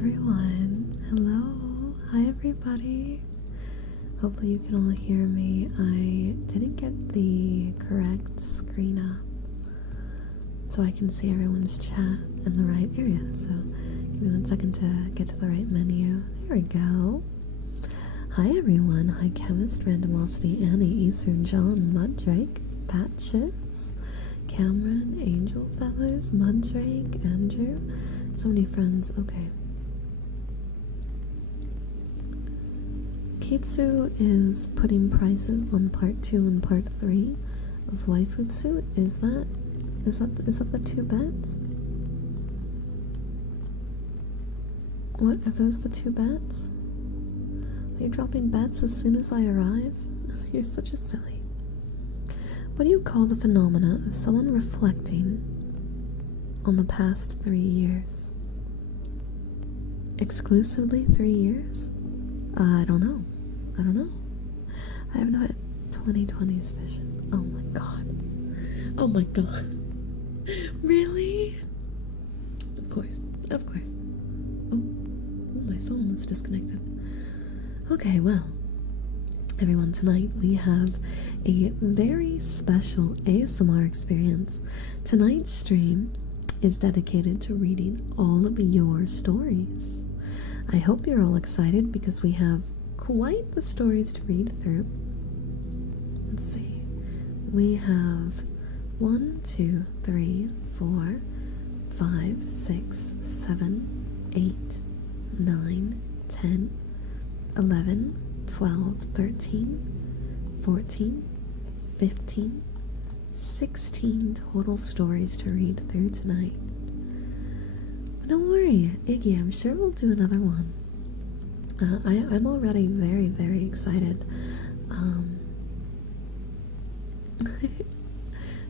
everyone. Hello. Hi, everybody. Hopefully you can all hear me. I didn't get the correct screen up so I can see everyone's chat in the right area. So give me 1 second to get to the right menu. There we go. Hi, everyone. Hi, Chemist, Randomosity, Annie, Eastern John, Muddrake, Patches, Cameron, Angel Feathers, Muddrake, Andrew. So many friends. Okay. Kitsu is putting prices on part 2 and part 3 of waifu. Is that the 2 bets? What are those, the 2 bets? Are you dropping bets as soon as I arrive? You're such a silly. What do you call the phenomena of someone reflecting on the past 3 years? Exclusively 3 years? I don't know. I have no 2020's vision. Oh my god. Oh my god. Really? Of course. Oh, my phone was disconnected. Okay, well, everyone, tonight we have a very special ASMR experience. Tonight's stream is dedicated to reading all of your stories. I hope you're all excited because we have quite the stories to read through. Let's see. We have 1, 2, 3, 4, 5, 6, 7, 8, 9, 10, 11, 12, 13, 14, 15, 16 total stories to read through tonight. But don't worry, Iggy, I'm sure we'll do another one. I'm already very, very excited.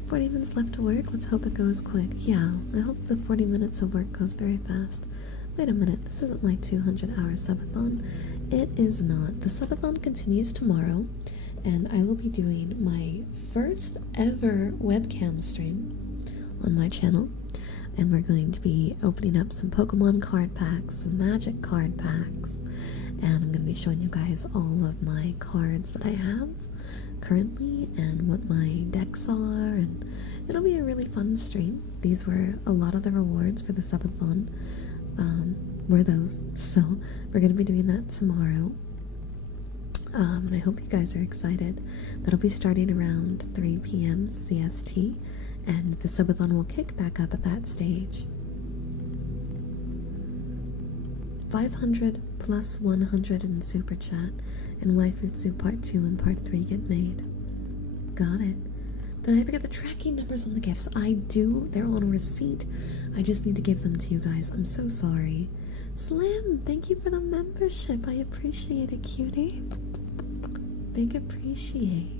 40 minutes left to work. Let's hope it goes quick. Yeah, I hope the 40 minutes of work goes very fast. Wait a minute, this isn't my 200-hour subathon. It is not. The subathon continues tomorrow, and I will be doing my first ever webcam stream on my channel. And we're going to be opening up some Pokemon card packs, some Magic card packs, and I'm going to be showing you guys all of my cards that I have currently and what my decks are, and it'll be a really fun stream. These were a lot of the rewards for the subathon, were those, so we're going to be doing that tomorrow. And I hope you guys are excited. That'll be starting around 3 p.m. CST, and the subathon will kick back up at that stage. 500 plus 100 in super chat, and Waifutsu part 2 and part 3 get made. Got it. Did I forget the tracking numbers on the gifts? I do. They're on a receipt. I just need to give them to you guys. I'm so sorry. Slim, thank you for the membership. I appreciate it, cutie. Big appreciate.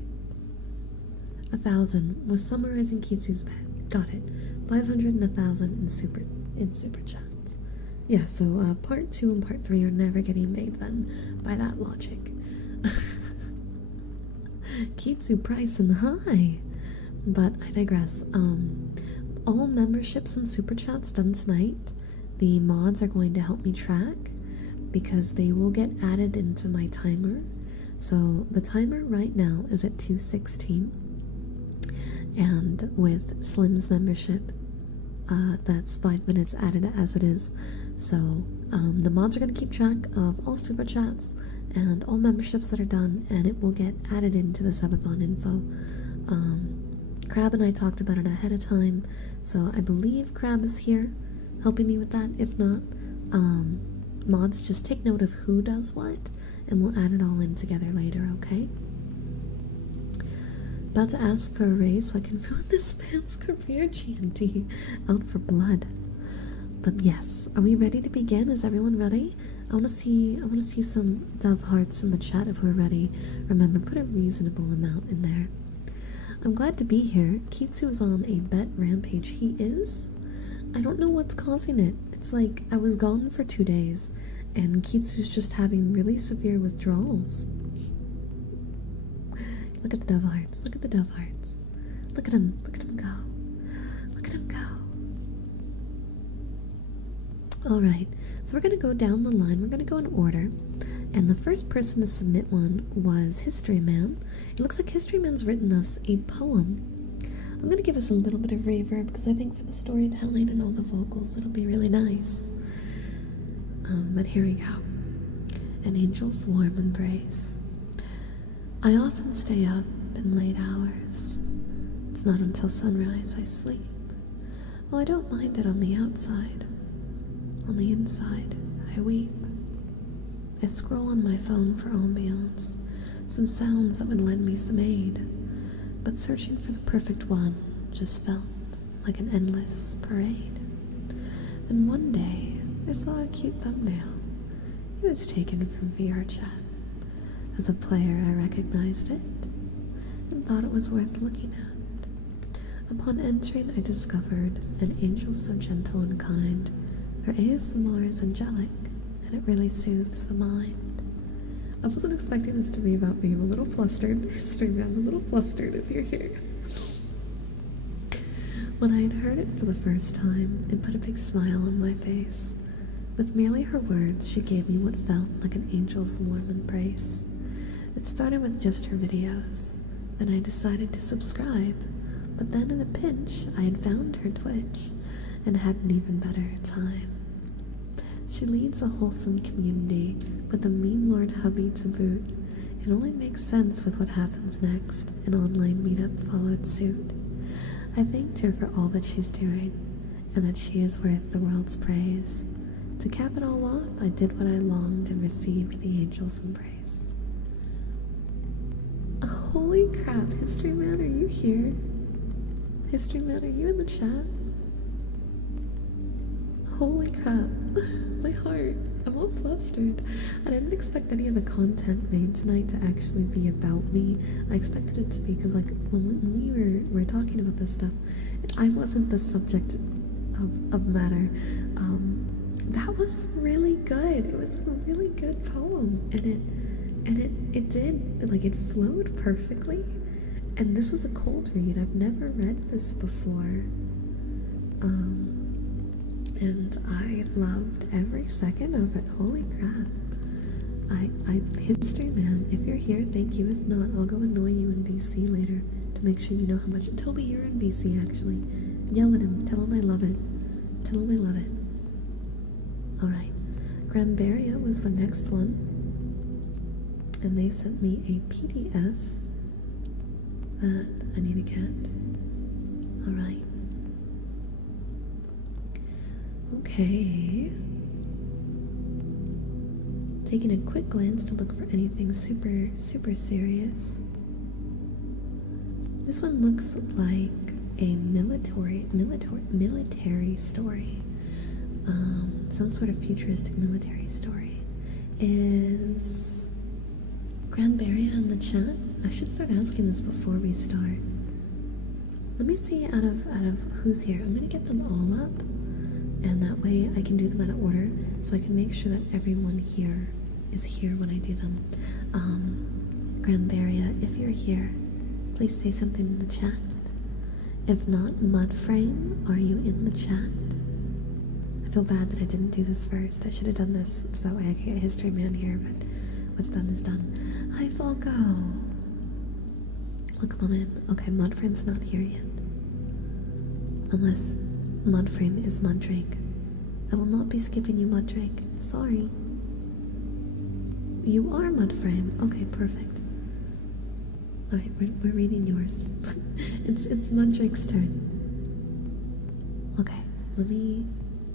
1,000 was summarizing Kitsu's bet. Got it. 500 and 1,000 in super chats. Yeah, so part 2 and part 3 are never getting made then, by that logic. Kitsu price and high. But I digress. All memberships and super chats done tonight, the mods are going to help me track because they will get added into my timer. So the timer right now is at 2:16, and with Slim's membership, that's 5 minutes added as it is. So the mods are going to keep track of all super chats and all memberships that are done, and it will get added into the subathon info. Crab and I talked about it ahead of time, so I believe Crab is here helping me with that. If not, mods, just take note of who does what, and we'll add it all in together later, okay? About to ask for a raise so I can ruin this man's career, G&D. Out for blood. But yes, are we ready to begin? Is everyone ready? I want to see some dove hearts in the chat if we're ready. Remember, put a reasonable amount in there. I'm glad to be here. Kitsu is on a bet rampage. He is? I don't know what's causing it. It's like I was gone for 2 days, and Kitsu's just having really severe withdrawals. Look at the dove hearts. Look at the dove hearts. Look at him. Look at him go. Look at him go. Alright, so we're going to go down the line. We're going to go in order. And the first person to submit one was History Man. It looks like History Man's written us a poem. I'm going to give us a little bit of reverb because I think for the storytelling and all the vocals it'll be really nice. But here we go. An angel's warm embrace. I often stay up in late hours. It's not until sunrise I sleep. Well, I don't mind it on the outside. On the inside, I weep. I scroll on my phone for ambiance, some sounds that would lend me some aid, but searching for the perfect one just felt like an endless parade. Then one day, I saw a cute thumbnail. It was taken from VR chat. As a player, I recognized it and thought it was worth looking at. Upon entering, I discovered an angel so gentle and kind. Her ASMR is angelic, and it really soothes the mind. I wasn't expecting this to be about me. I'm a little flustered. History Man, I'm a little flustered if you're here. When I had heard it for the first time, it put a big smile on my face. With merely her words, she gave me what felt like an angel's warm embrace. It started with just her videos. Then I decided to subscribe. But then in a pinch, I had found her Twitch and had an even better time. She leads a wholesome community with a meme lord hubby to boot. It only makes sense with what happens next. An online meetup followed suit. I thanked her for all that she's doing and that she is worth the world's praise. To cap it all off, I did what I longed and received the angel's embrace. Holy crap, History Man, are you here? History Man, are you in the chat? Holy crap, my heart, I'm all flustered. I didn't expect any of the content made tonight to actually be about me. I expected it to be, because like when we were talking about this stuff, I wasn't the subject of matter. That was really good. It was a really good poem, and it did, like, it flowed perfectly. And this was a cold read. I've never read this before. And I loved every second of it. Holy crap. History Man, if you're here, thank you. If not, I'll go annoy you in BC later to make sure you know how much. Toby, you're in BC, actually. Yell at him. Tell him I love it. Tell him I love it. Alright. Granberria was the next one. And they sent me a PDF that I need to get. Alright. Okay. Taking a quick glance to look for anything super serious. This one looks like a military story. Some sort of futuristic military story. Is Granberria in the chat? I should start asking this before we start. Let me see out of who's here. I'm gonna get them all up, and that way I can do them out of order, so I can make sure that everyone here is here when I do them. Granberria, if you're here, please say something in the chat. If not, Mudframe, are you in the chat? I feel bad that I didn't do this first. I should have done this so that way I could get History Man here, but what's done is done. Hi, Falco. Oh, come on in. Okay, Mudframe's not here yet. Unless Mudframe is Muddrake. I will not be skipping you, Muddrake. Sorry. You are Mudframe. Okay, perfect. Alright, we're reading yours. it's Muddrake's turn. Okay,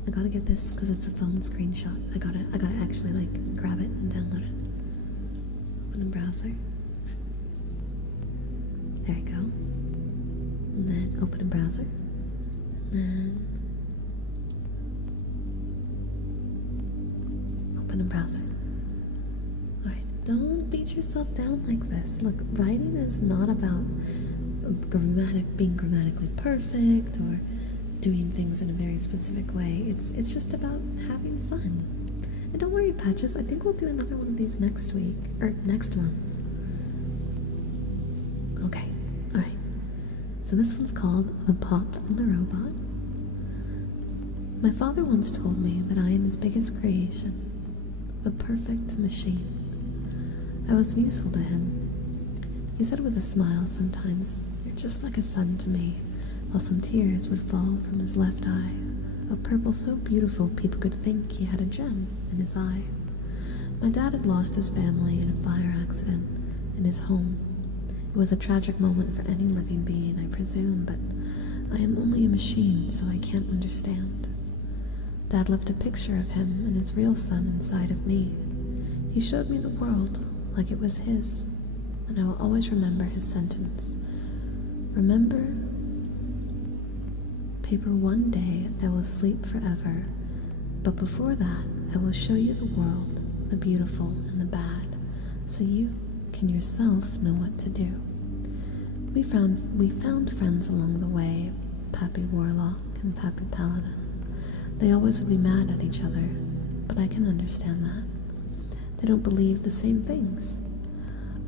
I gotta get this because it's a phone screenshot. I gotta actually like grab it and download it. Open a browser. There you go. And then open a browser. And then open a browser. Alright, don't beat yourself down like this. Look, writing is not about being grammatically perfect or doing things in a very specific way. It's just about having fun. And don't worry, Patches, I think we'll do another one of these next week, or next month. Okay, alright. So this one's called The Pop and the Robot. My father once told me that I am his biggest creation, the perfect machine. I was useful to him. He said with a smile sometimes, "You're just like a son to me," while some tears would fall from his left eye, a purple so beautiful people could think he had a gem in his eye. My dad had lost his family in a fire accident in his home. It was a tragic moment for any living being, I presume, but I am only a machine, so I can't understand. Dad left a picture of him and his real son inside of me. He showed me the world like it was his, and I will always remember his sentence. Remember, paper, one day I will sleep forever, but before that I will show you the world, the beautiful and the bad, so you can yourself know what to do. We found friends along the way, Pappy Warlock and Pappy Paladin. They always would be mad at each other, but I can understand that. They don't believe the same things.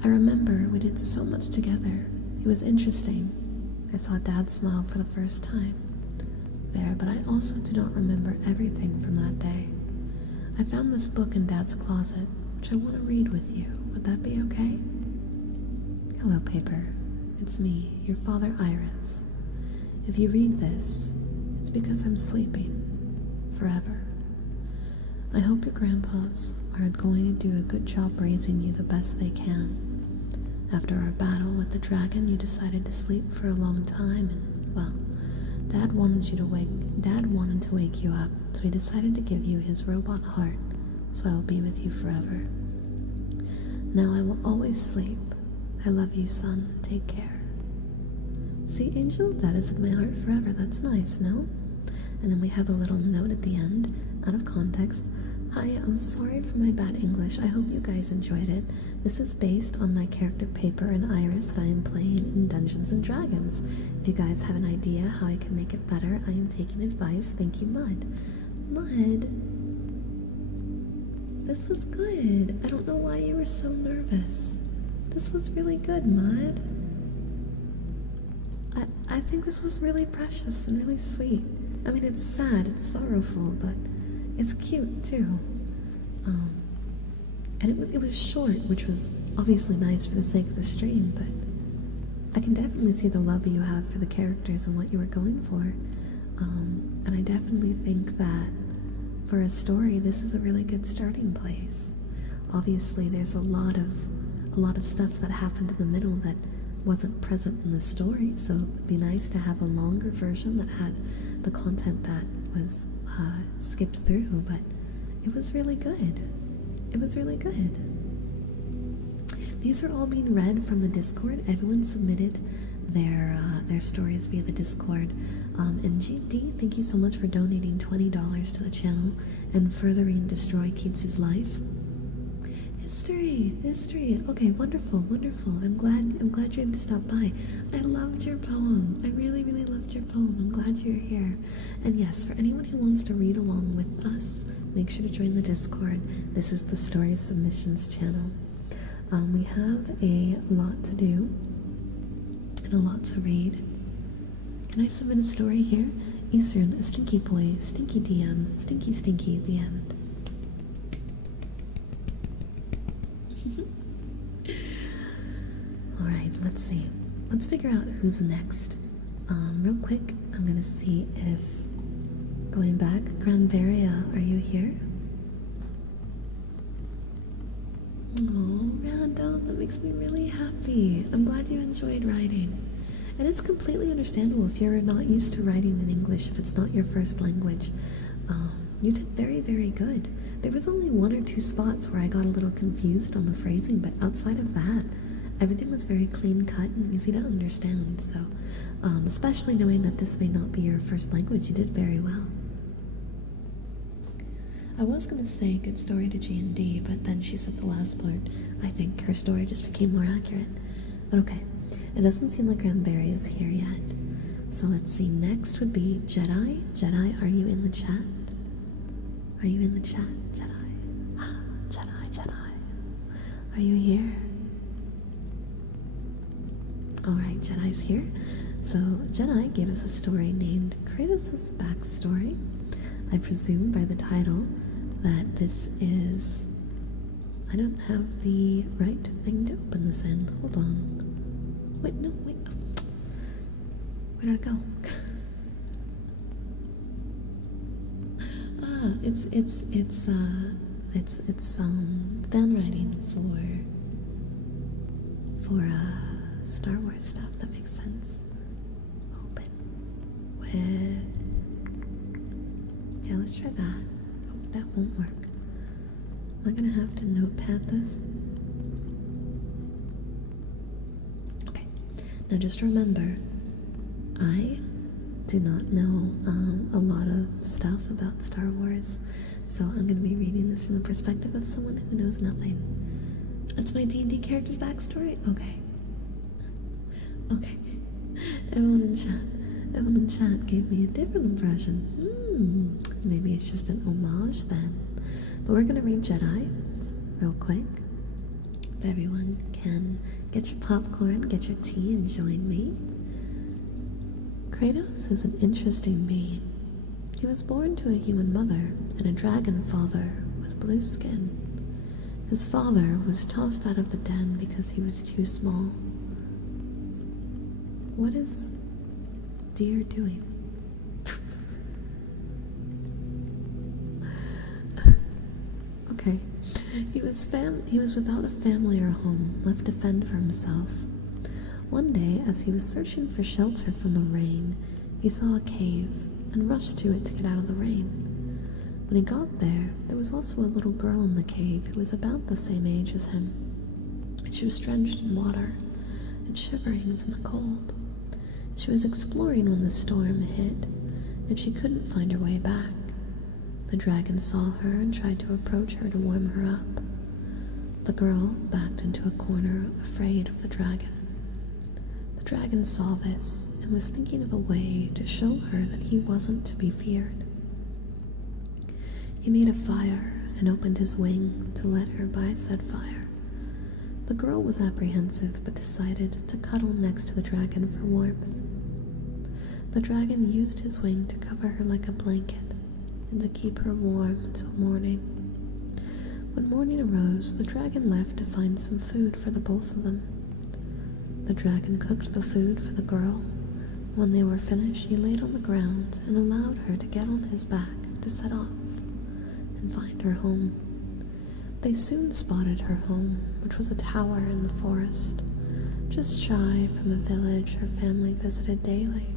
I remember we did so much together. It was interesting. I saw Dad smile for the first time there, but I also do not remember everything from that day. I found this book in Dad's closet, which I want to read with you. Would that be okay? Hello, paper. It's me, your father Iris. If you read this, it's because I'm sleeping. Forever. I hope your grandpas are going to do a good job raising you the best they can. After our battle with the dragon, you decided to sleep for a long time, and, well, Dad wanted to wake you up, so he decided to give you his robot heart, so I will be with you forever. Now I will always sleep. I love you, son. Take care. See, Angel, Dad is in my heart forever. That's nice, no? And then we have a little note at the end, out of context. Hi, I'm sorry for my bad English. I hope you guys enjoyed it. This is based on my character Paper and Iris that I am playing in Dungeons & Dragons. If you guys have an idea how I can make it better, I am taking advice. Thank you, Mud. Mud? This was good. I don't know why you were so nervous. This was really good, Mud. I think this was really precious and really sweet. I mean, it's sad, it's sorrowful, but it's cute too. And it was short, which was obviously nice for the sake of the stream, but I can definitely see the love you have for the characters and what you were going for. And I definitely think that for a story, this is a really good starting place. Obviously, there's a lot of stuff that happened in the middle that wasn't present in the story, so it would be nice to have a longer version that had the content that was skipped through, but it was really good. It was really good. These are all being read from the Discord. Everyone submitted their stories via the Discord. And GD, thank you so much for donating $20 to the channel and furthering Destroy Kitsu's life. History. Okay, wonderful. I'm glad you're able to stop by. I loved your poem. I really loved your poem. I'm glad you're here. And yes, for anyone who wants to read along with us, make sure to join the Discord. This is the Story Submissions channel. We have a lot to do and a lot to read. Can I submit a story here? Eastern, a stinky boy, stinky DM, stinky, the end. Alright, let's see. Let's figure out who's next. Real quick, I'm gonna see if, going back, Granberria, are you here? Oh, random, that makes me really happy. I'm glad you enjoyed writing. And it's completely understandable if you're not used to writing in English, if it's not your first language. You did very good. There was only one or two spots where I got a little confused on the phrasing, but outside of that, everything was very clean cut and easy to understand. So, especially knowing that this may not be your first language, you did very well. I was going to say good story to G&D, but then she said the last part. I think her story just became more accurate. But okay, it doesn't seem like Granberry is here yet. So let's see, next would be Jedi. Jedi, are you in the chat? Are you in the chat, Jedi? Ah, Jedi. Are you here? Alright, Jedi's here. So Jedi gave us a story named Kratos' Backstory. I presume by the title that this is... I don't have the right thing to open this in. Hold on. Wait, no, wait. Where did it go? It's fan writing for Star Wars stuff. That makes sense. Open with... Yeah, let's try that. Oh, that won't work. Am I gonna have to notepad this? Okay. Now just remember, I do not know a lot of stuff about Star Wars, so I'm going to be reading this from the perspective of someone who knows nothing. That's my D&D character's backstory? Okay. Okay. Everyone in chat gave me a different impression. Maybe it's just an homage then. But we're going to read Jedi. It's real quick. If everyone can get your popcorn, get your tea, and join me. Kratos is an interesting being. He was born to a human mother and a dragon father with blue skin. His father was tossed out of the den because he was too small. What is deer doing? Okay. He was without a family or home, left to fend for himself. One day, as he was searching for shelter from the rain, he saw a cave and rushed to it to get out of the rain. When he got there, there was also a little girl in the cave who was about the same age as him. She was drenched in water and shivering from the cold. She was exploring when the storm hit, and she couldn't find her way back. The dragon saw her and tried to approach her to warm her up. The girl backed into a corner, afraid of the dragon. The dragon saw this and was thinking of a way to show her that he wasn't to be feared. He made a fire and opened his wing to let her by said fire. The girl was apprehensive but decided to cuddle next to the dragon for warmth. The dragon used his wing to cover her like a blanket and to keep her warm until morning. When morning arose, the dragon left to find some food for the both of them. The dragon cooked the food for the girl. When they were finished, he laid on the ground and allowed her to get on his back to set off and find her home. They soon spotted her home, which was a tower in the forest, just shy from a village her family visited daily.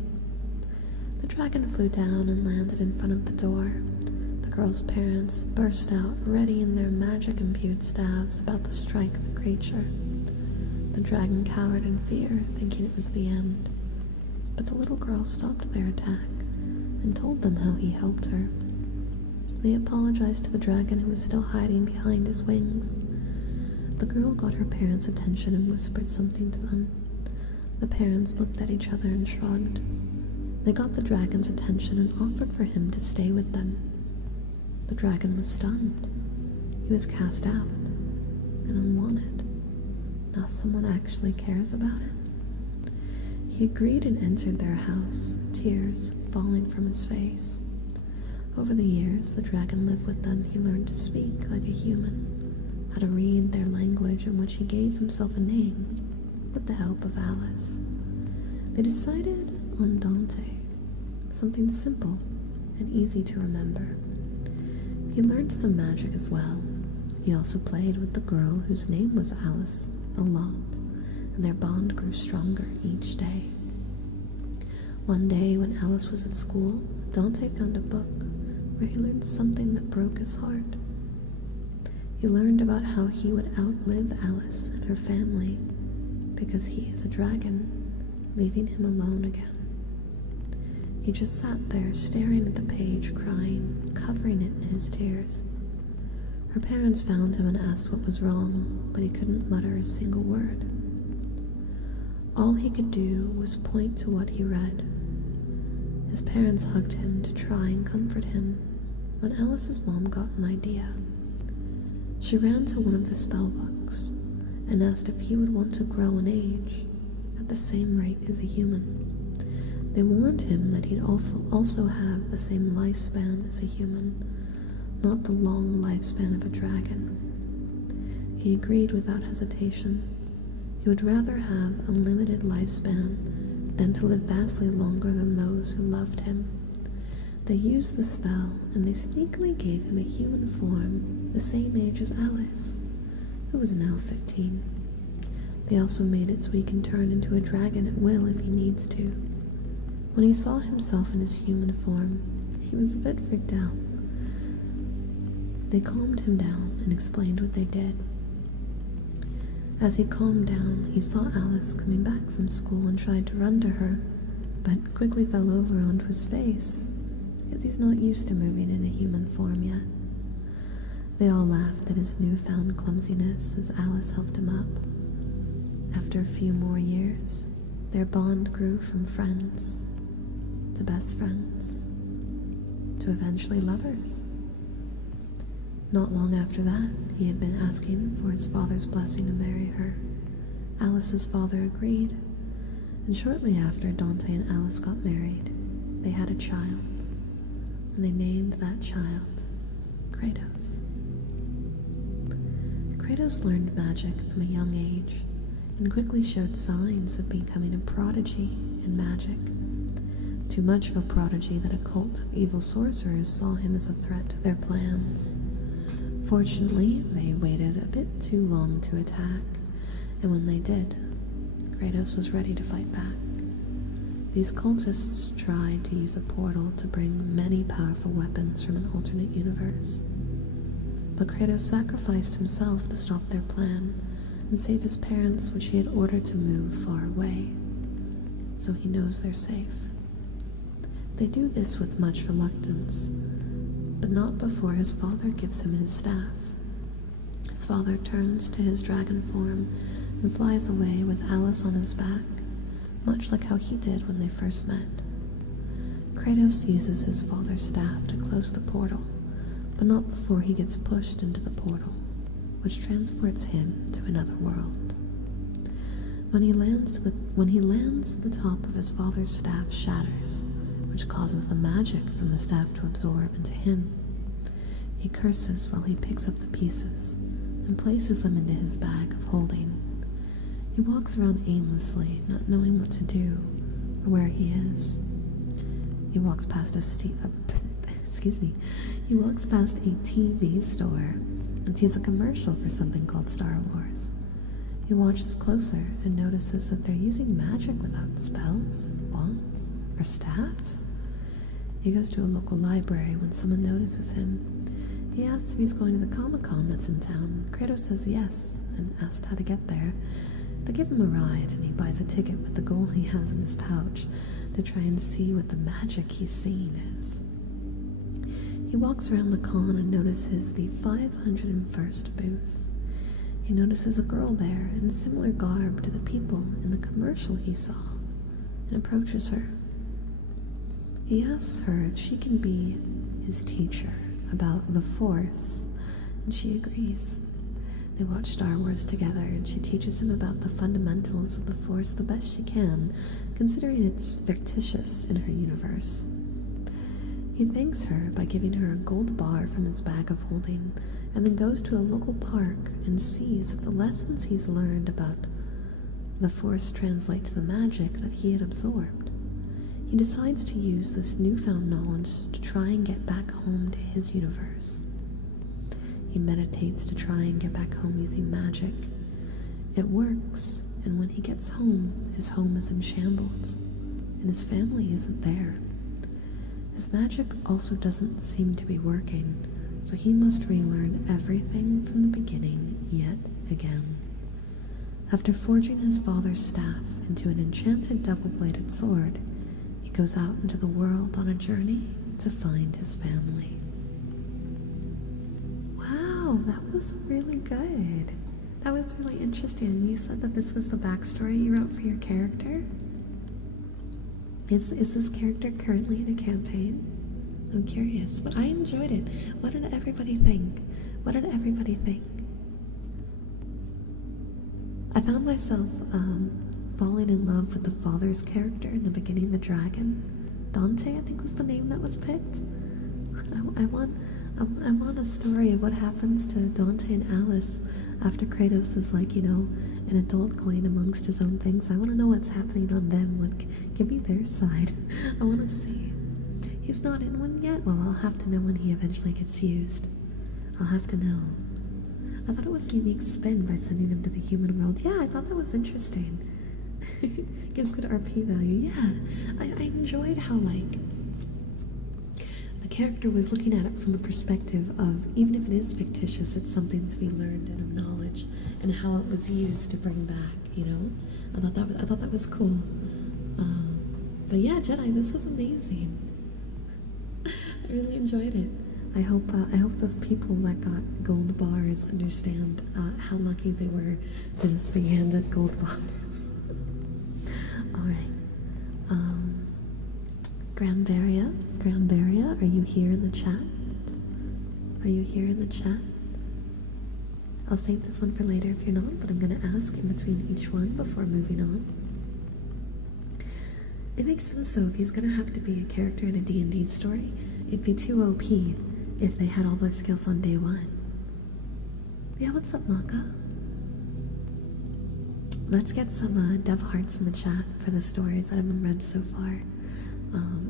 The dragon flew down and landed in front of the door. The girl's parents burst out, ready in their magic-imbued staves about to strike the creature. The dragon cowered in fear, thinking it was the end. But the little girl stopped their attack and told them how he helped her. They apologized to the dragon, who was still hiding behind his wings. The girl got her parents' attention and whispered something to them. The parents looked at each other and shrugged. They got the dragon's attention and offered for him to stay with them. The dragon was stunned. He was cast out and unwanted. Now someone actually cares about it. He agreed and entered their house, tears falling from his face. Over the years, the dragon lived with them. He learned to speak like a human, how to read their language, in which he gave himself a name with the help of Alice. They decided on Dante, something simple and easy to remember. He learned some magic as well. He also played with the girl whose name was Alice a lot, and their bond grew stronger each day. One day when Alice was at school, Dante found a book where he learned something that broke his heart. He learned about how he would outlive Alice and her family because he is a dragon, leaving him alone again. He just sat there staring at the page, crying, covering it in his tears. Her parents found him and asked what was wrong, but he couldn't mutter a single word. All he could do was point to what he read. His parents hugged him to try and comfort him when Alice's mom got an idea. She ran to one of the spell books and asked if he would want to grow in age at the same rate as a human. They warned him that he'd also have the same lifespan as a human, not the long lifespan of a dragon. He agreed without hesitation. He would rather have a limited lifespan than to live vastly longer than those who loved him. They used the spell, and they sneakily gave him a human form the same age as Alice, who was now 15. They also made it so he can turn into a dragon at will if he needs to. When he saw himself in his human form, he was a bit freaked out. They calmed him down and explained what they did. As he calmed down, he saw Alice coming back from school and tried to run to her, but quickly fell over onto his face, because he's not used to moving in a human form yet. They all laughed at his newfound clumsiness as Alice helped him up. After a few more years, their bond grew from friends to best friends to eventually lovers. Not long after that, he had been asking for his father's blessing to marry her. Alice's father agreed, and shortly after Dante and Alice got married, they had a child, and they named that child Kratos. Kratos learned magic from a young age, and quickly showed signs of becoming a prodigy in magic. Too much of a prodigy that a cult of evil sorcerers saw him as a threat to their plans. Fortunately, they waited a bit too long to attack, and when they did, Kratos was ready to fight back. These cultists tried to use a portal to bring many powerful weapons from an alternate universe, but Kratos sacrificed himself to stop their plan and save his parents, which he had ordered to move far away, so he knows they're safe. They do this with much reluctance, but not before his father gives him his staff. His father turns to his dragon form and flies away with Alice on his back, much like how he did when they first met. Kratos uses his father's staff to close the portal, but not before he gets pushed into the portal, which transports him to another world. When he lands, the top of his father's staff shatters, which causes the magic from the staff to absorb into him. He curses while he picks up the pieces and places them into his bag of holding. He walks around aimlessly, not knowing what to do or where he is. He walks past a He walks past a TV store and sees a commercial for something called Star Wars. He watches closer and notices that they're using magic without spells, wands, or staffs. He goes to a local library when someone notices him. He asks if he's going to the Comic-Con that's in town. Kratos says yes and asks how to get there. They give him a ride and he buys a ticket with the gold he has in his pouch to try and see what the magic he's seeing is. He walks around the con and notices the 501st booth. He notices a girl there in similar garb to the people in the commercial he saw and approaches her. He asks her if she can be his teacher about the Force, and she agrees. They watch Star Wars together, and she teaches him about the fundamentals of the Force the best she can, considering it's fictitious in her universe. He thanks her by giving her a gold bar from his bag of holding, and then goes to a local park and sees if the lessons he's learned about the Force translate to the magic that he had absorbed. He decides to use this newfound knowledge to try and get back home to his universe. He meditates to try and get back home using magic. It works, and when he gets home, his home is in shambles, and his family isn't there. His magic also doesn't seem to be working, so he must relearn everything from the beginning yet again. After forging his father's staff into an enchanted double-bladed sword, he goes out into the world on a journey to find his family. Wow, that was really good. That was really interesting. And you said that this was the backstory you wrote for your character? Is this character currently in a campaign? I'm curious, but I enjoyed it. What did everybody think? I found myself falling in love with the father's character in the beginning, the dragon. Dante, I think, was the name that was picked. I want a story of what happens to Dante and Alice after Kratos is like, you know, an adult going amongst his own things. I want to know what's happening on them. Give me their side. I want to see. He's not in one yet? Well, I'll have to know when he eventually gets used. I'll have to know. I thought it was a unique spin by sending him to the human world. Yeah, I thought that was interesting. Gives good RP value. Yeah, I enjoyed how, like, the character was looking at it from the perspective of, even if it is fictitious, it's something to be learned and of knowledge, and how it was used to bring back, you know? I thought that was cool. But yeah, Jedi, this was amazing. I really enjoyed it. I hope those people that got gold bars understand how lucky they were to just be handed gold bars. Alright. Granbaria, are you here in the chat? Are you here in the chat? I'll save this one for later if you're not, but I'm going to ask in between each one before moving on. It makes sense though, if he's going to have to be a character in a D&D story, it'd be too OP if they had all those skills on day one. Yeah, what's up, Maka? Let's get some dev hearts in the chat for the stories that have been read so far.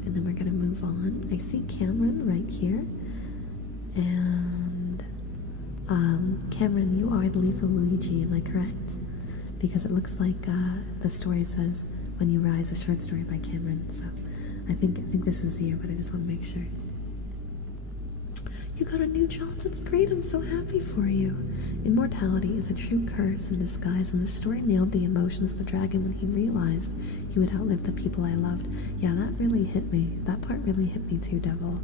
And then we're gonna move on. I see Cameron right here. And Cameron, you are the Lethal Luigi, am I correct? Because it looks like the story says When You Rise, a short story by Cameron. So I think this is you, but I just want to make sure. You got a new job, that's great, I'm so happy for you. Immortality is a true curse in disguise, and the story nailed the emotions of the dragon when he realized he would outlive the people I loved. Yeah, that really hit me. That part really hit me too, Devil.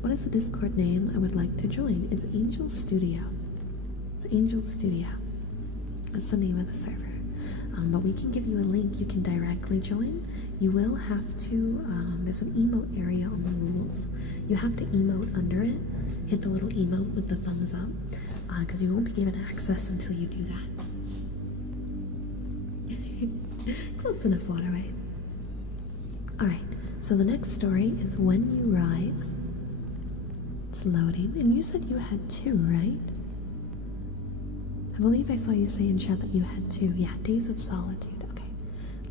What is the Discord name I would like to join? It's Angel Studio. It's Angel Studio. That's the name of the server. But we can give you a link you can directly join. You will have to, there's an emote area on the rules. You have to emote under it. Hit the little emote with the thumbs up, because you won't be given access until you do that. Close enough, Waterway. Alright, so the next story is When You Rise. It's loading, and you said you had 2, right? I believe I saw you say in chat that you had 2. Yeah, Days of Solitude. Okay,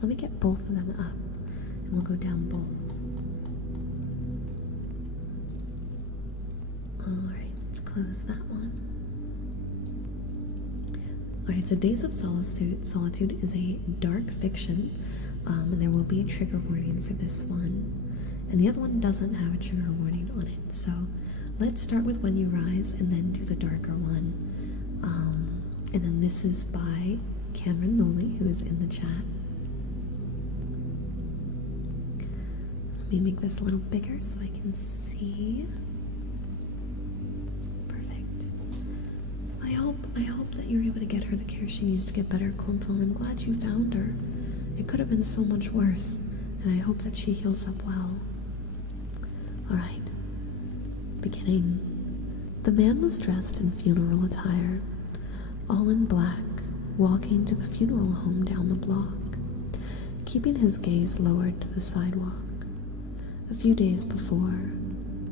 let me get both of them up, and we'll go down both. Alright, let's close that one. Alright, so Days of Solitude is a dark fiction, and there will be a trigger warning for this one. And the other one doesn't have a trigger warning on it. So let's start with When You Rise, and then do the darker one. And then this is by Cameron Noley, who is in the chat. Let me make this a little bigger so I can see. Perfect. I hope that you're able to get her the care she needs to get better, Colton. I'm glad you found her. It could have been so much worse, and I hope that she heals up well. Alright. Beginning. The man was dressed in funeral attire, all in black, walking to the funeral home down the block, keeping his gaze lowered to the sidewalk. A few days before,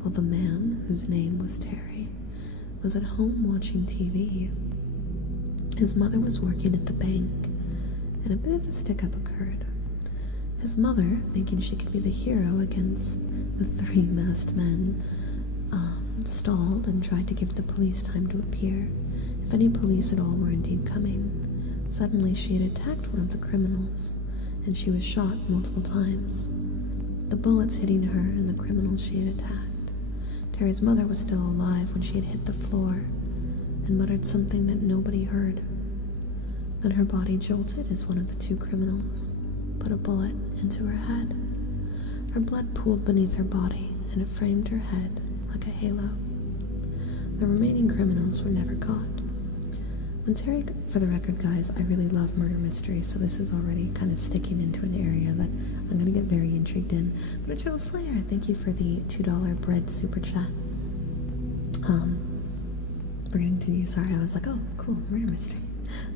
while the man, whose name was Terry, was at home watching TV, his mother was working at the bank, and a bit of a stick-up occurred. His mother, thinking she could be the hero against the 3 masked men, stalled and tried to give the police time to appear, if any police at all were indeed coming. Suddenly she had attacked one of the criminals, and she was shot multiple times, the bullets hitting her and the criminal she had attacked. Terry's mother was still alive when she had hit the floor and muttered something that nobody heard. Then her body jolted as one of the 2 criminals put a bullet into her head. Her blood pooled beneath her body, and it framed her head like a halo. The remaining criminals were never caught. When Terry, for the record, guys, I really love murder mysteries, so this is already kind of sticking into an area that I'm going to get very intrigued in. But Eternal Slayer, thank you for the $2 bread super chat. We're going to continue. Sorry, I was like, oh, cool, murder mystery.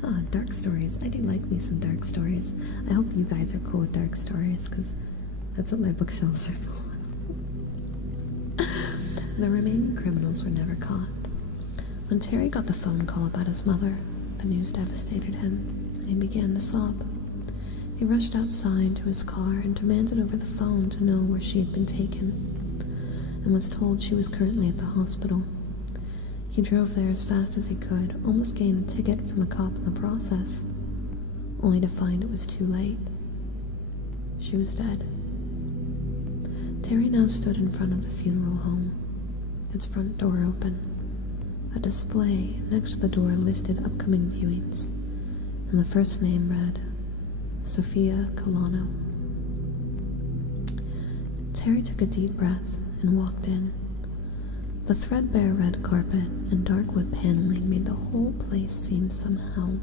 Ah, dark stories. I do like me some dark stories. I hope you guys are cool with dark stories, because that's what my bookshelves are for. The remaining criminals were never caught. When Terry got the phone call about his mother, the news devastated him, and he began to sob. He rushed outside to his car and demanded over the phone to know where she had been taken, and was told she was currently at the hospital. He drove there as fast as he could, almost getting a ticket from a cop in the process, only to find it was too late. She was dead. Terry now stood in front of the funeral home, its front door open. A display next to the door listed upcoming viewings, and the first name read, Sophia Colano. Terry took a deep breath and walked in. The threadbare red carpet and dark wood paneling made the whole place seem somehow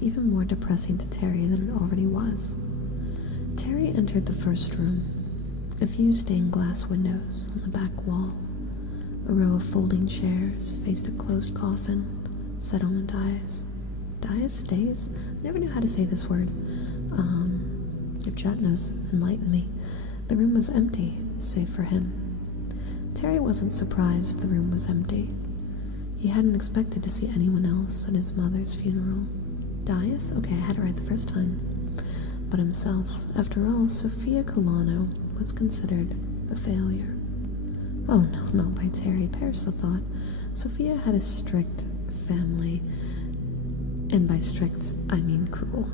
even more depressing to Terry than it already was. Terry entered the first room. A few stained glass windows on the back wall. A row of folding chairs faced a closed coffin set on the dais. Dais? I never knew how to say this word. If Chat knows, enlighten me. The room was empty, save for him. Terry wasn't surprised the room was empty. He hadn't expected to see anyone else at his mother's funeral. Dais? Okay, I had it right the first time. But himself. After all, Sophia Colano was considered a failure. Oh no, not by Terry. Perish the thought. Sophia had a strict family, and by strict, I mean cruel,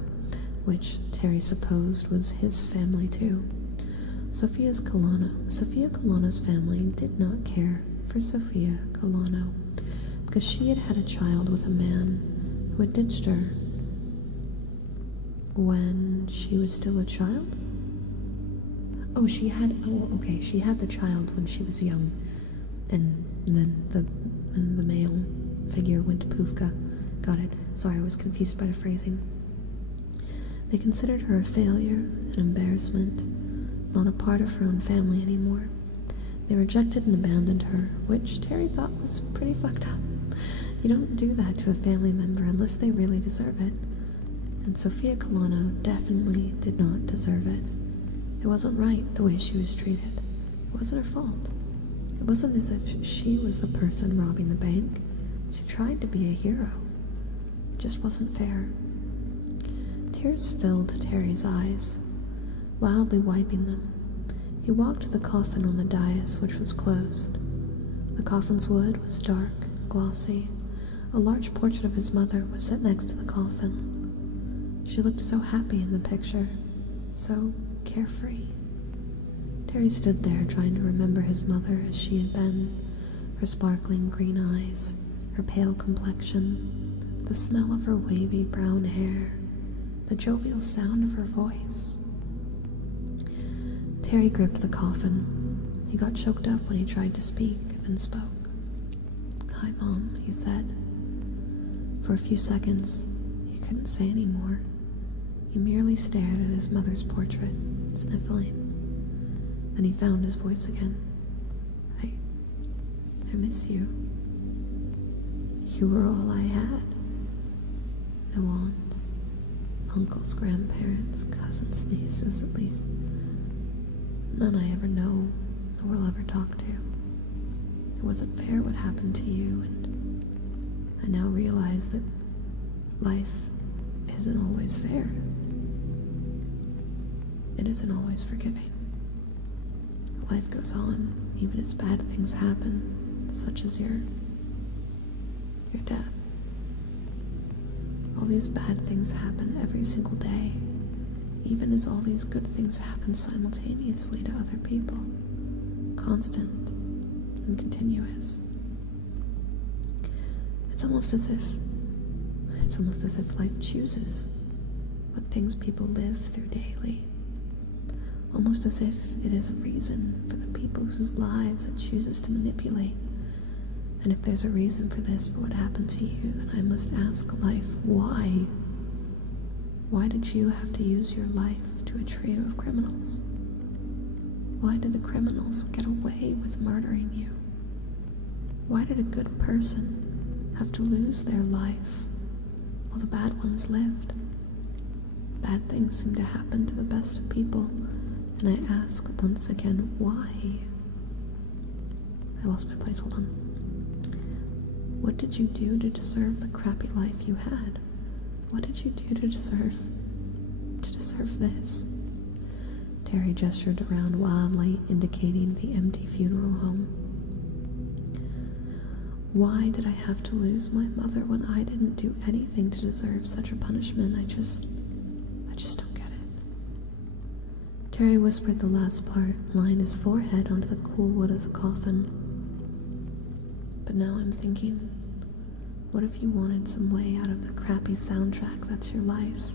which Terry supposed was his family too. Sophia Colano's family did not care for Sophia Colano, because she had had a child with a man who had ditched her when she was still a child? She had the child when she was young, and then the male figure went to Pufka. Got it. Sorry, I was confused by the phrasing. They considered her a failure, an embarrassment, not a part of her own family anymore. They rejected and abandoned her, which Terry thought was pretty fucked up. You don't do that to a family member unless they really deserve it. And Sophia Colano definitely did not deserve it. It wasn't right the way she was treated. It wasn't her fault. It wasn't as if she was the person robbing the bank. She tried to be a hero. It just wasn't fair. Tears filled Terry's eyes, wildly wiping them. He walked to the coffin on the dais, which was closed. The coffin's wood was dark, glossy. A large portrait of his mother was set next to the coffin. She looked so happy in the picture, so carefree. Terry stood there trying to remember his mother as she had been, her sparkling green eyes, her pale complexion, the smell of her wavy brown hair, the jovial sound of her voice. Terry gripped the coffin. He got choked up when he tried to speak, then spoke. "Hi, Mom," he said. For a few seconds, he couldn't say any more. He merely stared at his mother's portrait, sniffling. Then he found his voice again. I miss you. You were all I had. No aunts, uncles, grandparents, cousins, nieces, at least. None I ever know or will ever talk to. It wasn't fair what happened to you, and I now realize that life isn't always fair. It isn't always forgiving. Life goes on, even as bad things happen, such as your death. All these bad things happen every single day, even as all these good things happen simultaneously to other people, constant and continuous. It's almost as if life chooses what things people live through daily. Almost as if it is a reason for the people whose lives it chooses to manipulate. And if there's a reason for this, for what happened to you, then I must ask life, why? Why did you have to use your life to a trio of criminals? Why did the criminals get away with murdering you? Why did a good person have to lose their life while the bad ones lived. Bad things seem to happen to the best of people, and I ask once again, why? I lost my place, hold on. What did you do to deserve the crappy life you had? What did you do to deserve this? Terry gestured around wildly, indicating the empty funeral home. Why did I have to lose my mother when I didn't do anything to deserve such a punishment? I just don't get it. Terry whispered the last part, laying his forehead onto the cool wood of the coffin. But now I'm thinking, what if you wanted some way out of the crappy soundtrack that's your life,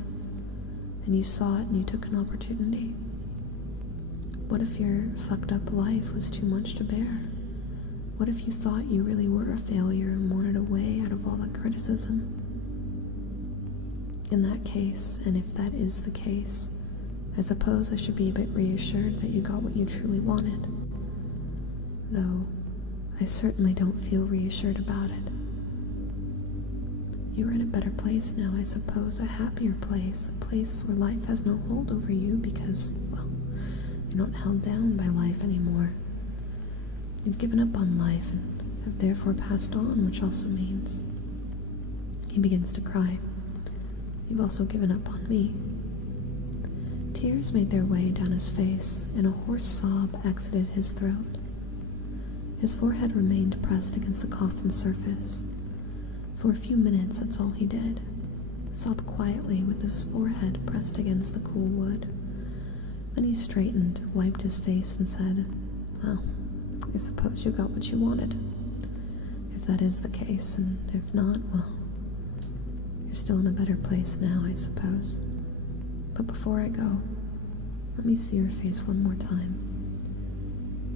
and you saw it and you took an opportunity? What if your fucked up life was too much to bear? What if you thought you really were a failure and wanted a way out of all the criticism? In that case, and if that is the case, I suppose I should be a bit reassured that you got what you truly wanted. Though, I certainly don't feel reassured about it. You're in a better place now, I suppose, a happier place, a place where life has no hold over you because, well, you're not held down by life anymore. You've given up on life and have therefore passed on, which also means... He begins to cry. You've also given up on me. Tears made their way down his face, and a hoarse sob exited his throat. His forehead remained pressed against the coffin's surface. For a few minutes, that's all he did. Sob quietly with his forehead pressed against the cool wood. Then he straightened, wiped his face, and said, well, I suppose you got what you wanted. If that is the case, and if not, well, you're still in a better place now, I suppose. But before I go, let me see your face one more time.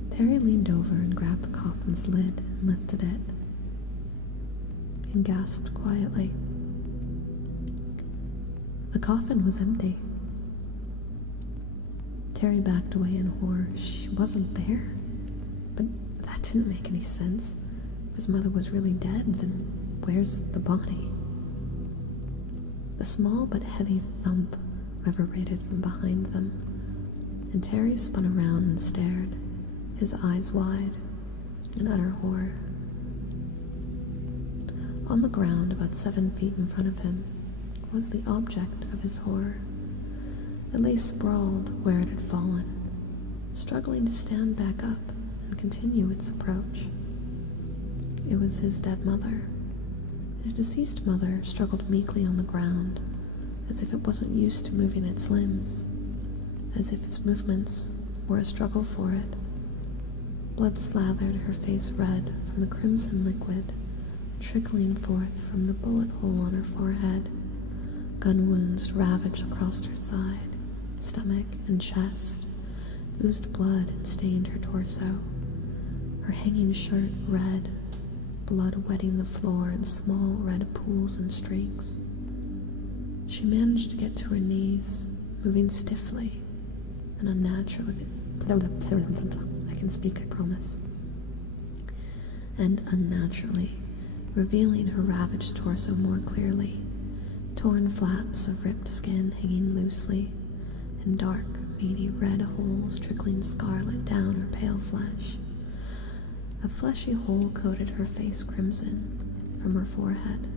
Terry leaned over and grabbed the coffin's lid and lifted it, and gasped quietly. The coffin was empty. Terry backed away in horror. She wasn't there. But that didn't make any sense. If his mother was really dead, then where's the body? A small but heavy thump reverberated from behind them, and Terry spun around and stared, his eyes wide in utter horror. On the ground, about 7 feet in front of him, was the object of his horror. It lay sprawled where it had fallen, struggling to stand back up and continue its approach. It was his dead mother. His deceased mother struggled meekly on the ground, as if it wasn't used to moving its limbs, as if its movements were a struggle for it. Blood slathered her face red from the crimson liquid trickling forth from the bullet hole on her forehead. Gun wounds ravaged across her side, stomach, and chest, oozed blood and stained her torso. Her hanging shirt red, blood wetting the floor in small red pools and streaks. She managed to get to her knees, moving stiffly and unnaturally. I can speak, I promise. And unnaturally, revealing her ravaged torso more clearly, torn flaps of ripped skin hanging loosely, and dark, meaty red holes trickling scarlet down her pale flesh. A fleshy hole coated her face crimson from her forehead.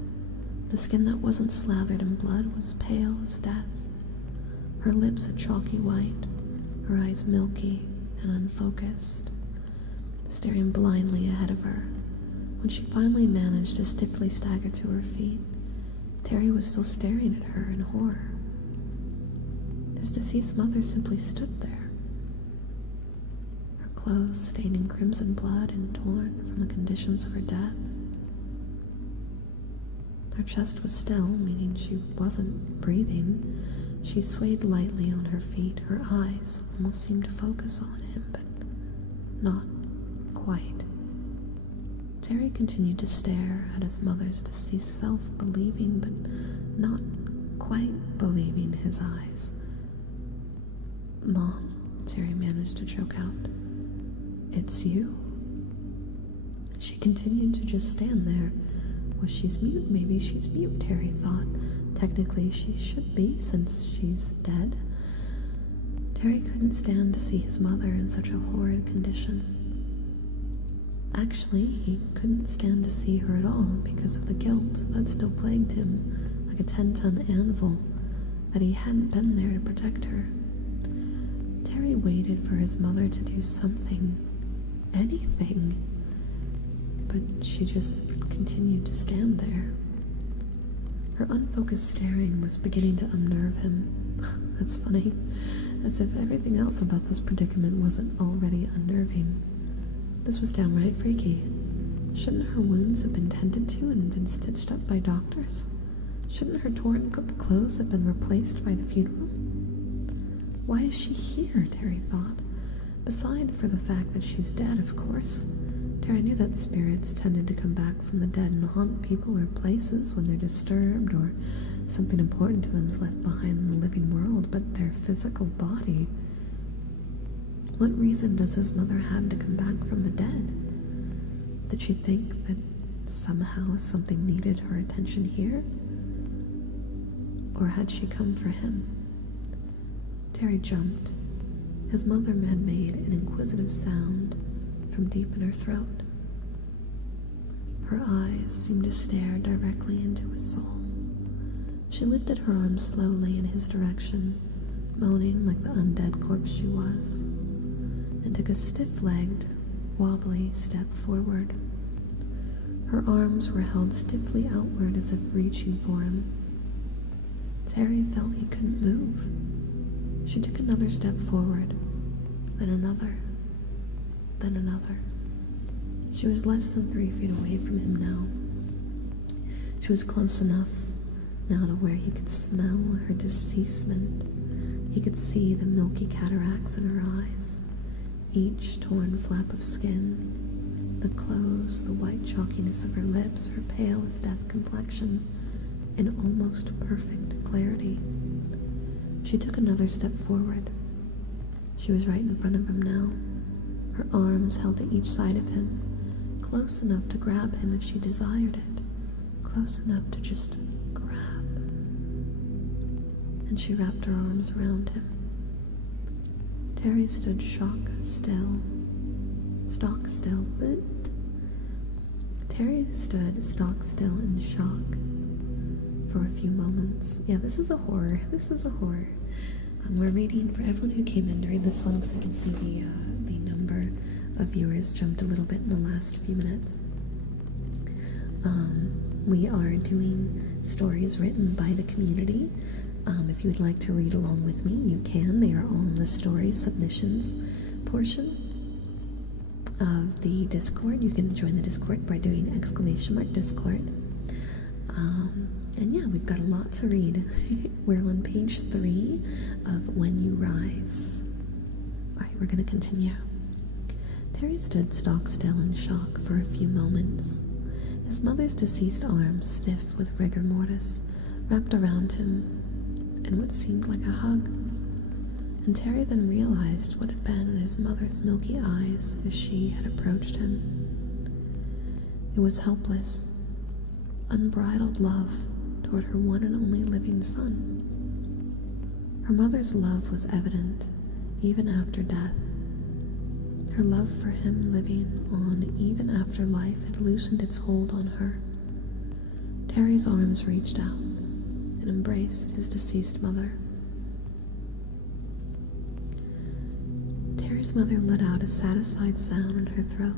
The skin that wasn't slathered in blood was pale as death, her lips a chalky white, her eyes milky and unfocused, staring blindly ahead of her. When she finally managed to stiffly stagger to her feet, Terry was still staring at her in horror. His deceased mother simply stood there, her clothes stained in crimson blood and torn from the conditions of her death. Her chest was still, meaning she wasn't breathing. She swayed lightly on her feet. Her eyes almost seemed to focus on him, but not quite. Terry continued to stare at his mother's deceased self, believing but not quite believing his eyes. "Mom," Terry managed to choke out. "It's you." She continued to just stand there, Was she's mute? Maybe she's mute, Terry thought. Technically, she should be, since she's dead. Terry couldn't stand to see his mother in such a horrid condition. Actually, he couldn't stand to see her at all because of the guilt that still plagued him, like a 10-ton anvil, that he hadn't been there to protect her. Terry waited for his mother to do something, anything, but she just continued to stand there. Her unfocused staring was beginning to unnerve him. That's funny, as if everything else about this predicament wasn't already unnerving. This was downright freaky. Shouldn't her wounds have been tended to and been stitched up by doctors? Shouldn't her torn clothes have been replaced by the funeral? Why is she here, Terry thought. Beside for the fact that she's dead, of course. Terry knew that spirits tended to come back from the dead and haunt people or places when they're disturbed or something important to them is left behind in the living world, but their physical body. What reason does his mother have to come back from the dead? Did she think that somehow something needed her attention here? Or had she come for him? Terry jumped. His mother had made an inquisitive sound from deep in her throat. Her eyes seemed to stare directly into his soul. She lifted her arm slowly in his direction, moaning like the undead corpse she was, and took a stiff-legged, wobbly step forward. Her arms were held stiffly outward as if reaching for him. Terry felt he couldn't move. She took another step forward, then another, then another. She was less than 3 feet away from him now. She was close enough now to where he could smell her deceasement. He could see the milky cataracts in her eyes, each torn flap of skin, the clothes, the white chalkiness of her lips, her pale as death complexion, in almost perfect clarity. She took another step forward. She was right in front of him now, her arms held to each side of him, close enough to grab him if she desired it, close enough to just grab. And she wrapped her arms around him. Terry stood stock still. Terry stood stock still in shock for a few moments. Yeah, this is a horror. We're reading for everyone who came in during this one, because I can see the number of viewers jumped a little bit in the last few minutes. We are doing stories written by the community. If you would like to read along with me, you can. They are all in the story submissions portion of the Discord. You can join the Discord by doing !Discord. And yeah, we've got a lot to read. We're on page 3 of When You Rise. Alright, we're going to continue. Terry stood stock still in shock for a few moments. His mother's deceased arms, stiff with rigor mortis, wrapped around him in what seemed like a hug. And Terry then realized what had been in his mother's milky eyes as she had approached him. It was helpless, unbridled love toward her one and only living son. Her mother's love was evident, even after death. Her love for him living on even after life had loosened its hold on her. Terry's arms reached out and embraced his deceased mother. Terry's mother let out a satisfied sound in her throat.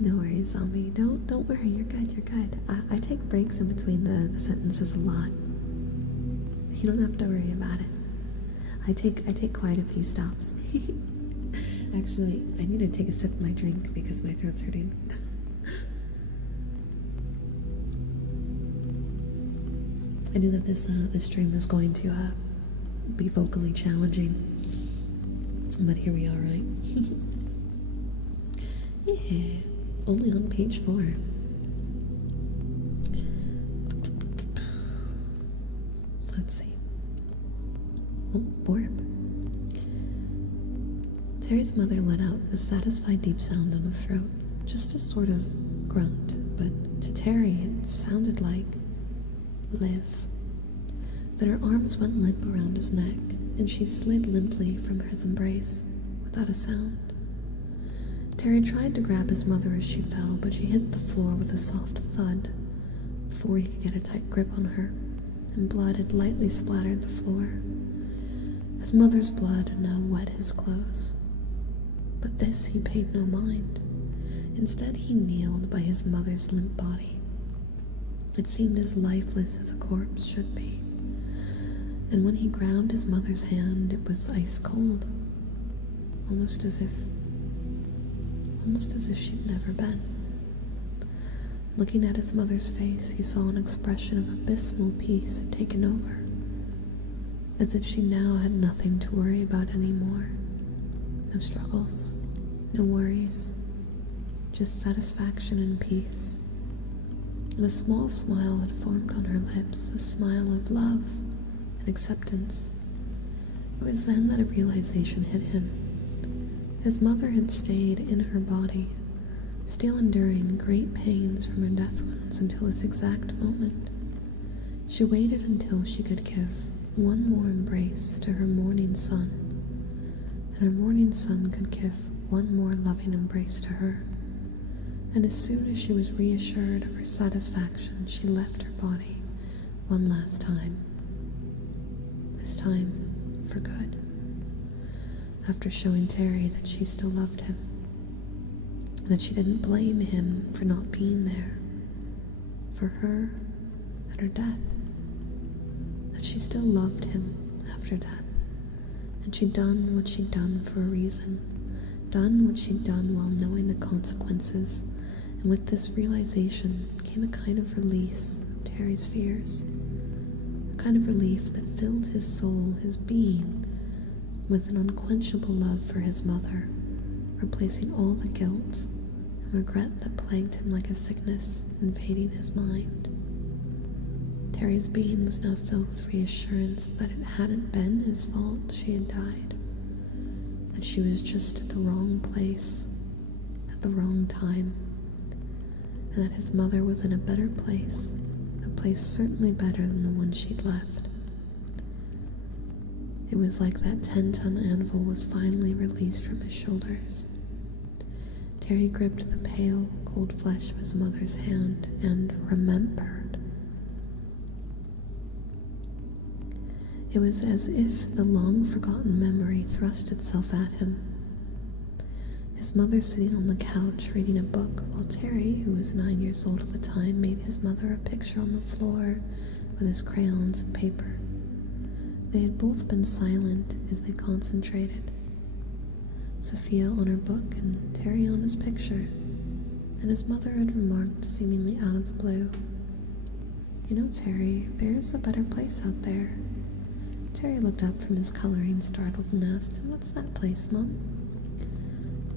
No worries, zombie. Don't worry. You're good. I take breaks in between the sentences a lot. You don't have to worry about it. I take quite a few stops. Actually, I need to take a sip of my drink because my throat's hurting. I knew that this stream was going to be vocally challenging, but here we are, right? Yeah. Only on page 4. Let's see. Oh, Borb. Terry's mother let out a satisfied deep sound in her throat, just a sort of grunt, but to Terry it sounded like live. Then her arms went limp around his neck, and she slid limply from his embrace without a sound. Terry tried to grab his mother as she fell, but she hit the floor with a soft thud before he could get a tight grip on her, and blood had lightly splattered the floor. His mother's blood now wet his clothes. But this he paid no mind. Instead, he kneeled by his mother's limp body. It seemed as lifeless as a corpse should be. And when he grabbed his mother's hand, it was ice cold, almost as if she'd never been. Looking at his mother's face, he saw an expression of abysmal peace had taken over, as if she now had nothing to worry about anymore. No struggles, no worries, just satisfaction and peace. And a small smile had formed on her lips, a smile of love and acceptance. It was then that a realization hit him. His mother had stayed in her body, still enduring great pains from her death wounds until this exact moment. She waited until she could give one more embrace to her mourning son, and her mourning son could give one more loving embrace to her. And as soon as she was reassured of her satisfaction, she left her body one last time. This time for good. After showing Terry that she still loved him, that she didn't blame him for not being there for her at her death, that she still loved him after death, and she'd done what she'd done for a reason, done what she'd done while knowing the consequences. And with this realization came a kind of release of Terry's fears, a kind of relief that filled his soul, his being, with an unquenchable love for his mother, replacing all the guilt and regret that plagued him like a sickness invading his mind. Terry's being was now filled with reassurance that it hadn't been his fault she had died, that she was just at the wrong place, at the wrong time, and that his mother was in a better place, a place certainly better than the one she'd left. It was like that 10-ton anvil was finally released from his shoulders. Terry gripped the pale, cold flesh of his mother's hand and remembered. It was as if the long-forgotten memory thrust itself at him. His mother sitting on the couch reading a book, while Terry, who was 9 years old at the time, made his mother a picture on the floor with his crayons and paper. They had both been silent as they concentrated. Sophia on her book and Terry on his picture, and his mother had remarked seemingly out of the blue, "You know, Terry, there's a better place out there." Terry looked up from his coloring, startled, and asked, "What's that place, Mom?"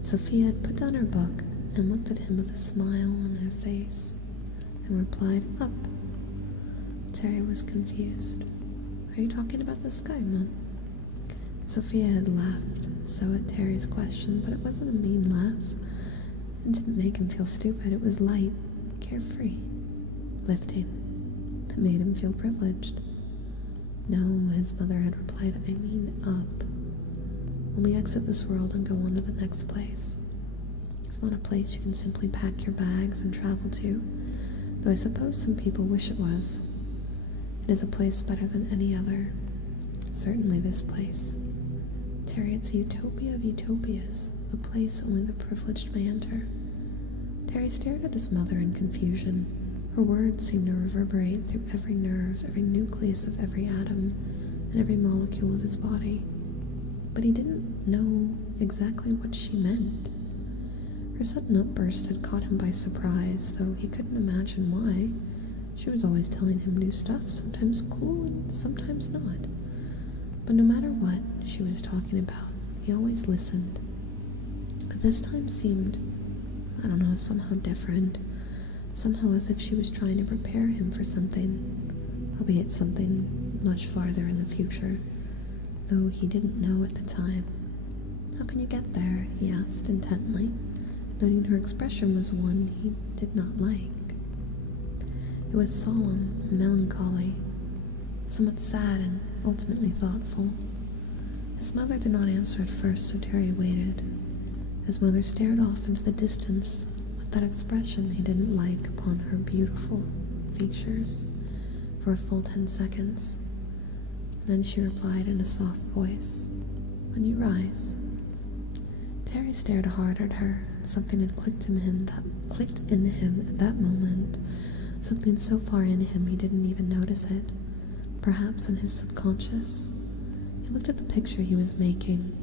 Sophia had put down her book and looked at him with a smile on her face, and replied, "Up." Terry was confused. "Are you talking about the sky, Mom?" Sophia had laughed so at Terry's question, but it wasn't a mean laugh. It didn't make him feel stupid. It was light, carefree, lifting, that made him feel privileged. "No," his mother had replied, "I mean up. When we exit this world and go on to the next place. It's not a place you can simply pack your bags and travel to, though I suppose some people wish it was. It is a place better than any other. Certainly this place. Terry, it's a utopia of utopias, a place only the privileged may enter." Terry stared at his mother in confusion. Her words seemed to reverberate through every nerve, every nucleus of every atom, and every molecule of his body. But he didn't know exactly what she meant. Her sudden outburst had caught him by surprise, though he couldn't imagine why. She was always telling him new stuff, sometimes cool and sometimes not. But no matter what she was talking about, he always listened. But this time seemed, I don't know, somehow different. Somehow as if she was trying to prepare him for something, albeit something much farther in the future, though he didn't know at the time How can you get there? He asked intently, noting her expression was one he did not like. It was solemn, melancholy, somewhat sad and ultimately thoughtful. His mother did not answer at first, so Terry waited. His mother stared off into the distance with that expression he didn't like upon her beautiful features for a full 10 seconds. Then she replied in a soft voice, "When you rise." Terry stared hard at her, and something had clicked in him at that moment, something so far in him he didn't even notice it, perhaps in his subconscious. He looked at the picture he was making,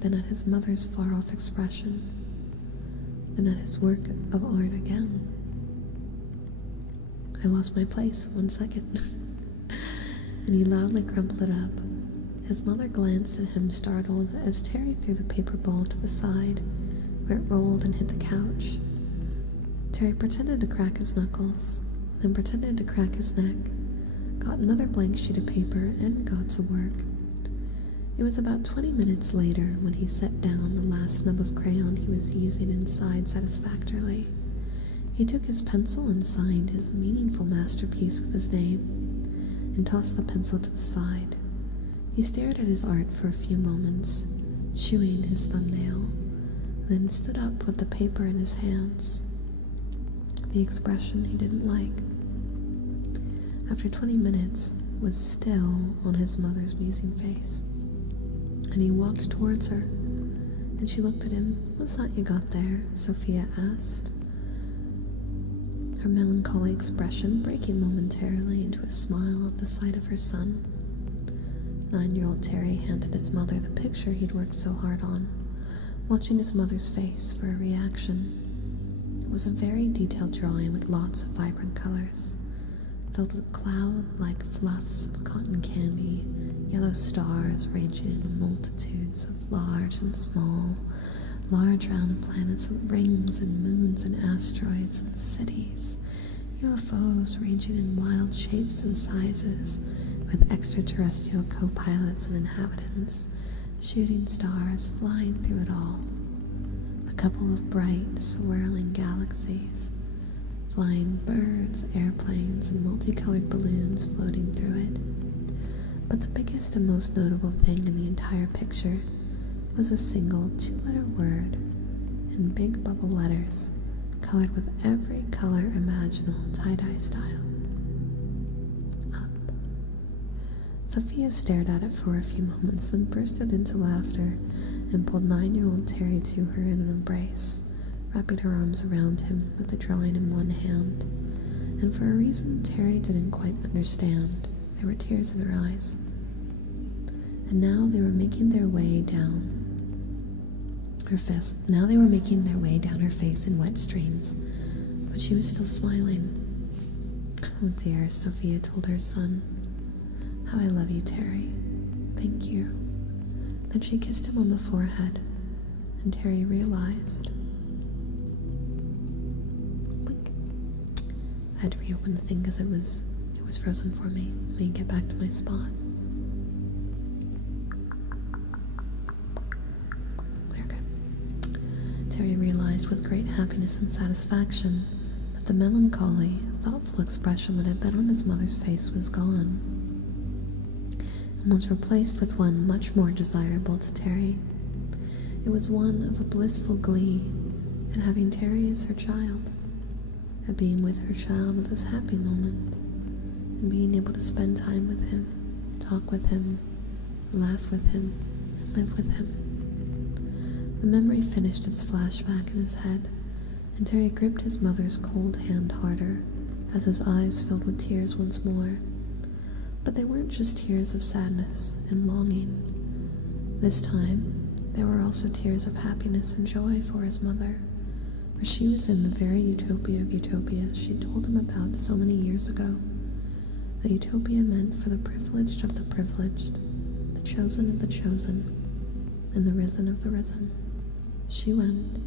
then at his mother's far-off expression, then at his work of art again. "I lost my place, 1 second." And he loudly crumpled it up. His mother glanced at him startled as Terry threw the paper ball to the side, where it rolled and hit the couch. Terry pretended to crack his knuckles, then pretended to crack his neck, got another blank sheet of paper, and got to work. It was about 20 minutes later when he set down the last nub of crayon he was using and sighed satisfactorily. He took his pencil and signed his meaningful masterpiece with his name, and tossed the pencil to the side. He stared at his art for a few moments, chewing his thumbnail, then stood up with the paper in his hands, the expression he didn't like. After 20 minutes, was still on his mother's musing face, and he walked towards her, and she looked at him. "What's that you got there?" Sophia asked, her melancholy expression breaking momentarily into a smile at the sight of her son. 9-year-old Terry handed his mother the picture he'd worked so hard on, watching his mother's face for a reaction. It was a very detailed drawing with lots of vibrant colors, filled with cloud-like fluffs of cotton candy, yellow stars ranging in multitudes of large and small, large round planets with rings and moons and asteroids and cities, UFOs ranging in wild shapes and sizes, with extraterrestrial co-pilots and inhabitants, shooting stars flying through it all, a couple of bright, swirling galaxies, flying birds, airplanes, and multicolored balloons floating through it. But the biggest and most notable thing in the entire picture was a single 2-letter word in big bubble letters, colored with every color imaginable, tie-dye style. Up. Sophia stared at it for a few moments, then bursted into laughter and pulled 9-year-old Terry to her in an embrace, wrapping her arms around him with the drawing in one hand. And for a reason Terry didn't quite understand, there were tears in her eyes. And now they were making their way down her face. Now they were making their way down her face in wet streams, but she was still smiling. "Oh dear," Sophia told her son. "How I love you, Terry. Thank you." Then she kissed him on the forehead, and Terry realized. Blink. I had to reopen the thing because it was frozen for me. Let me get back to my spot. Terry realized with great happiness and satisfaction that the melancholy, thoughtful expression that had been on his mother's face was gone, and was replaced with one much more desirable to Terry. It was one of a blissful glee at having Terry as her child, at being with her child at this happy moment, and being able to spend time with him, talk with him, laugh with him, and live with him. The memory finished its flashback in his head, and Terry gripped his mother's cold hand harder as his eyes filled with tears once more. But they weren't just tears of sadness and longing. This time, there were also tears of happiness and joy for his mother, for she was in the very utopia of utopias she'd told him about so many years ago. A utopia meant for the privileged of the privileged, the chosen of the chosen, and the risen of the risen. She went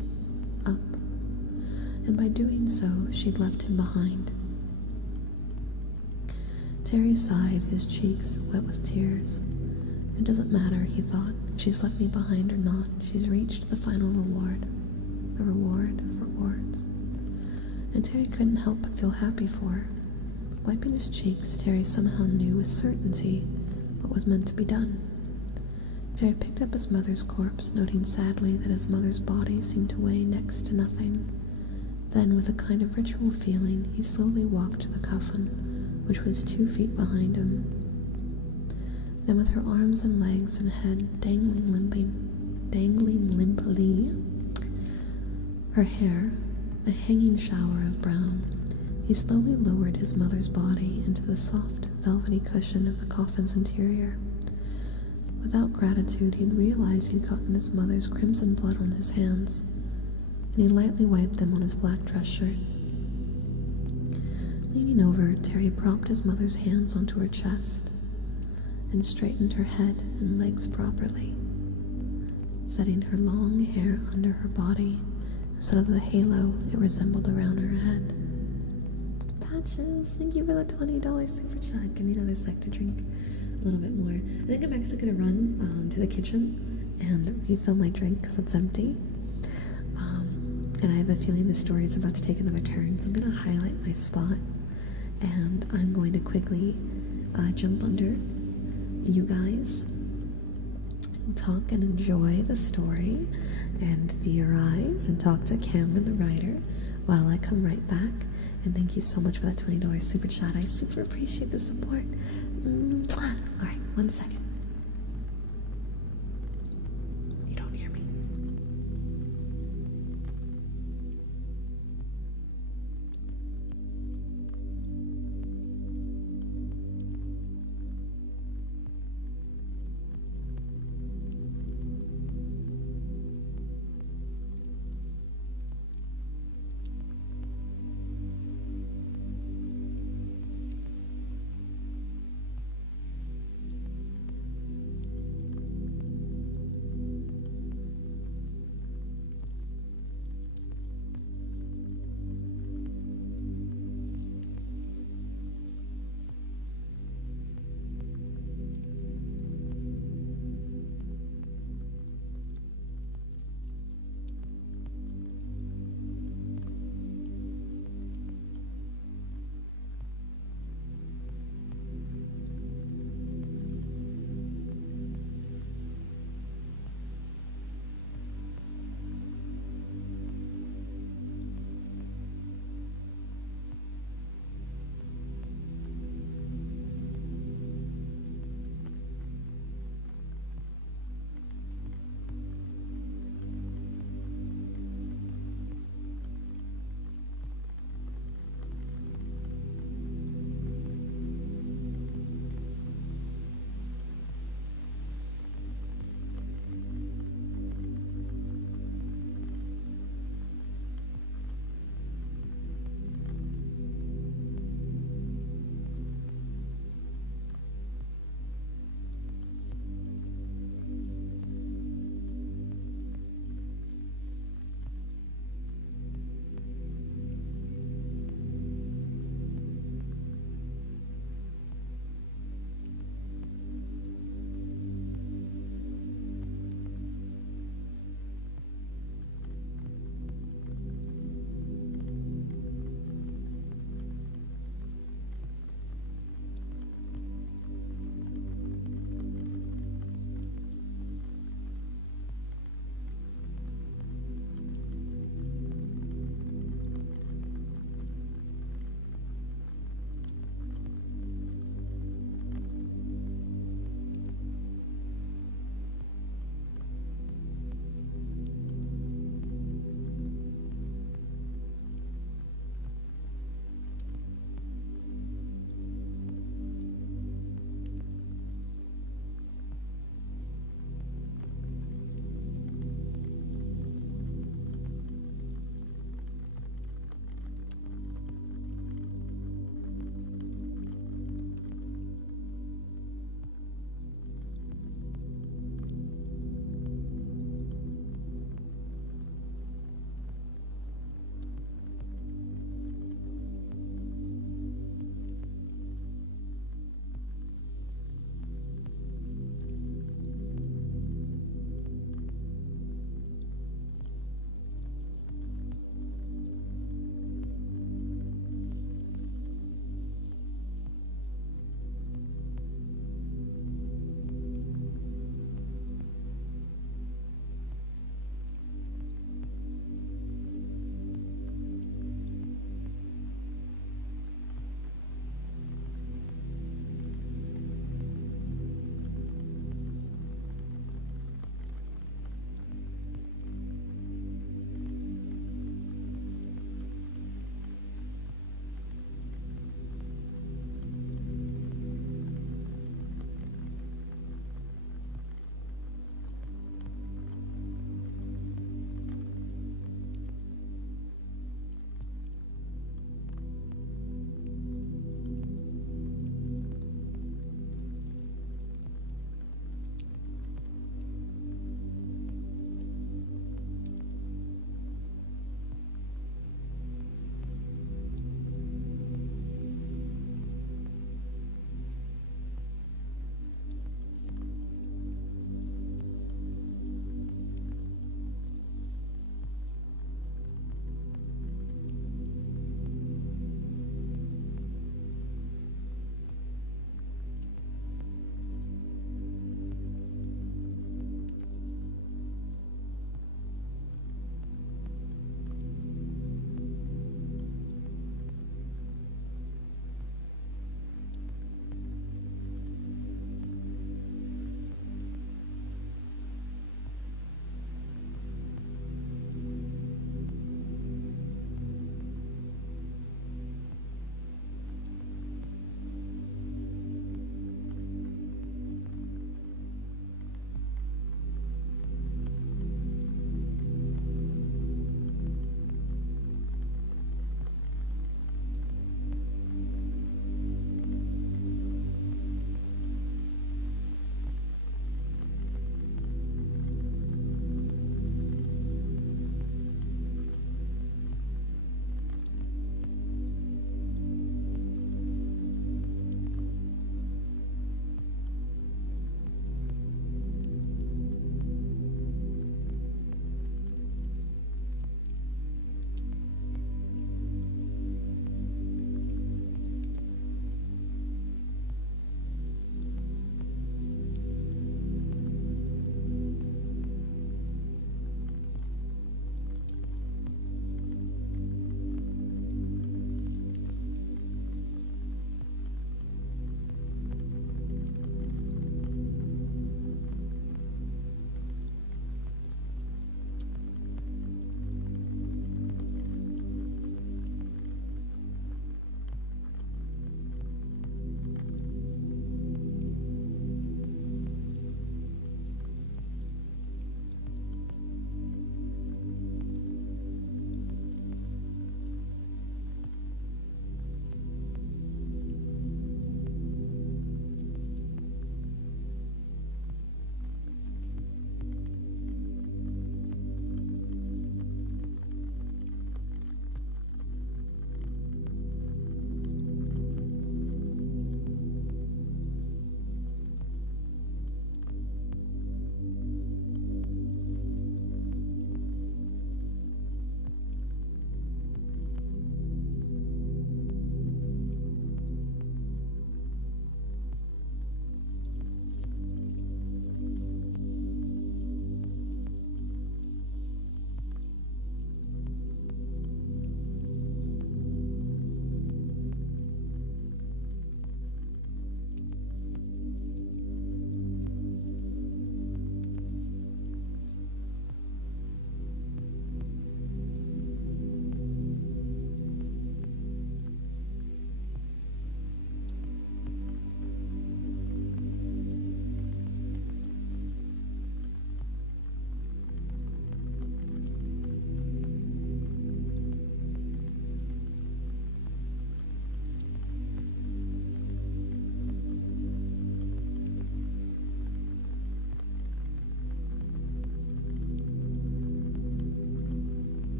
up, and by doing so, she'd left him behind. Terry sighed, his cheeks wet with tears, It doesn't matter, he thought, if she's left me behind or not, she's reached the final reward. A reward for words. And Terry couldn't help but feel happy for her. Wiping his cheeks, Terry somehow knew with certainty what was meant to be done. Terry picked up his mother's corpse, noting sadly that his mother's body seemed to weigh next to nothing. Then, with a kind of ritual feeling, he slowly walked to the coffin, which was 2 feet behind him. Then, with her arms and legs and head dangling limply, her hair a hanging shower of brown, he slowly lowered his mother's body into the soft, velvety cushion of the coffin's interior. Without gratitude, he'd realized he'd gotten his mother's crimson blood on his hands, and he lightly wiped them on his black dress shirt. Leaning over, Terry propped his mother's hands onto her chest and straightened her head and legs properly, setting her long hair under her body instead of the halo it resembled around her head. Patches, thank you for the $20 super chat. Give me another sec to drink a little bit more. I think I'm actually going to run to the kitchen and refill my drink because it's empty. And I have a feeling the story is about to take another turn, so I'm going to highlight my spot and I'm going to quickly jump under you guys and talk and enjoy the story and theorize and talk to Cameron the writer while I come right back. And thank you so much for that $20 super chat. I super appreciate the support. Alright, 1 second. You don't hear me.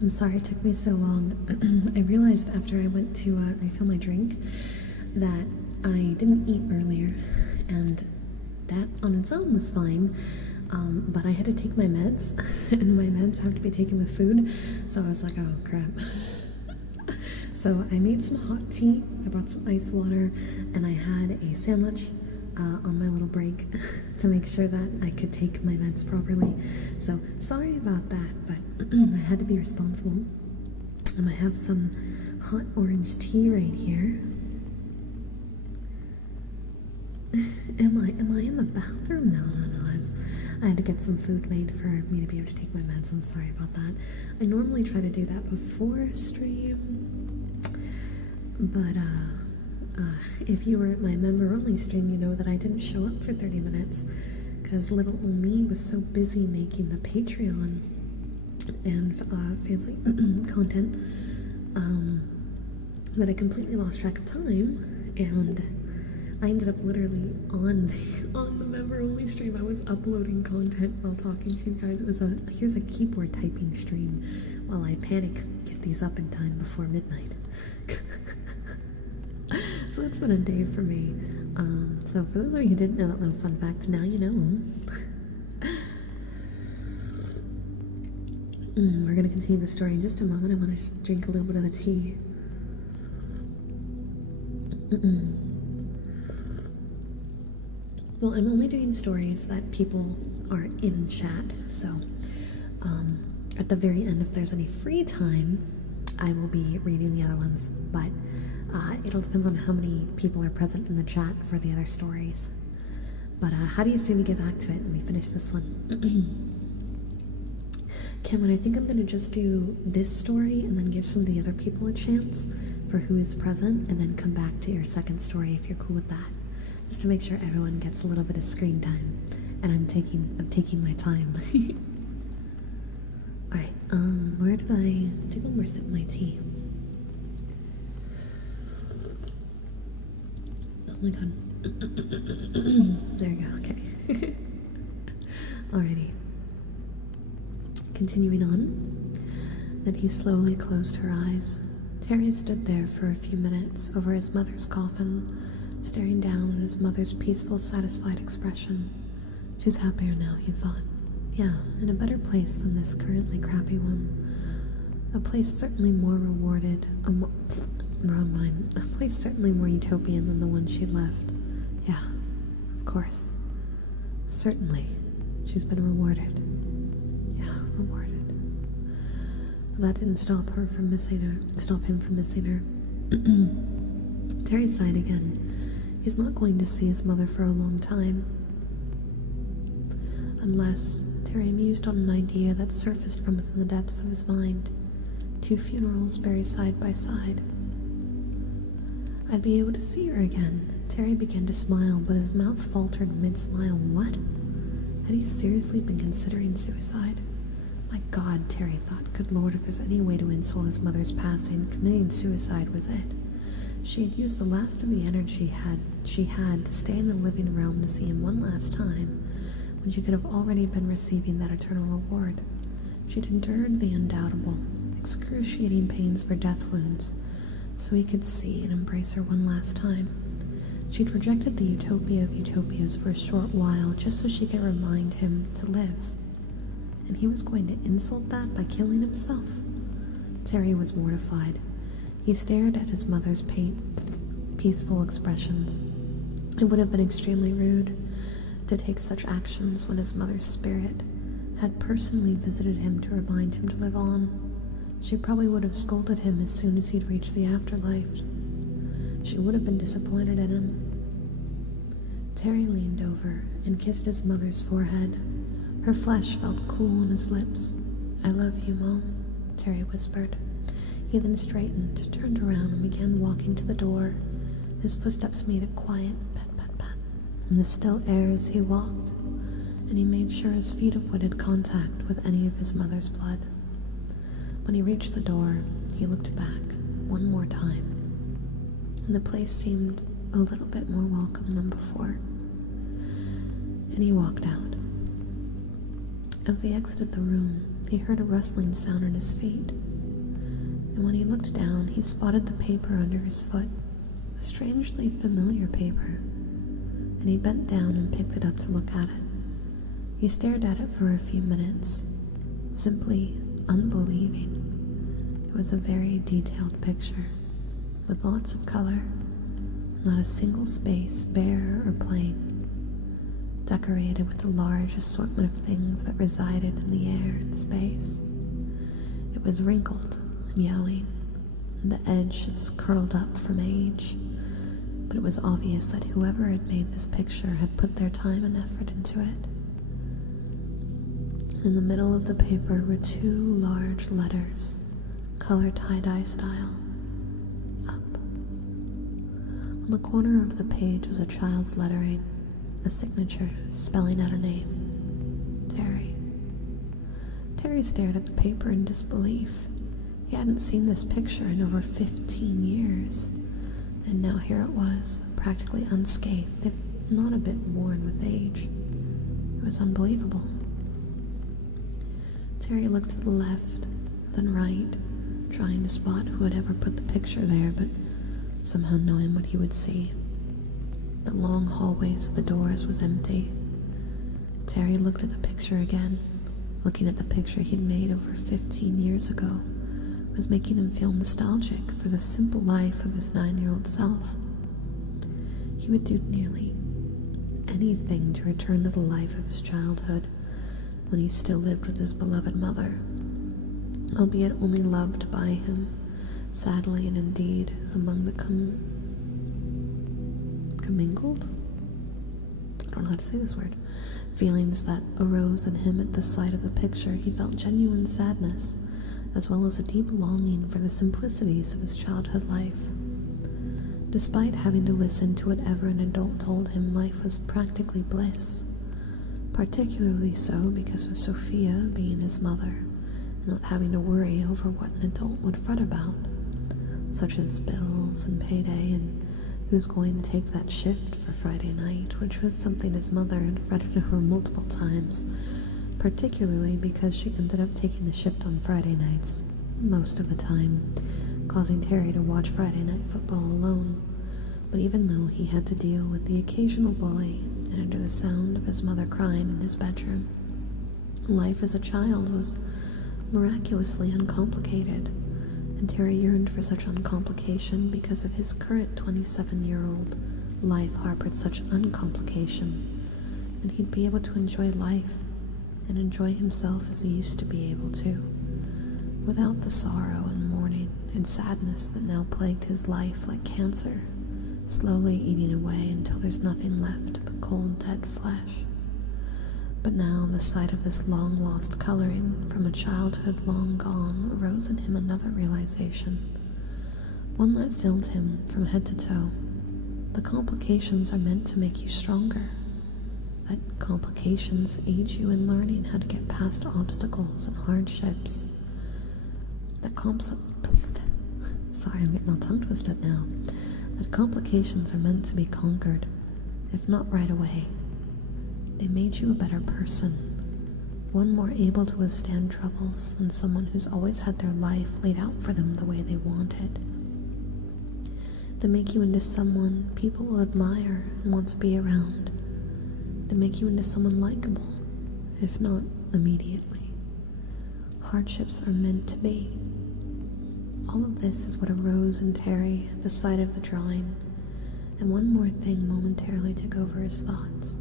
I'm sorry it took me so long. I realized after I went to refill my drink that I didn't eat earlier, and that on its own was fine, but I had to take my meds, and my meds have to be taken with food, so I was like, oh crap. So I made some hot tea, I brought some ice water, and I had a sandwich on my little break to make sure that I could take my meds properly. So sorry about that, but I had to be responsible. And I have some hot orange tea right here. Am I in the bathroom? No. I had to get some food made for me to be able to take my meds. I'm sorry about that. I normally try to do that before stream, but if you were at my member-only stream, you know that I didn't show up for 30 minutes because little old me was so busy making the Patreon and fancy content that I completely lost track of time, and I ended up literally on the member-only stream. I was uploading content while talking to you guys. It was here's a keyboard typing stream while I panic get these up in time before midnight. So it's been a day for me. So for those of you who didn't know that little fun fact, now you know. We're going to continue the story in just a moment. I want to just drink a little bit of the tea. Well, I'm only doing stories that people are in chat, so at the very end, if there's any free time, I will be reading the other ones, but it all depends on how many people are present in the chat for the other stories. But how do you say we get back to it and we finish this one? Cameron, I think I'm going to just do this story and then give some of the other people a chance for who is present, and then come back to your second story if you're cool with that. Just to make sure everyone gets a little bit of screen time. And I'm taking my time. Alright, where did I take one more sip of my tea? Oh my god. There we go, okay. Alrighty. Continuing on. Then he slowly closed her eyes. Terry stood there for a few minutes over his mother's coffin, staring down at his mother's peaceful, satisfied expression. She's happier now, he thought. Yeah, in a better place than this currently crappy one. A place certainly more rewarded, wrong mind. A place certainly more utopian than the one she'd left. Yeah, of course. Certainly, she's been rewarded. Yeah, rewarded. But that didn't stop him from missing her. Terry sighed again. He's not going to see his mother for a long time. Unless Terry mused on an idea that surfaced from within the depths of his mind. 2 funerals buried side by side. I'd be able to see her again. Terry began to smile, but his mouth faltered mid-smile. What? Had he seriously been considering suicide? My God, Terry thought. Good Lord, if there's any way to insult his mother's passing, committing suicide was it. She had used the last of the energy she had to stay in the living realm to see him one last time, when she could have already been receiving that eternal reward. She'd endured the undoubtable, excruciating pains of her death wounds, so he could see and embrace her one last time. She'd rejected the utopia of utopias for a short while, just so she could remind him to live. And he was going to insult that by killing himself? Terry was mortified. He stared at his mother's peaceful expressions. It would have been extremely rude to take such actions when his mother's spirit had personally visited him to remind him to live on. She probably would have scolded him as soon as he'd reached the afterlife. She would have been disappointed in him. Terry leaned over and kissed his mother's forehead. Her flesh felt cool on his lips. I love you, Mom, Terry whispered. He then straightened, turned around, and began walking to the door. His footsteps made a quiet pat-pat-pat in the still air as he walked, and he made sure his feet avoided contact with any of his mother's blood. When he reached the door, he looked back one more time, and the place seemed a little bit more welcome than before, and he walked out. As he exited the room, he heard a rustling sound at his feet, and when he looked down, he spotted the paper under his foot, a strangely familiar paper, and he bent down and picked it up to look at it. He stared at it for a few minutes, simply unbelieving. It was a very detailed picture, with lots of color, not a single space bare or plain, decorated with a large assortment of things that resided in the air and space. It was wrinkled and yellowing, and the edges curled up from age, but it was obvious that whoever had made this picture had put their time and effort into it. In the middle of the paper were 2 large letters, color tie-dye style, up. On the corner of the page was a child's lettering, a signature spelling out a name, Terry. Terry stared at the paper in disbelief. He hadn't seen this picture in over 15 years, and now here it was, practically unscathed, if not a bit worn with age. It was unbelievable. Terry looked to the left, then right, trying to spot who had ever put the picture there, but somehow knowing what he would see. The long hallways of the doors was empty. Terry looked at the picture again. Looking at the picture he'd made over 15 years ago was making him feel nostalgic for the simple life of his 9-year-old self. He would do nearly anything to return to the life of his childhood, when he still lived with his beloved mother, albeit only loved by him, sadly and indeed among the commingled? I don't know how to say this word. Feelings that arose in him at the sight of the picture. He felt genuine sadness, as well as a deep longing for the simplicities of his childhood life. Despite having to listen to whatever an adult told him, life was practically bliss. Particularly so because of Sophia being his mother, and not having to worry over what an adult would fret about, such as bills and payday and who's going to take that shift for Friday night, which was something his mother had fretted over multiple times, particularly because she ended up taking the shift on Friday nights most of the time, causing Terry to watch Friday night football alone. But even though he had to deal with the occasional bully and under the sound of his mother crying in his bedroom, life as a child was miraculously uncomplicated, and Terry yearned for such uncomplication because of his current 27-year-old life harbored such uncomplication, that he'd be able to enjoy life and enjoy himself as he used to be able to, without the sorrow and mourning and sadness that now plagued his life like cancer, slowly eating away until there's nothing left but cold, dead flesh. But now the sight of this long-lost coloring from a childhood long gone arose in him another realization, one that filled him from head to toe. The complications are meant to make you stronger. That complications aid you in learning how to get past obstacles and hardships. Sorry, I'm getting all tongue-twisted now. That complications are meant to be conquered, if not right away. They made you a better person, one more able to withstand troubles than someone who's always had their life laid out for them the way they wanted. They make you into someone people will admire and want to be around. They make you into someone likable, if not immediately. Hardships are meant to be. All of this is what arose in Terry at the sight of the drawing, and one more thing momentarily took over his thoughts.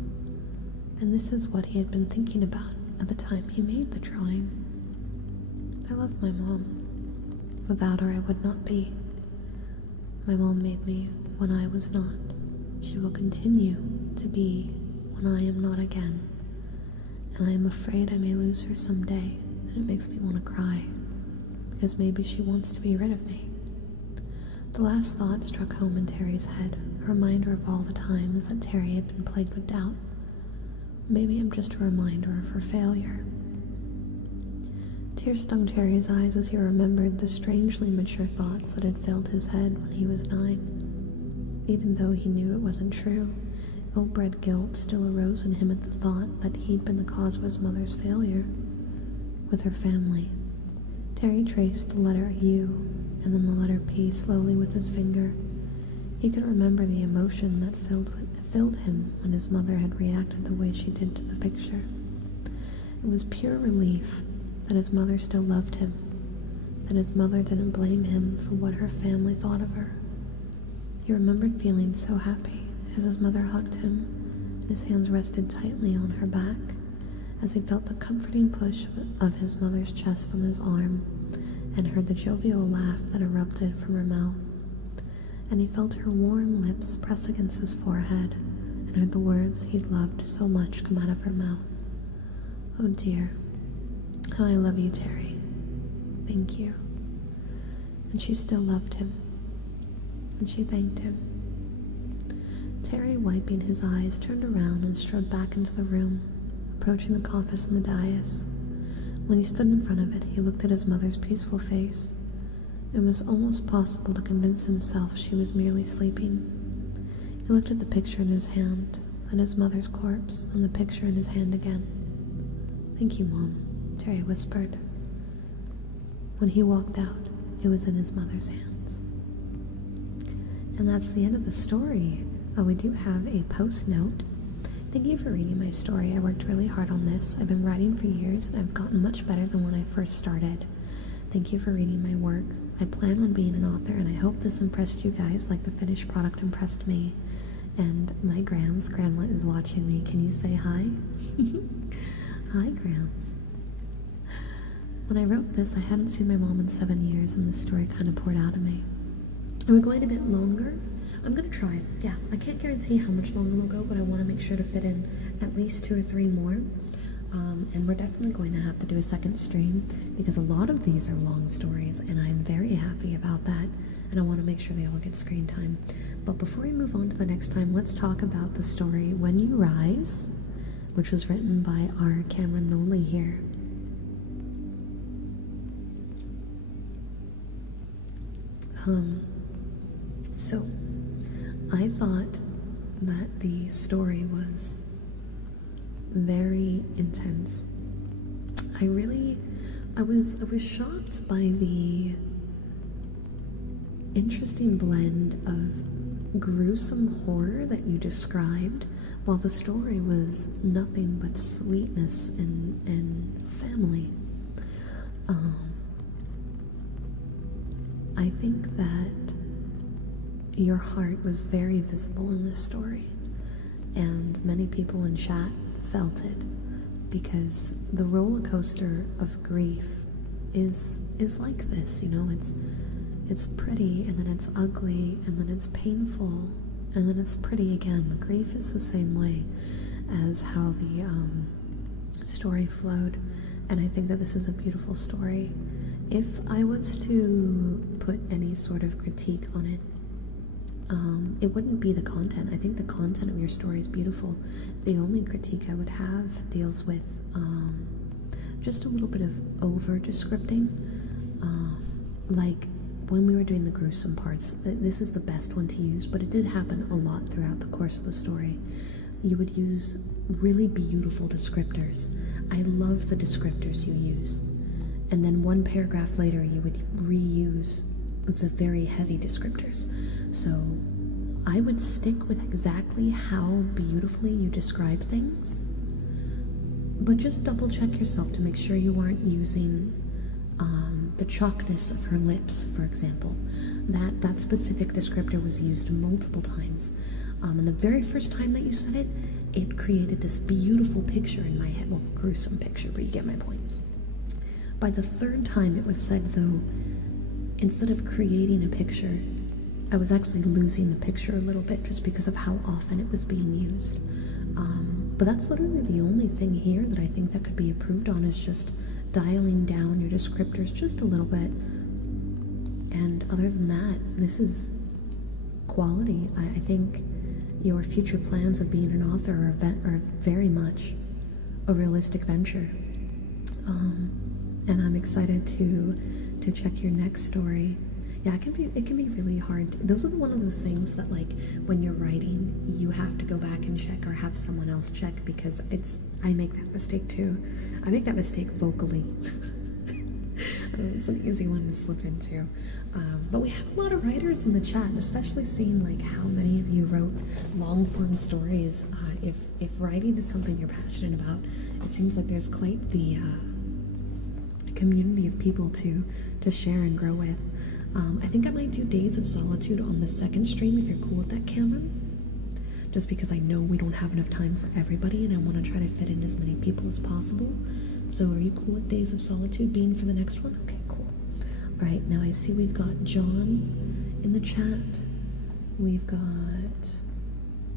And this is what he had been thinking about at the time he made the drawing. I love my mom. Without her, I would not be. My mom made me when I was not. She will continue to be when I am not again. And I am afraid I may lose her someday, and it makes me want to cry, because maybe she wants to be rid of me. The last thought struck home in Terry's head, a reminder of all the times that Terry had been plagued with doubt. Maybe I'm just a reminder of her failure. Tears stung Terry's eyes as he remembered the strangely mature thoughts that had filled his head when he was 9. Even though he knew it wasn't true, ill-bred guilt still arose in him at the thought that he'd been the cause of his mother's failure. with her family. Terry traced the letter U and then the letter P slowly with his finger. He could remember the emotion that filled him when his mother had reacted the way she did to the picture. It was pure relief that his mother still loved him, that his mother didn't blame him for what her family thought of her. He remembered feeling so happy as his mother hugged him and his hands rested tightly on her back, as he felt the comforting push of his mother's chest on his arm and heard the jovial laugh that erupted from her mouth. And he felt her warm lips press against his forehead and heard the words he'd loved so much come out of her mouth. Oh dear, how I love you, Terry. Thank you. And she still loved him, and she thanked him. Terry, wiping his eyes, turned around and strode back into the room, approaching the coffin and the dais. When he stood in front of it, he looked at his mother's peaceful face. It was almost possible to convince himself she was merely sleeping. He looked at the picture in his hand, then his mother's corpse, and the picture in his hand again. "Thank you, Mom," Terry whispered. When he walked out, it was in his mother's hands. And that's the end of the story. We do have a post note. Thank you for reading my story. I worked really hard on this. I've been writing for years and I've gotten much better than when I first started. Thank you for reading my work. I plan on being an author and I hope this impressed you guys like the finished product impressed me. And my grandma is watching me. Can you say hi? Hi, Grams. When I wrote this, I hadn't seen my mom in 7 years and the story kind of poured out of me. Are we going a bit longer? I'm gonna try. Yeah, I can't guarantee how much longer we'll go, but I want to make sure to fit in at least 2 or 3 more. And we're definitely going to have to do a second stream because a lot of these are long stories and I'm very happy about that. And I want to make sure they all get screen time. But before we move on to the next time, let's talk about the story When You Rise, which was written by our Cameron Noley here. So I thought that the story was very intense. I was shocked by the interesting blend of gruesome horror that you described, while the story was nothing but sweetness and family. I think that your heart was very visible in this story, and many people in chat felt it, because the roller coaster of grief is like this, you know. It's pretty, and then it's ugly, and then it's painful, and then it's pretty again. Grief is the same way as how the story flowed, and I think that this is a beautiful story. If I was to put any sort of critique on it, it wouldn't be the content. I think the content of your story is beautiful. The only critique I would have deals with just a little bit of over-descripting. Like when we were doing the gruesome parts, this is the best one to use, but it did happen a lot throughout the course of the story. You would use really beautiful descriptors. I love the descriptors you use. And then one paragraph later, you would reuse the very heavy descriptors. So I would stick with exactly how beautifully you describe things, but just double check yourself to make sure you aren't using the chalkness of her lips, for example. That specific descriptor was used multiple times. And the very first time that you said it, it created this beautiful picture in my head. Well, gruesome picture, but you get my point. By the third time it was said, though, instead of creating a picture, I was actually losing the picture a little bit just because of how often it was being used. But that's literally the only thing here that I think that could be improved on, is just dialing down your descriptors just a little bit. And other than that, this is quality. I think your future plans of being an author are very much a realistic venture. And I'm excited to check your next story. Yeah, it can be really hard. Those are one of those things that, like, when you're writing, you have to go back and check or have someone else check, because I make that mistake too. I make that mistake vocally. It's an easy one to slip into. But we have a lot of writers in the chat, especially seeing like how many of you wrote long form stories. If writing is something you're passionate about, it seems like there's quite the community of people to share and grow with. I think I might do Days of Solitude on the second stream if you're cool with that, Cameron. Just because I know we don't have enough time for everybody and I want to try to fit in as many people as possible. So are you cool with Days of Solitude being for the next one? Okay, cool. Alright, now I see we've got John in the chat. We've got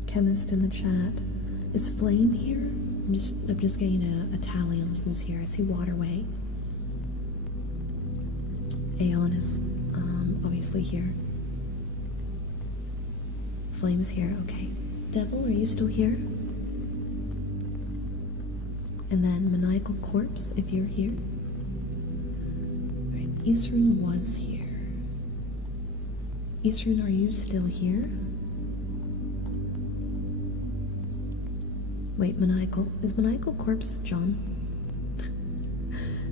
Chemist in the chat. Is Flame here? I'm just getting a tally on who's here. I see Waterway. Aeon is obviously here. Flame's here, okay. Devil, are you still here? And then Maniacal Corpse, if you're here. Right, Isrun was here. Isrun, are you still here? Wait, is Maniacal Corpse John?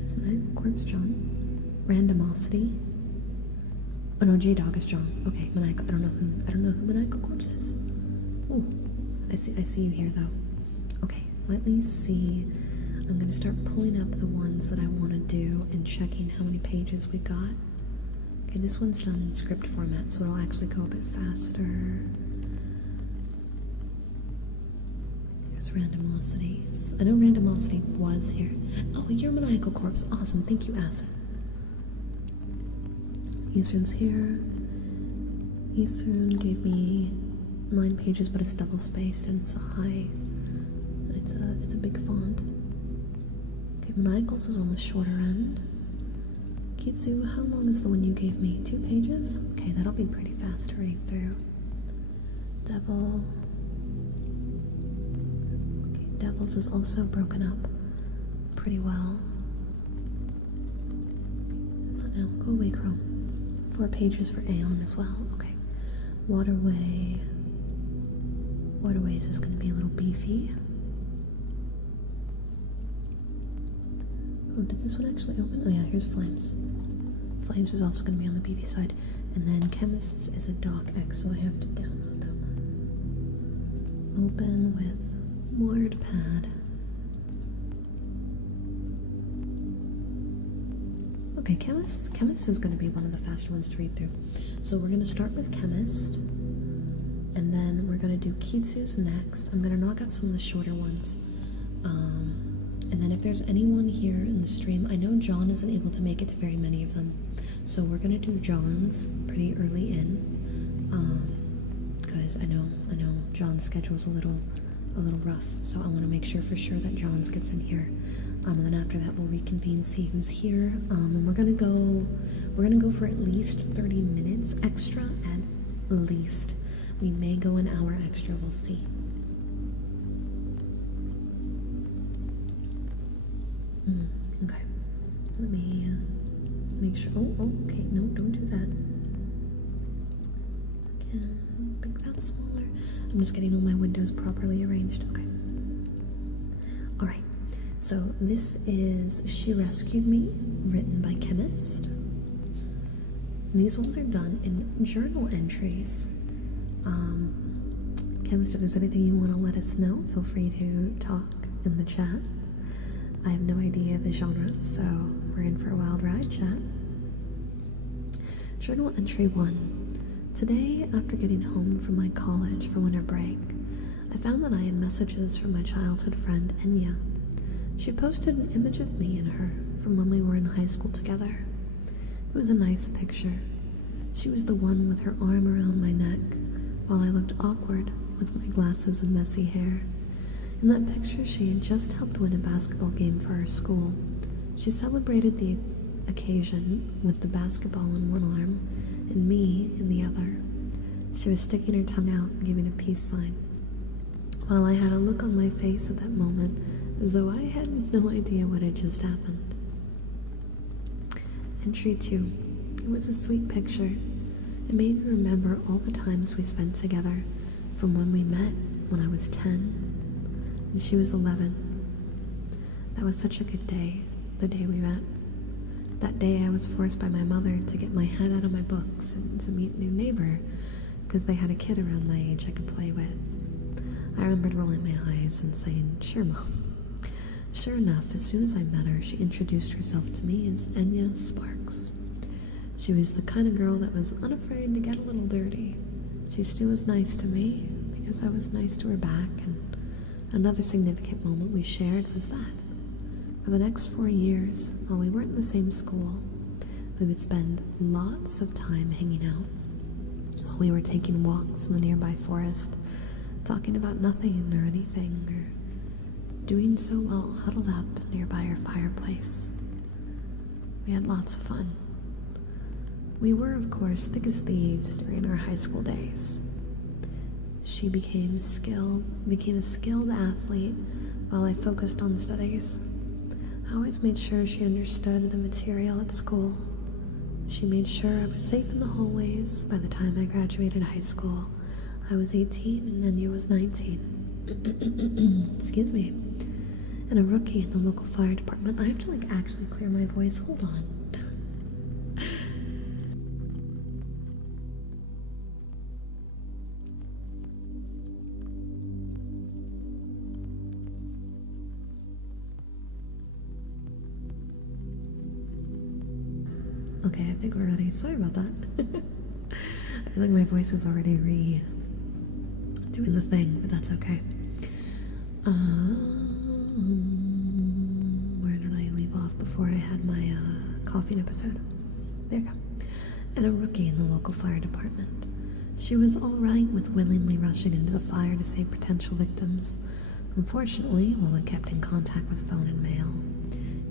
Is Maniacal Corpse John? Randomosity? Oh no, J-Dog is John. Okay, Maniacal, I don't know who Maniacal Corpse is. Ooh, I see you here though. Okay, let me see. I'm gonna start pulling up the ones that I want to do and checking how many pages we got. Okay, this one's done in script format, so it'll actually go a bit faster. There's Randomosities. I know Randomosity was here. Oh, you're Maniacal Corpse. Awesome, thank you, Acid. Eastern's here. Eastern gave me 9 pages, but it's double spaced and it's a high. It's a big font. Okay, Maniacals is on the shorter end. Kitsu, how long is the one you gave me? 2 pages? Okay, that'll be pretty fast to read through. Devil. Okay, Devils is also broken up pretty well. Oh no, go away, Chrome. 4 pages for Aeon as well. Okay. Waterways is going to be a little beefy. Oh, did this one actually open? Oh yeah, here's Flames. Flames is also going to be on the beefy side. And then Chemists is a DocX, so I have to download that one. Open with WordPad. Okay, Chemist is going to be one of the faster ones to read through. So we're going to start with Chemist, and then we're going to do Kitsu's next. I'm going to knock out some of the shorter ones. And then if there's anyone here in the stream, I know John isn't able to make it to very many of them. So we're going to do John's pretty early in, because I know John's schedule's a little rough. So I want to make sure for sure that John's gets in here. And then after that we'll reconvene, see who's here, and we're gonna go for at least 30 minutes extra, at least. We may go an hour extra, we'll see. Okay, let me make sure. Oh, okay, no, don't do that. Again, make that smaller. I'm just getting all my windows properly arranged. Okay. All right. So this is She Rescued Me, written by Chemist. And these ones are done in journal entries. Chemist, if there's anything you want to let us know, feel free to talk in the chat. I have no idea the genre, so we're in for a wild ride, chat. Journal entry 1. Today, after getting home from my college for winter break, I found that I had messages from my childhood friend Enya. She posted an image of me and her from when we were in high school together. It was a nice picture. She was the one with her arm around my neck, while I looked awkward with my glasses and messy hair. In that picture, she had just helped win a basketball game for her school. She celebrated the occasion with the basketball in one arm and me in the other. She was sticking her tongue out and giving a peace sign, while I had a look on my face at that moment as though I had no idea what had just happened. Entry 2. It was a sweet picture. It made me remember all the times we spent together, from when we met when I was 10 and she was 11. That was such a good day, the day we met. That day I was forced by my mother to get my head out of my books and to meet a new neighbor because they had a kid around my age I could play with. I remembered rolling my eyes and saying, "Sure, Mom." Sure enough, as soon as I met her, she introduced herself to me as Enya Sparks. She was the kind of girl that was unafraid to get a little dirty. She still was nice to me because I was nice to her back, and another significant moment we shared was that for the next 4 years, while we weren't in the same school, we would spend lots of time hanging out while we were taking walks in the nearby forest, talking about nothing or anything, or doing so while huddled up nearby our fireplace. We had lots of fun. We were, of course, thick as thieves during our high school days. She became a skilled athlete while I focused on studies. I always made sure she understood the material at school. She made sure I was safe in the hallways. By the time I graduated high school, I was 18 and Enya was 19. Excuse me. And a rookie in the local fire department. I have to actually clear my voice. Hold on. Okay, I think we're ready. Sorry about that. I feel like my voice is already doing the thing, but that's okay. Where did I leave off before I had my coughing episode? There you go. And a rookie in the local fire department. She was alright with willingly rushing into the fire to save potential victims. Unfortunately, while we kept in contact with phone and mail,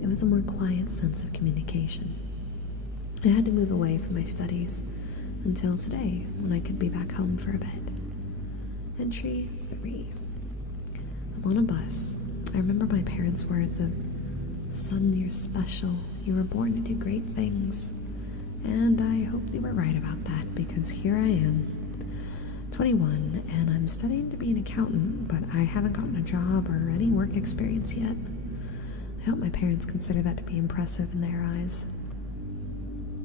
it was a more quiet sense of communication. I had to move away from my studies until today, when I could be back home for a bit. Entry 3. I'm on a bus. I remember my parents' words of, "Son, you're special. You were born to do great things." And I hope they were right about that, because here I am, 21, and I'm studying to be an accountant, but I haven't gotten a job or any work experience yet. I hope my parents consider that to be impressive in their eyes.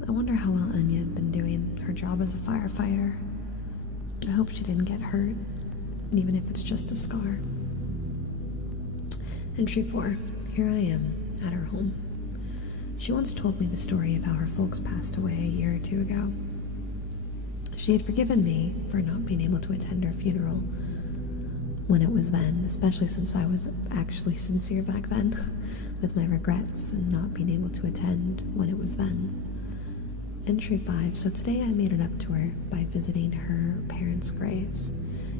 I wonder how well Enya had been doing her job as a firefighter. I hope she didn't get hurt, even if it's just a scar. Entry 4. Here I am, at her home. She once told me the story of how her folks passed away a year or 2 ago. She had forgiven me for not being able to attend her funeral when it was then, especially since I was actually sincere back then, with my regrets and not being able to attend when it was then. Entry 5. So today I made it up to her by visiting her parents' graves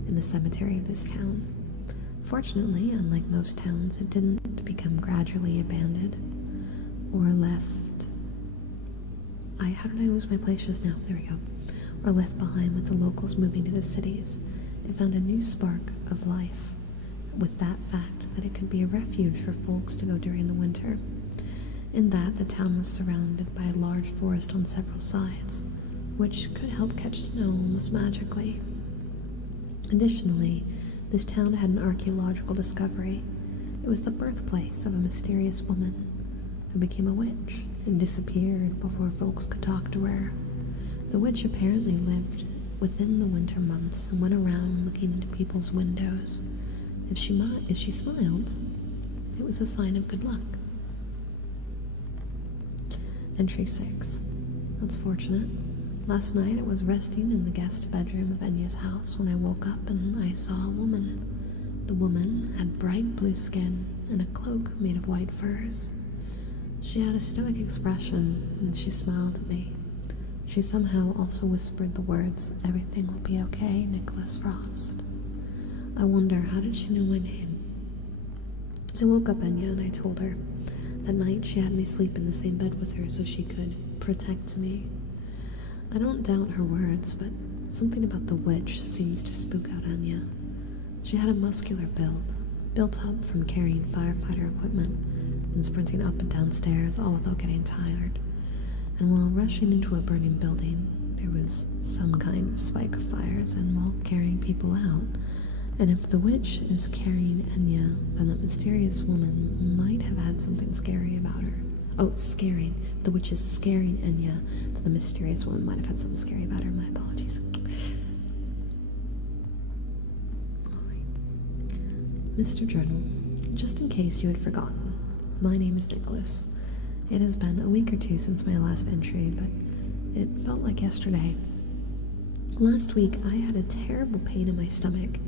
in the cemetery of this town. Fortunately, unlike most towns, it didn't become gradually abandoned or left. How did I lose my place just now? There we go. Or left behind with the locals moving to the cities. It found a new spark of life with that fact that it could be a refuge for folks to go during the winter. In that, the town was surrounded by a large forest on several sides, which could help catch snow almost magically. Additionally, this town had an archaeological discovery. It was the birthplace of a mysterious woman who became a witch and disappeared before folks could talk to her. The witch apparently lived within the winter months and went around looking into people's windows. If she smiled, it was a sign of good luck. Entry 6. That's fortunate. Last night I was resting in the guest bedroom of Enya's house when I woke up and I saw a woman. The woman had bright blue skin and a cloak made of white furs. She had a stoic expression and she smiled at me. She somehow also whispered the words, "Everything will be okay, Nicholas Frost." I wonder, how did she know my name? I woke up Enya and I told her. That night she had me sleep in the same bed with her so she could protect me. I don't doubt her words, but something about the witch seems to spook out Enya. She had a muscular build, built up from carrying firefighter equipment and sprinting up and down stairs, all without getting tired. And while rushing into a burning building, there was some kind of spike of fires and while carrying people out. And if the witch is carrying Enya, then that mysterious woman might have had something scary about her. Oh, scaring. The witch is scaring Enya. That the mysterious woman might have had something scary about her. My apologies. Alright. Mr. Journal, just in case you had forgotten, my name is Nicholas. It has been a week or two since my last entry, but it felt like yesterday. Last week, I had a terrible pain in my stomach.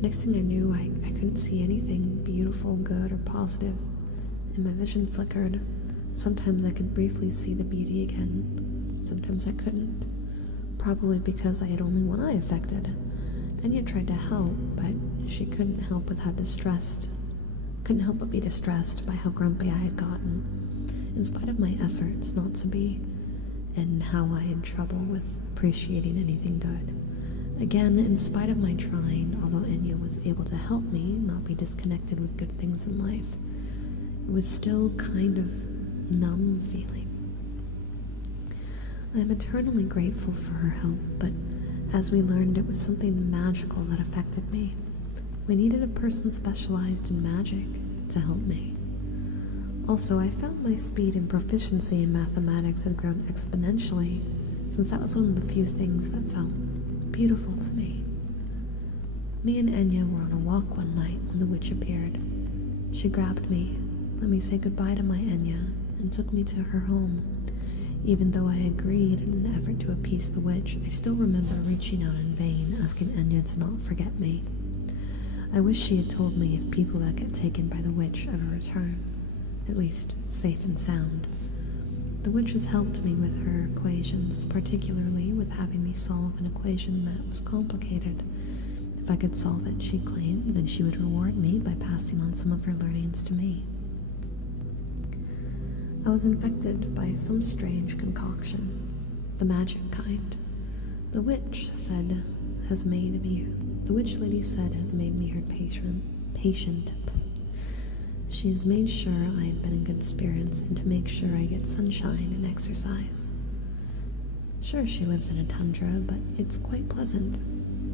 Next thing I knew, I couldn't see anything beautiful, good, or positive, and my vision flickered. Sometimes I could briefly see the beauty again. Sometimes I couldn't. Probably because I had only one eye affected. Enya tried to help, but she couldn't help but be distressed by how grumpy I had gotten, in spite of my efforts not to be, and how I had trouble with appreciating anything good. Again, in spite of my trying, although Enya was able to help me not be disconnected with good things in life, it was still kind of numb feeling. I am eternally grateful for her help, but as we learned, it was something magical that affected me. We needed a person specialized in magic to help me. Also, I found my speed and proficiency in mathematics had grown exponentially, since that was one of the few things that felt beautiful to me. Me and Enya were on a walk one night when the witch appeared. She grabbed me, let me say goodbye to my Enya, and took me to her home. Even though I agreed in an effort to appease the witch, I still remember reaching out in vain, asking Enya to not forget me. I wish she had told me if people that get taken by the witch ever return, at least safe and sound. The witch has helped me with her equations, particularly with having me solve an equation that was complicated. If I could solve it, she claimed, then she would reward me by passing on some of her learnings to me. I was infected by some strange concoction, the magic kind. The witch lady said has made me her patient. She has made sure I had been in good spirits and to make sure I get sunshine and exercise. Sure, she lives in a tundra, but it's quite pleasant,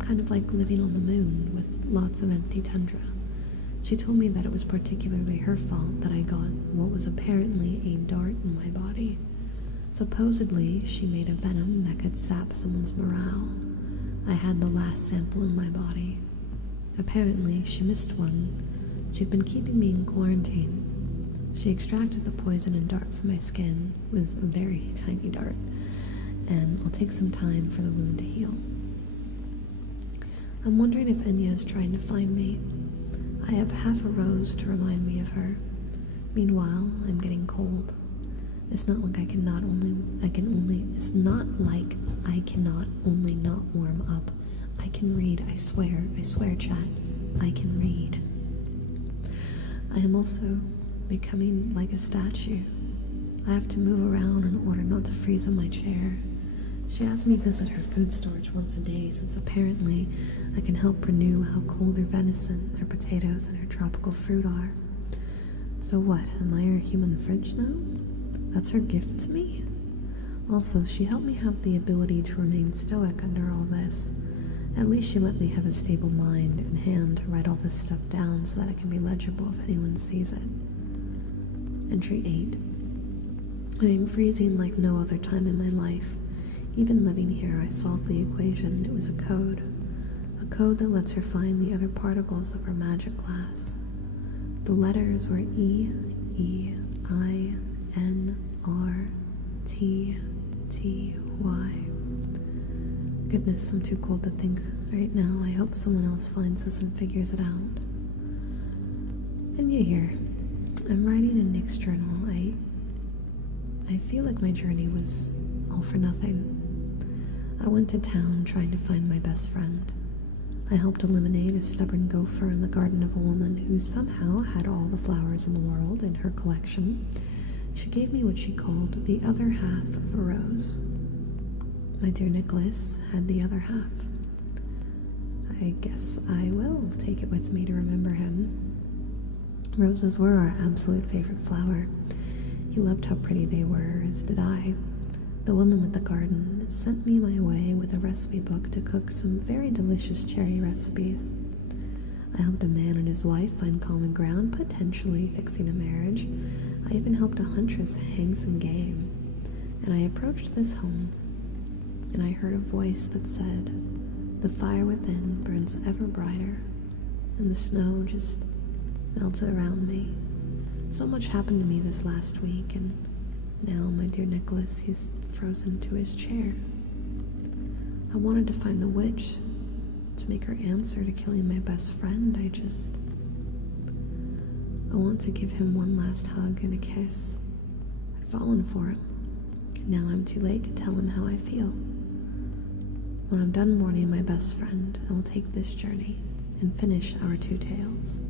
kind of like living on the moon with lots of empty tundra. She told me that it was particularly her fault that I got what was apparently a dart in my body. Supposedly, she made a venom that could sap someone's morale. I had the last sample in my body. Apparently, she missed one. She'd been keeping me in quarantine. She extracted the poison and dart from my skin. It was a very tiny dart, and it'll take some time for the wound to heal. I'm wondering if Enya is trying to find me. I have half a rose to remind me of her. Meanwhile, I'm getting cold. It's not like I cannot only not warm up. I can read, I swear, chat. I can read. I am also becoming like a statue. I have to move around in order not to freeze in my chair. She has me visit her food storage once a day, since apparently I can help renew how cold her venison, her potatoes, and her tropical fruit are. So what, am I her human fridge now? That's her gift to me? Also, she helped me have the ability to remain stoic under all this. At least she let me have a stable mind and hand to write all this stuff down so that it can be legible if anyone sees it. Entry 8. I am freezing like no other time in my life. Even living here, I solved the equation. It was a code. A code that lets her find the other particles of her magic glass. The letters were E, E, I, N, R, T, T, Y. Goodness, I'm too cold to think right now. I hope someone else finds this and figures it out. And you here. I'm writing in Nick's journal. I feel like my journey was all for nothing. I went to town trying to find my best friend. I helped eliminate a stubborn gopher in the garden of a woman who somehow had all the flowers in the world in her collection. She gave me what she called the other half of a rose. My dear Nicholas had the other half. I guess I will take it with me to remember him. Roses were our absolute favorite flower. He loved how pretty they were, as did I. The woman with the garden sent me my way with a recipe book to cook some very delicious cherry recipes. I helped a man and his wife find common ground, potentially fixing a marriage. I even helped a huntress hang some game. And I approached this home, and I heard a voice that said, "The fire within burns ever brighter," and the snow just melted around me. So much happened to me this last week, and now my dear Nicholas, he's frozen to his chair. I wanted to find the witch, to make her answer to killing my best friend. I want to give him one last hug and a kiss. I'd fallen for him. Now I'm too late to tell him how I feel. When I'm done mourning my best friend, I will take this journey and finish our two tales.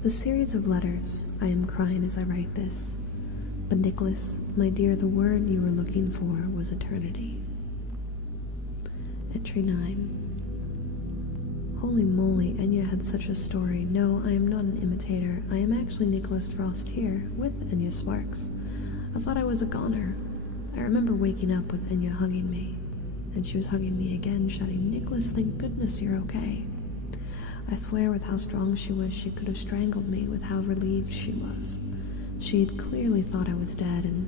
The series of letters, I am crying as I write this. But Nicholas, my dear, the word you were looking for was eternity. Entry 9. Holy moly, Enya had such a story. No, I am not an imitator. I am actually Nicholas Frost here, with Enya Sparks. I thought I was a goner. I remember waking up with Enya hugging me, and she was hugging me again, shouting, "Nicholas, thank goodness you're okay." I swear with how strong she was, she could have strangled me with how relieved she was. She had clearly thought I was dead, and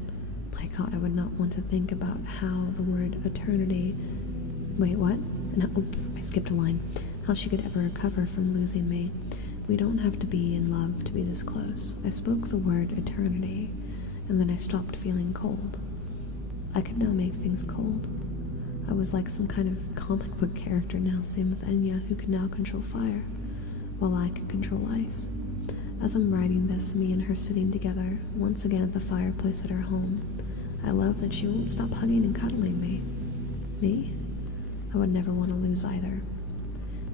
my God, I would not want to think about how the word eternity... Wait, what? And how, I skipped a line. How she could ever recover from losing me. We don't have to be in love to be this close. I spoke the word eternity, and then I stopped feeling cold. I could now make things cold. I was like some kind of comic book character now, same with Enya, who could now control fire, while I could control ice. As I'm writing this, me and her sitting together, once again at the fireplace at her home, I love that she won't stop hugging and cuddling me. Me? I would never want to lose either.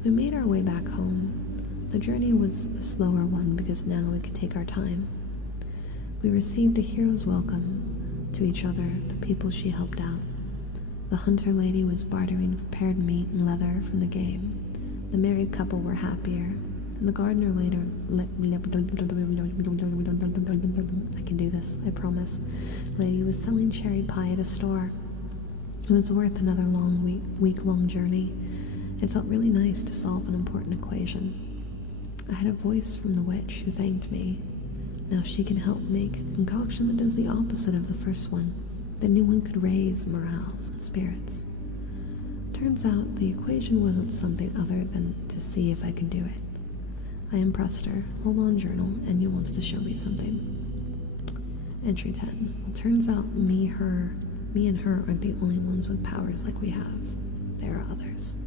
We made our way back home. The journey was a slower one because now we could take our time. We received a hero's welcome to each other, the people she helped out. The hunter lady was bartering prepared meat and leather from the game. The married couple were happier, and the gardener later I can do this, I promise. Lady was selling cherry pie at a store. It was worth another week-long journey. It felt really nice to solve an important equation. I had a voice from the witch who thanked me. Now she can help make a concoction that does the opposite of the first one. The new one could raise morals and spirits. Turns out the equation wasn't something other than to see if I could do it. I impressed her. Hold on, journal. Enya wants to show me something. Entry 10. Well, turns out me and her aren't the only ones with powers like we have. There are others.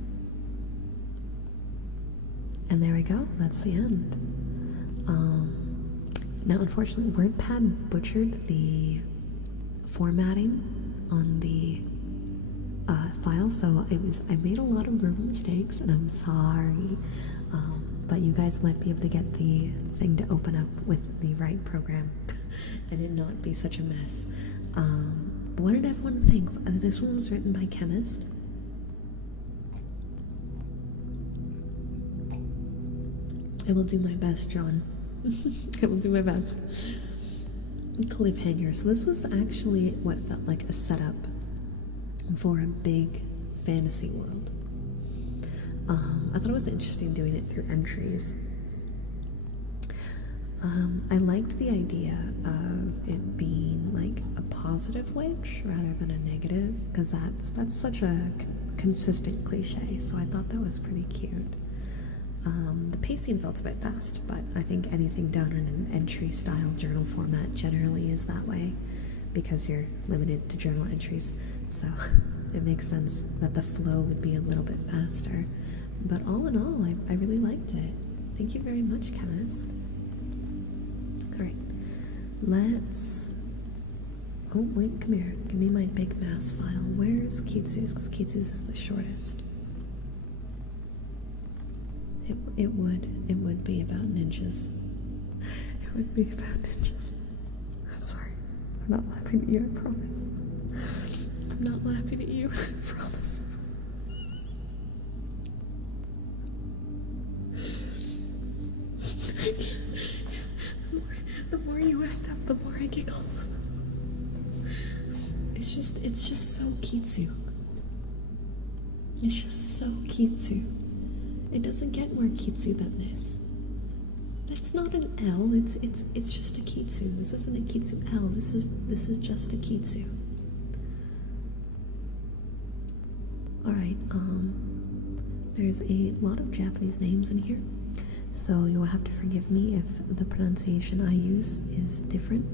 And there we go. That's the end. Now, unfortunately, WordPad butchered the formatting on the file, so I made a lot of verbal mistakes, and I'm sorry. But you guys might be able to get the thing to open up with the right program and it not be such a mess. But what did everyone think? This one was written by Chemist. I will do my best, John. I will do my best. Cliffhanger. So this was actually what felt like a setup for a big fantasy world. I thought it was interesting doing it through entries. I liked the idea of it being like a positive witch rather than a negative, because that's such a consistent cliche, so I thought that was pretty cute. The pacing felt a bit fast, but I think anything done in an entry style journal format generally is that way because you're limited to journal entries, so it makes sense that the flow would be a little bit faster. But all in all, I really liked it. Thank you very much, Chemist. Alright, let's... Oh, wait, come here. Give me my big mass file. Where's Kitsu's? Because Kitsu's is the shortest. It would be about inches. It would be about inches. Sorry. I'm not laughing at you, I promise. I'm not laughing at you, I promise. The more you act up, the more I giggle. It's just so Kitsu. It's just so Kitsu. It doesn't get more Kitsu than this. That's not an L, it's just a Kitsu. This isn't a Kitsu L, this is just a Kitsu. Alright, there's a lot of Japanese names in here, so you'll have to forgive me if the pronunciation I use is different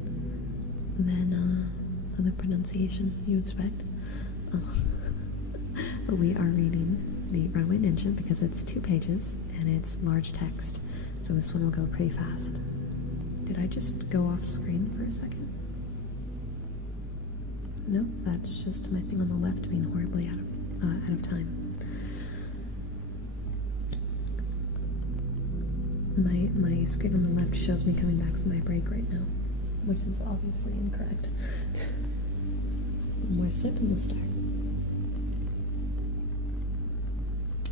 than the pronunciation you expect. But we are reading the Runaway Ninja because it's 2 pages and it's large text, so this one will go pretty fast. Did I just go off screen for a second? Nope, that's just my thing on the left being horribly out of time. My screen on the left shows me coming back from my break right now, which is obviously incorrect. One more sip and we'll start.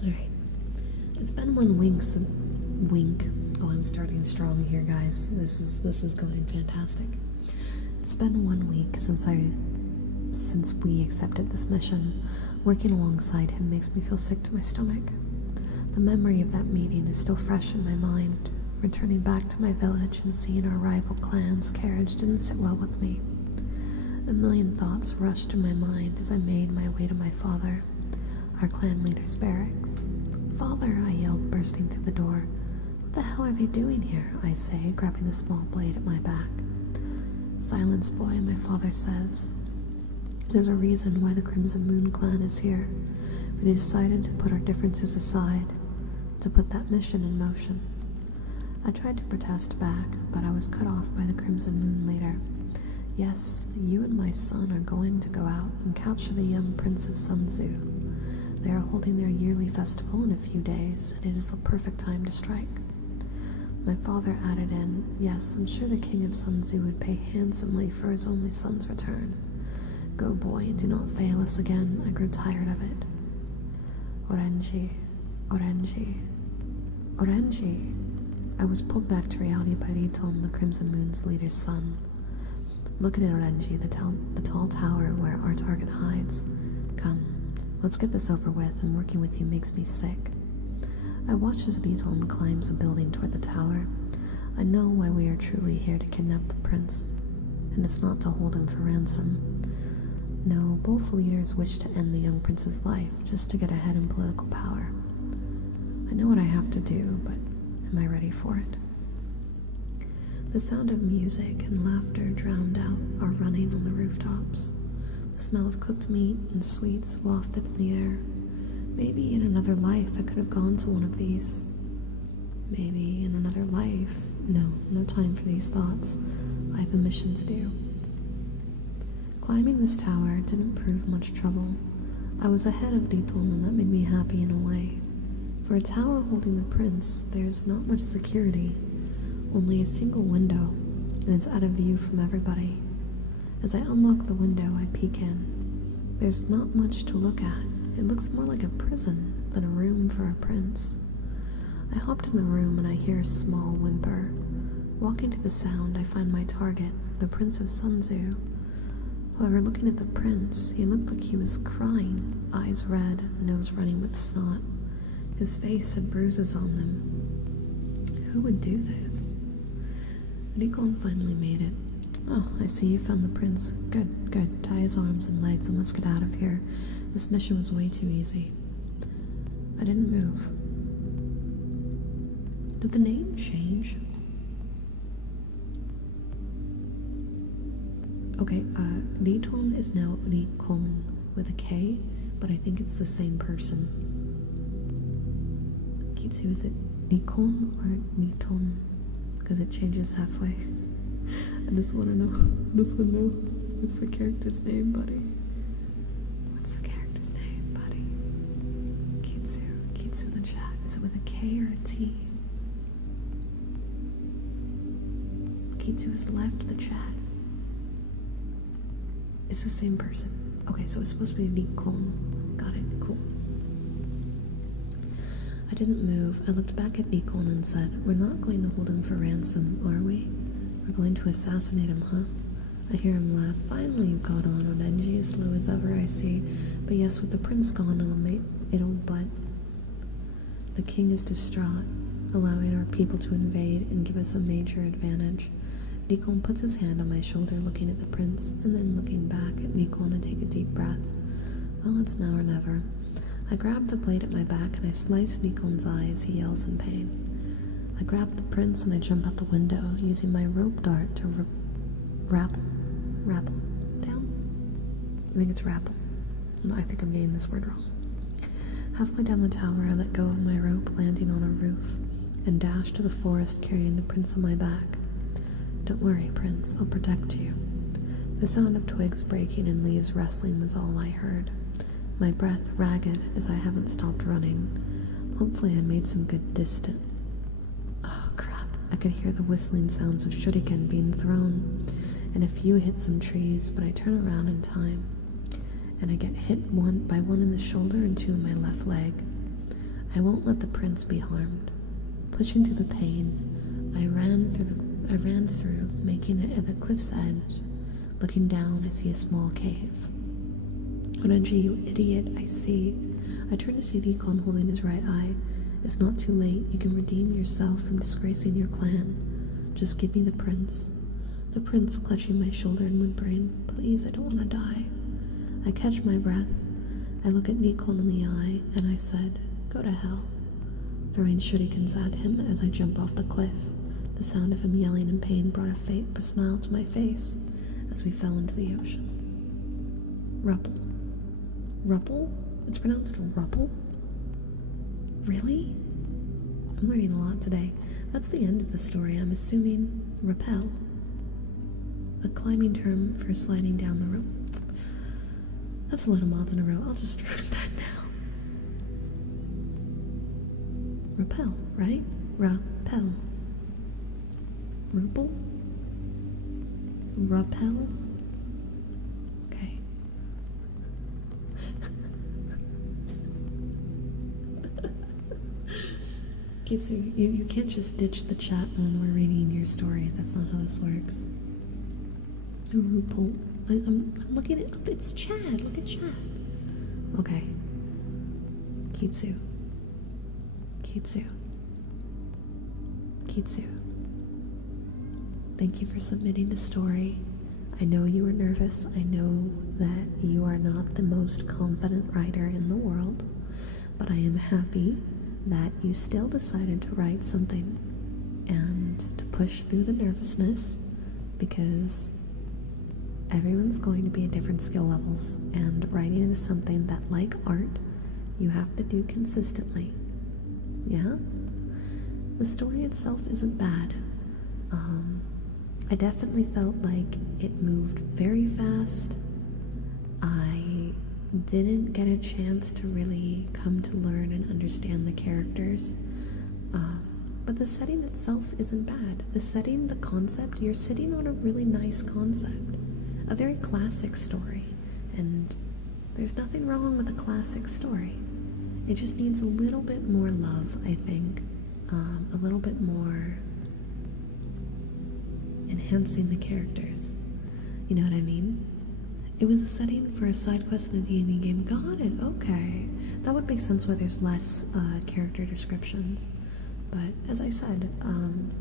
Alright. It's been 1 week. Oh, I'm starting strong here, guys. This is going fantastic. It's been 1 week since we accepted this mission. Working alongside him makes me feel sick to my stomach. The memory of that meeting is still fresh in my mind. Returning back to my village and seeing our rival clan's carriage didn't sit well with me. A million thoughts rushed to my mind as I made my way to my father, our clan leader's barracks. "Father," I yelled, bursting through the door. "What the hell are they doing here?" I say, grabbing the small blade at my back. "Silence, boy," my father says. "There's a reason why the Crimson Moon clan is here. We decided to put our differences aside, to put that mission in motion." I tried to protest back, but I was cut off by the Crimson Moon leader. "Yes, you and my son are going to go out and capture the young Prince of Sunzu. They are holding their yearly festival in a few days, and it is the perfect time to strike." My father added in, "Yes, I'm sure the King of Sunzu would pay handsomely for his only son's return. Go, boy, and do not fail us again. I grew tired of it." Orenji, Orenji, Orenji. I was pulled back to reality by Riton, the Crimson Moon's leader's son. "Look at it, Orenji, the tall tower where our target hides. Come, let's get this over with, and working with you makes me sick." I watch as Riton climbs a building toward the tower. I know why we are truly here to kidnap the prince, and it's not to hold him for ransom. No, both leaders wish to end the young prince's life just to get ahead in political power. I know what I have to do, but am I ready for it? The sound of music and laughter drowned out our running on the rooftops. The smell of cooked meat and sweets wafted in the air. Maybe in another life I could have gone to one of these. Maybe in another life. No time for these thoughts. I have a mission to do. Climbing this tower didn't prove much trouble. I was ahead of Riton, and that made me happy in a way. For a tower holding the prince, there's not much security. Only a single window, and it's out of view from everybody. As I unlock the window, I peek in. There's not much to look at. It looks more like a prison than a room for a prince. I hopped in the room and I hear a small whimper. Walking to the sound, I find my target, the Prince of Sunzu. However, looking at the prince, he looked like he was crying, eyes red, nose running with snot. His face had bruises on them. Who would do this? Riton finally made it. "Oh, I see you found the prince. Good. Tie his arms and legs and let's get out of here. This mission was way too easy." I didn't move. Did the name change? Okay, Riton is now Rikon with a K, but I think it's the same person. Kitsu, is it Rikon or Riton? Because it changes halfway. I just want to know. What's the character's name, buddy? What's the character's name, buddy? Kitsu in the chat. Is it with a K or a T? Kitsu has left the chat. It's the same person. Okay, so it's supposed to be Rikon. Got it, cool. I didn't move. I looked back at Rikon and said, "We're not going to hold him for ransom, are we? We're going to assassinate him, huh?" I hear him laugh. "Finally you caught on, Odenji, as slow as ever, I see. But yes, with the prince gone, The king is distraught, allowing our people to invade and give us a major advantage. Nikon puts his hand on my shoulder, looking at the prince, and then looking back at Nikon and take a deep breath. Well, it's now or never. I grab the blade at my back and I slice Nikon's eye as he yells in pain. I grab the prince and I jump out the window, using my rope dart to rappel down? I think it's rappel. No, I think I'm getting this word wrong. Halfway down the tower, I let go of my rope, landing on a roof, and dash to the forest carrying the prince on my back. Don't worry, Prince, I'll protect you. The sound of twigs breaking and leaves rustling was all I heard. My breath ragged as I haven't stopped running. Hopefully I made some good distance. Oh crap, I could hear the whistling sounds of shuriken being thrown, and a few hit some trees, but I turn around in time, and I get hit by one in the shoulder and two in my left leg. I won't let the prince be harmed. Pushing through the pain, I ran through, making it at the cliff's edge. Looking down, I see a small cave. Oranji, you idiot, I see. I turn to see Nikon holding his right eye. It's not too late. You can redeem yourself from disgracing your clan. Just give me the prince. The prince clutching my shoulder in Mudframe. Please, I don't want to die. I catch my breath. I look at Nikon in the eye, and I said, go to hell. Throwing shurikens at him as I jump off the cliff. The sound of him yelling in pain brought a faint smile to my face as we fell into the ocean. Rupple. Rupple? It's pronounced rupple? Really? I'm learning a lot today. That's the end of the story. I'm assuming rappel. A climbing term for sliding down the rope. That's a lot of mods in a row. I'll just ruin that now. Rappel, right? Rappel. Rupel? Rappel? Okay. Kitsu, you can't just ditch the chat when we're reading your story. That's not how this works. Rupel. I'm looking at it's Chad. Look at Chad. Okay. Kitsu. Kitsu. Kitsu. Thank you for submitting the story. I know you were nervous. I know that you are not the most confident writer in the world, but I am happy that you still decided to write something and to push through the nervousness, because everyone's going to be at different skill levels, and writing is something that, like art, you have to do consistently. Yeah? The story itself isn't bad. I definitely felt like it moved very fast. I didn't get a chance to really come to learn and understand the characters. But the setting itself isn't bad. The setting, the concept, you're sitting on a really nice concept. A very classic story. And there's nothing wrong with a classic story. It just needs a little bit more love, I think. A little bit more enhancing the characters. You know what I mean? It was a setting for a side quest in a D&D game. Got it, okay. That would make sense why there's less character descriptions. But as I said,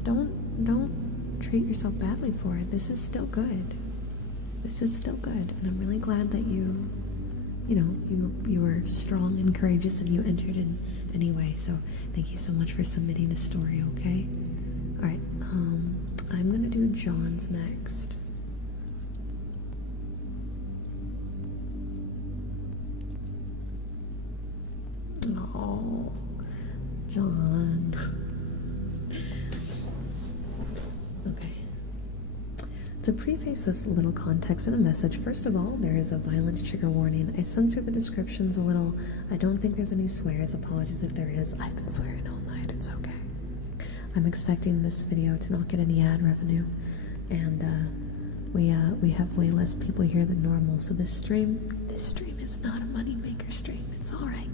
don't treat yourself badly for it. This is still good. This is still good, and I'm really glad that you were strong and courageous and you entered in anyway. So thank you so much for submitting a story, okay? Alright, I'm gonna do John's next. Oh, John. Okay. To preface this little context and a message, first of all, there is a violent trigger warning. I censor the descriptions a little. I don't think there's any swears. Apologies if there is. I've been swearing all night. It's okay. I'm expecting this video to not get any ad revenue, and we have way less people here than normal. So this stream is not a moneymaker stream. It's all right.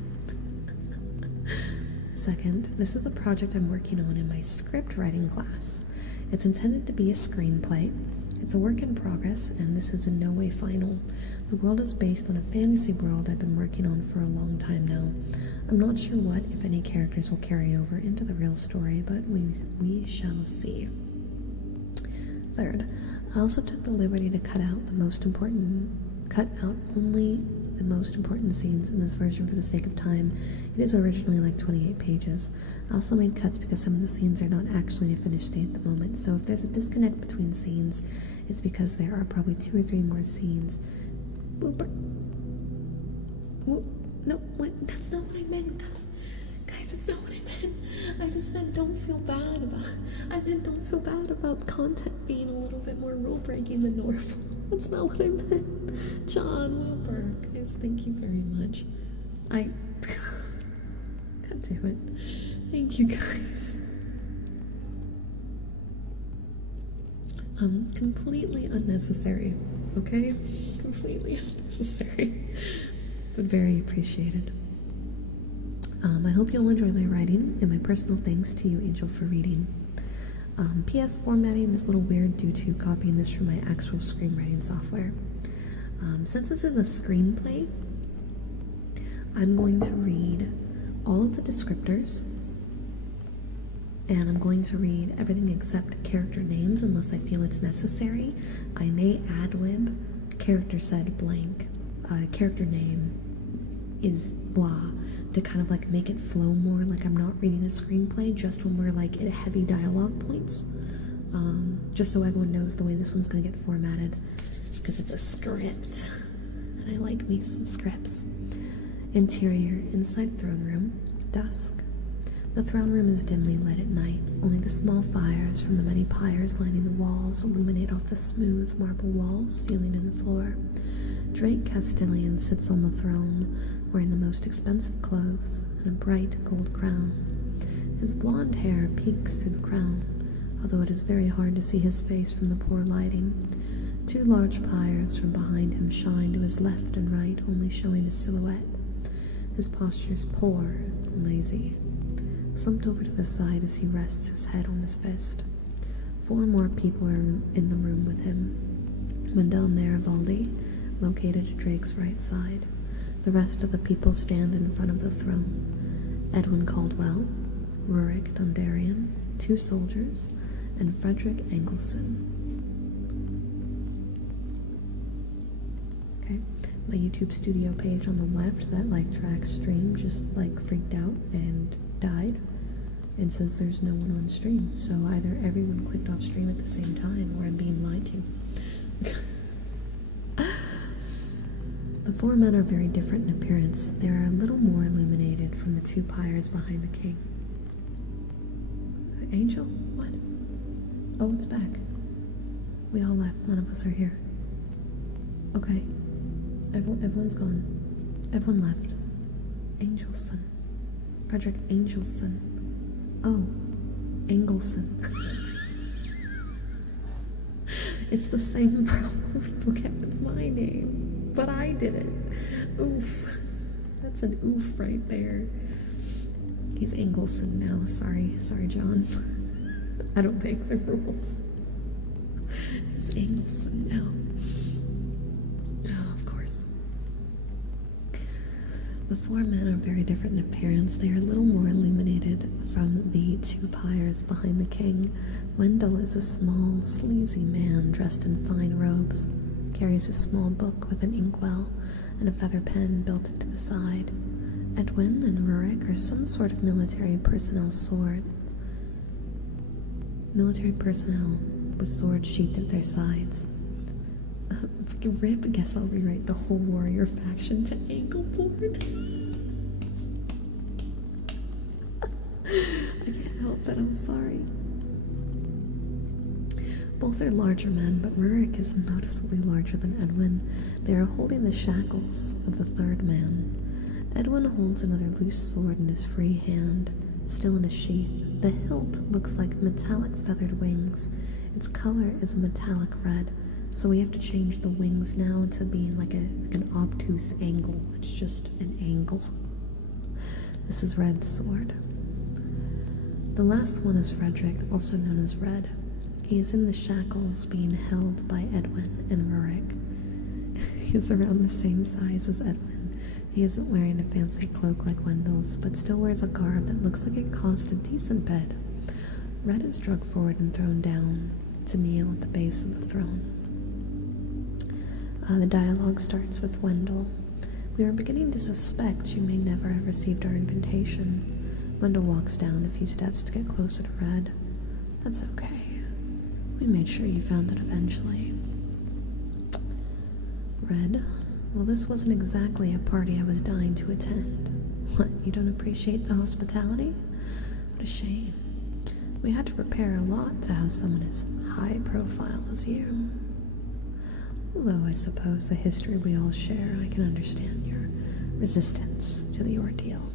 Second, this is a project I'm working on in my script writing class. It's intended to be a screenplay. It's a work in progress, and this is in no way final. The world is based on a fantasy world I've been working on for a long time now. I'm not sure what, if if any characters will carry over into the real story, but we shall see. Third, I also took the liberty to cut out only the most important scenes in this version for the sake of time. It is originally like 28 pages. I also made cuts because some of the scenes are not actually in a finished state at the moment, so if there's a disconnect between scenes, it's because there are probably 2 or 3 more scenes. No, what? That's not what I meant. Guys, that's not what I meant. I just meant don't feel bad about content being a little bit more rule-breaking than normal. That's not what I meant. John Wilbur, guys, thank you very much. God damn it. Thank you, guys. Completely unnecessary, okay? Completely unnecessary, but very appreciated. I hope you'll enjoy my writing, and my personal thanks to you, Angel, for reading. P.S. Formatting is a little weird due to copying this from my actual screenwriting software. Since this is a screenplay, I'm going to read all of the descriptors, and I'm going to read everything except character names unless I feel it's necessary. I may ad-lib character said blank, character name is blah, to kind of like make it flow more like I'm not reading a screenplay, just when we're like at heavy dialogue points, just so everyone knows the way this one's gonna get formatted, because it's a script and I like me some scripts. Interior, inside throne room, dusk. The throne room is dimly lit at night. Only the small fires from the many pyres lining the walls illuminate off the smooth marble walls, ceiling, and floor. Drake Castilian sits on the throne, wearing the most expensive clothes and a bright gold crown. His blonde hair peeks through the crown, although it is very hard to see his face from the poor lighting. 2 large pyres from behind him shine to his left and right, only showing his silhouette. His posture is poor and lazy, slumped over to the side as he rests his head on his fist. 4 more people are in the room with him. Wendell Marivaldi, located at Drake's right side. The rest of the people stand in front of the throne. Edwin Caldwell, Rurik Dondarian, 2 soldiers, and Frederick Engelson. Okay, my YouTube studio page on the left that like tracks stream just like freaked out and died and says there's no one on stream. So either everyone clicked off stream at the same time or I'm being lied to. The 4 men are very different in appearance. They are a little more illuminated from the 2 pyres behind the king. Angel? What? Oh, it's back. We all left. None of us are here. Okay. Everyone's gone. Everyone left. Angelson. Frederick Angelson. Oh. Engelson. It's the same problem people get with my name. But I did it. Oof. That's an oof right there. He's Engelson now. Sorry, John. I don't make the rules. He's Engelson now. Oh, of course. The 4 men are very different in appearance. They are a little more illuminated from the 2 pyres behind the king. Wendell is a small, sleazy man dressed in fine robes. Carries a small book with an inkwell and a feather pen built into the side. Edwin and Rurik are some sort of military personnel with swords sheathed at their sides. Rip, guess I'll rewrite the whole warrior faction to Angleboard. I can't help it, I'm sorry. Both are larger men, but Rurik is noticeably larger than Edwin. They are holding the shackles of the 3rd man. Edwin holds another loose sword in his free hand, still in a sheath. The hilt looks like metallic feathered wings. Its color is a metallic red, so we have to change the wings now to be like an obtuse angle. It's just an angle. This is Red's sword. The last one is Frederick, also known as Red. He is in the shackles being held by Edwin and Rurik. He is around the same size as Edwin. He isn't wearing a fancy cloak like Wendell's, but still wears a garb that looks like it cost a decent bed. Red is dragged forward and thrown down to kneel at the base of the throne. The dialogue starts with Wendell. We are beginning to suspect you may never have received our invitation. Wendell walks down a few steps to get closer to Red. That's okay. We made sure you found it eventually. Red, well, this wasn't exactly a party I was dying to attend. What, you don't appreciate the hospitality? What a shame. We had to prepare a lot to house someone as high profile as you. Although I suppose the history we all share, I can understand your resistance to the ordeal.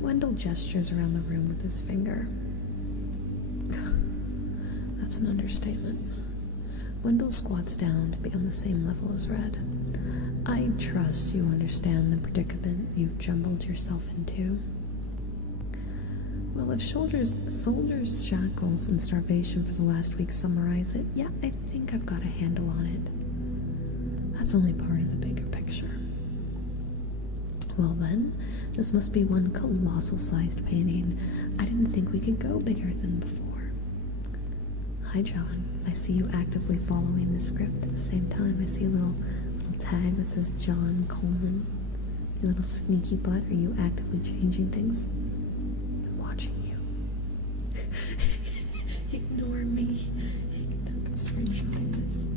Wendell gestures around the room with his finger. That's an understatement. Wendell squats down to be on the same level as Red. I trust you understand the predicament you've jumbled yourself into. Well, if soldiers' shackles and starvation for the last week summarize it, yeah, I think I've got a handle on it. That's only part of the bigger picture. Well then, this must be one colossal-sized painting. I didn't think we could go bigger than before. Hi, John. I see you actively following the script. At the same time, I see a little tag that says John Coleman. You little sneaky butt, are you actively changing things? I'm watching you. Ignore me. I'm screenshotting this.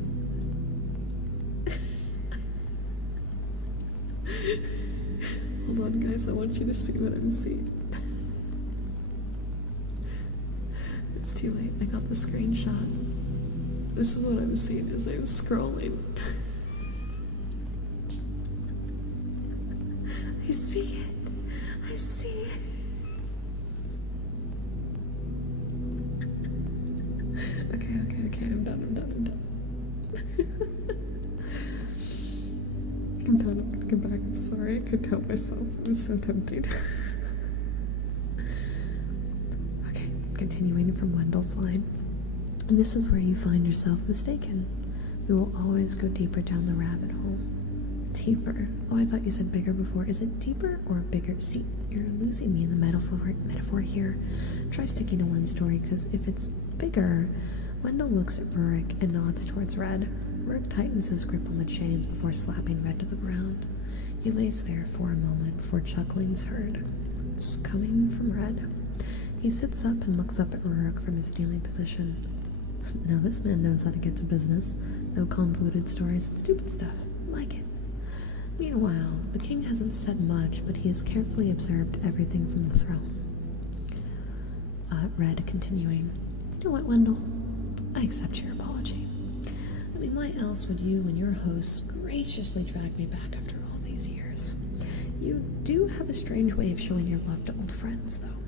Hold on, guys, I want you to see what I'm seeing. It's too late, I got the screenshot. This is what I'm seeing as I'm scrolling. I see it. I see it. Okay, I'm done. I'm done, I'm gonna get back. I'm sorry, I couldn't help myself. It was so tempting. Okay, continuing from Wendell's line. This is where you find yourself mistaken. We will always go deeper down the rabbit hole. Deeper? Oh, I thought you said bigger before. Is it deeper or bigger? See, you're losing me in the metaphor here. Try sticking to one story, because if it's bigger... Wendell looks at Rurik and nods towards Red. Rurik tightens his grip on the chains before slapping Red to the ground. He lays there for a moment before chuckling's heard. It's coming from Red. He sits up and looks up at Rurik from his kneeling position. Now this man knows how to get to business. No convoluted stories and stupid stuff. I like it. Meanwhile, the king hasn't said much, but he has carefully observed everything from the throne. Red continuing. You know what, Wendell? I accept your apology. I mean, why else would you and your hosts graciously drag me back after all these years? You do have a strange way of showing your love to old friends, though.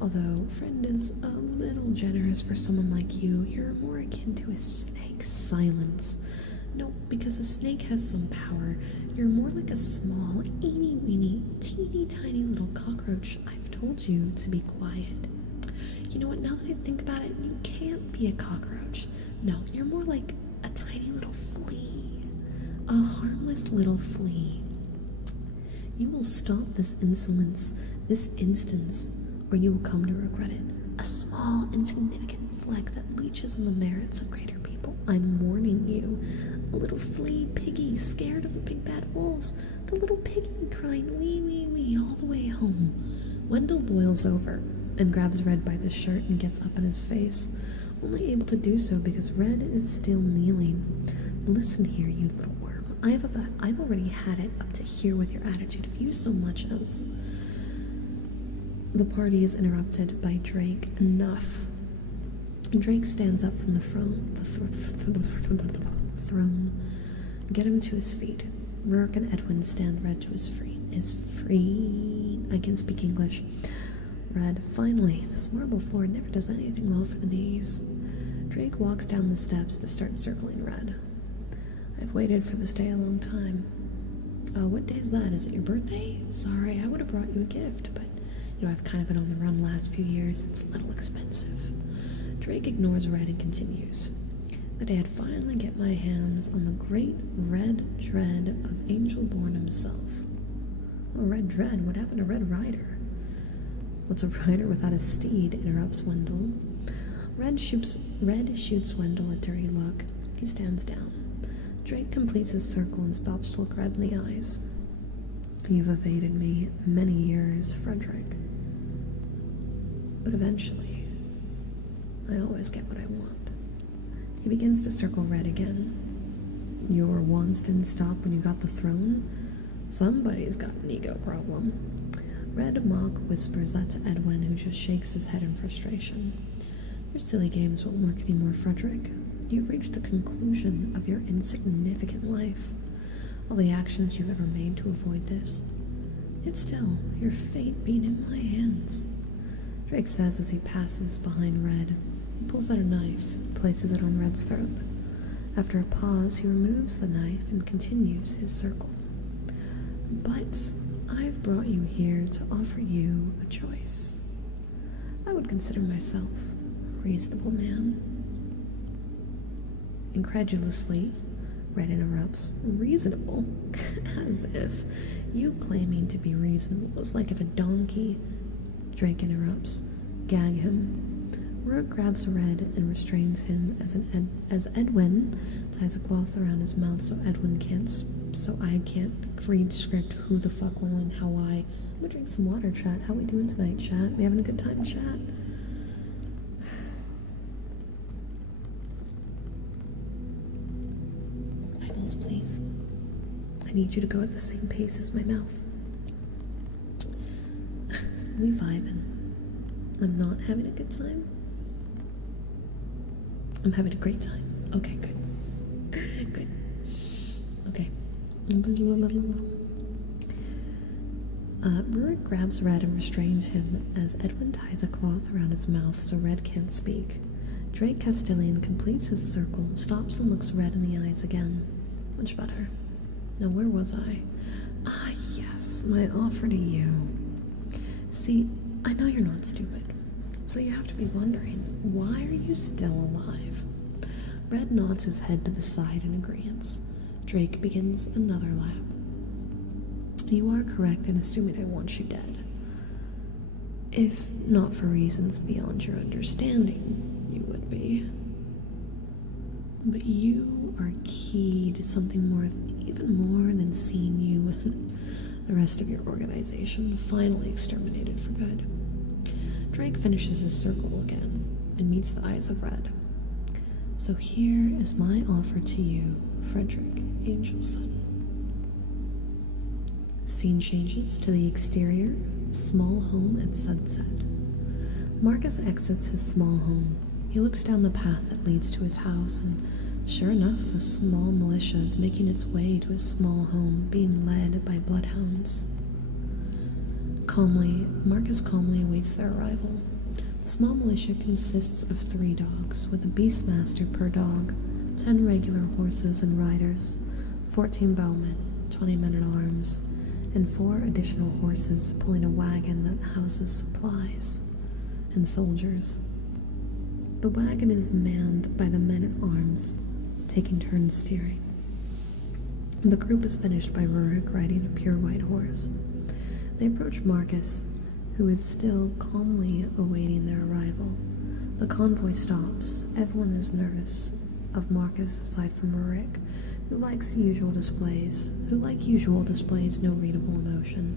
Although, friend is a little generous for someone like you, you're more akin to a snake's silence. No, because a snake has some power. You're more like a small, eeny-weeny, teeny-tiny little cockroach. I've told you to be quiet. You know what, now that I think about it, you can't be a cockroach. No, you're more like a tiny little flea. A harmless little flea. You will stop this insolence, this instance, or you will come to regret it. A small, insignificant fleck that leeches on the merits of greater people. I'm warning you. A little flea piggy scared of the big bad wolves. The little piggy crying wee wee wee all the way home. Wendell boils over and grabs Red by the shirt and gets up in his face, only able to do so because Red is still kneeling. Listen here, you little worm. I've already had it up to here with your attitude. If you so much as... The party is interrupted by Drake. Enough. Drake stands up from the throne. Get him to his feet. Rurik and Edwin stand Red to his feet. I can speak English. Red, finally, this marble floor never does anything well for the knees. Drake walks down the steps to start circling Red. I've waited for this day a long time. What day is that? Is it your birthday? Sorry, I would have brought you a gift, but, you know, I've kind of been on the run the last few years. It's a little expensive. Drake ignores Red and continues. The day I'd finally get my hands on the great red dread of Angel Born himself. Oh, Red Dread, what happened to Red Rider? What's a rider without a steed? Interrupts Wendell. Red shoots Wendell a dirty look. He stands down. Drake completes his circle and stops to look Red in the eyes. You've evaded me many years, Frederick. But eventually, I always get what I want. He begins to circle Red again. Your wants didn't stop when you got the throne? Somebody's got an ego problem. Red Mock whispers that to Edwin, who just shakes his head in frustration. Your silly games won't work anymore, Frederick. You've reached the conclusion of your insignificant life. All the actions you've ever made to avoid this. Yet still, your fate being in my hands. Drake says as he passes behind Red. He pulls out a knife and places it on Red's throat. After a pause, he removes the knife and continues his circle. But I've brought you here to offer you a choice. I would consider myself a reasonable man. Incredulously, Red interrupts. Reasonable? As if you claiming to be reasonable is like if a donkey... Drake interrupts. Gag him. Rourke grabs Red and restrains him as Edwin ties a cloth around his mouth so I can't read script who the fuck, when, how, why. I'm gonna drink some water, chat. How we doing tonight, chat? We having a good time, chat? Eyeballs, please. I need you to go at the same pace as my mouth. We vibing. I'm not having a good time. I'm having a great time. Okay, good. Good. Okay. Rurik grabs Red and restrains him as Edwin ties a cloth around his mouth so Red can't speak. Drake Castilian completes his circle, stops and looks Red in the eyes again. Much better. Now where was I? Ah, yes, my offer to you. See, I know you're not stupid, so you have to be wondering, why are you still alive? Red nods his head to the side in agreeance. Drake begins another lap. You are correct in assuming I want you dead. If not for reasons beyond your understanding, you would be. But you are key to something even more than seeing you and the rest of your organization finally exterminated for good. Drake finishes his circle again and meets the eyes of Red. So here is my offer to you, Frederick Angelson. Scene changes to the exterior, small home at sunset. Marcus exits his small home. He looks down the path that leads to his house, and sure enough, a small militia is making its way to his small home, being led by bloodhounds. Marcus calmly awaits their arrival. The small militia consists of 3 dogs, with a beastmaster per dog, 10 regular horses and riders, 14 bowmen, 20 men-at-arms, and 4 additional horses pulling a wagon that houses supplies and soldiers. The wagon is manned by the men-at-arms, taking turns steering. The group is finished by Rurik riding a pure white horse. They approach Marcus, who is still calmly awaiting their arrival. The convoy stops. Everyone is nervous of Marcus aside from Rurik, who like usual displays no readable emotion.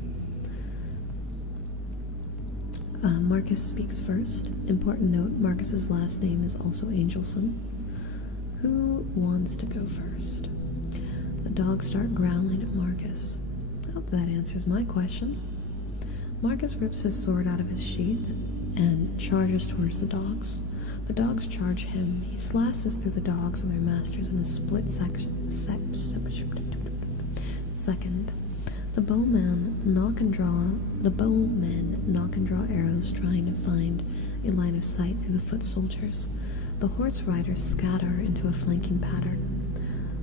Marcus speaks first. Important note, Marcus's last name is also Angelson. Who wants to go first? The dogs start growling at Marcus. I hope that answers my question. Marcus rips his sword out of his sheath and charges towards the dogs. The dogs charge him. He slashes through the dogs and their masters in a split second. The bowmen knock and draw arrows trying to find a line of sight through the foot soldiers. The horse riders scatter into a flanking pattern.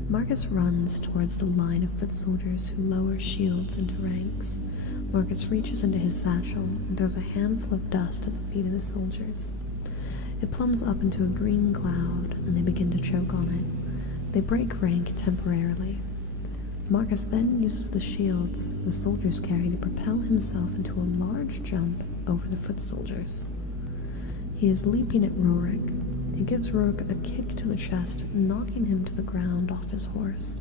Marcus runs towards the line of foot soldiers who lower shields into ranks. Marcus reaches into his satchel and throws a handful of dust at the feet of the soldiers. It plumbs up into a green cloud, and they begin to choke on it. They break rank temporarily. Marcus then uses the shields the soldiers carry to propel himself into a large jump over the foot soldiers. He is leaping at Rorik. He gives Rorik a kick to the chest, knocking him to the ground off his horse.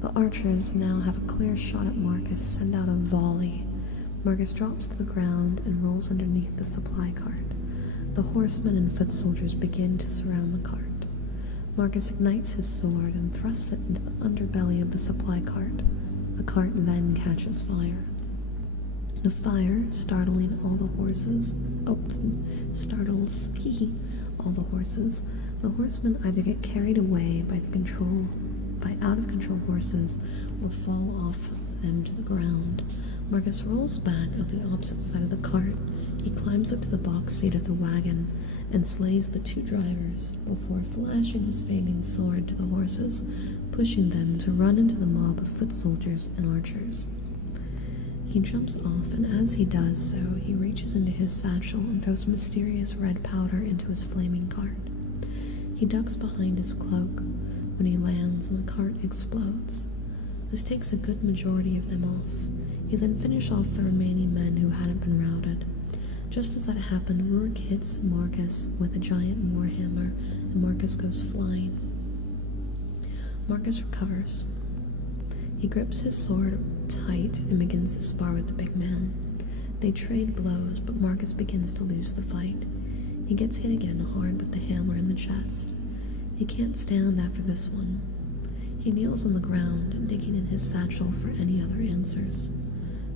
The archers now have a clear shot at Marcus, send out a volley. Marcus drops to the ground and rolls underneath the supply cart. The horsemen and foot soldiers begin to surround the cart. Marcus ignites his sword and thrusts it into the underbelly of the supply cart. The cart then catches fire. The fire, startling all the horses, startles all the horses. The horsemen either get carried away by out-of-control horses or fall off them to the ground. Marcus rolls back on the opposite side of the cart. He climbs up to the box seat of the wagon and slays the 2 drivers before flashing his flaming sword to the horses, pushing them to run into the mob of foot soldiers and archers. He jumps off, and as he does so, he reaches into his satchel and throws mysterious red powder into his flaming cart. He ducks behind his cloak. When he lands and the cart explodes. This takes a good majority of them off. He then finishes off the remaining men who hadn't been routed. Just as that happened, Rorik hits Marcus with a giant warhammer, and Marcus goes flying. Marcus recovers. He grips his sword tight and begins to spar with the big man. They trade blows, but Marcus begins to lose the fight. He gets hit again hard with the hammer in the chest. He can't stand after this one. He kneels on the ground, digging in his satchel for any other answers.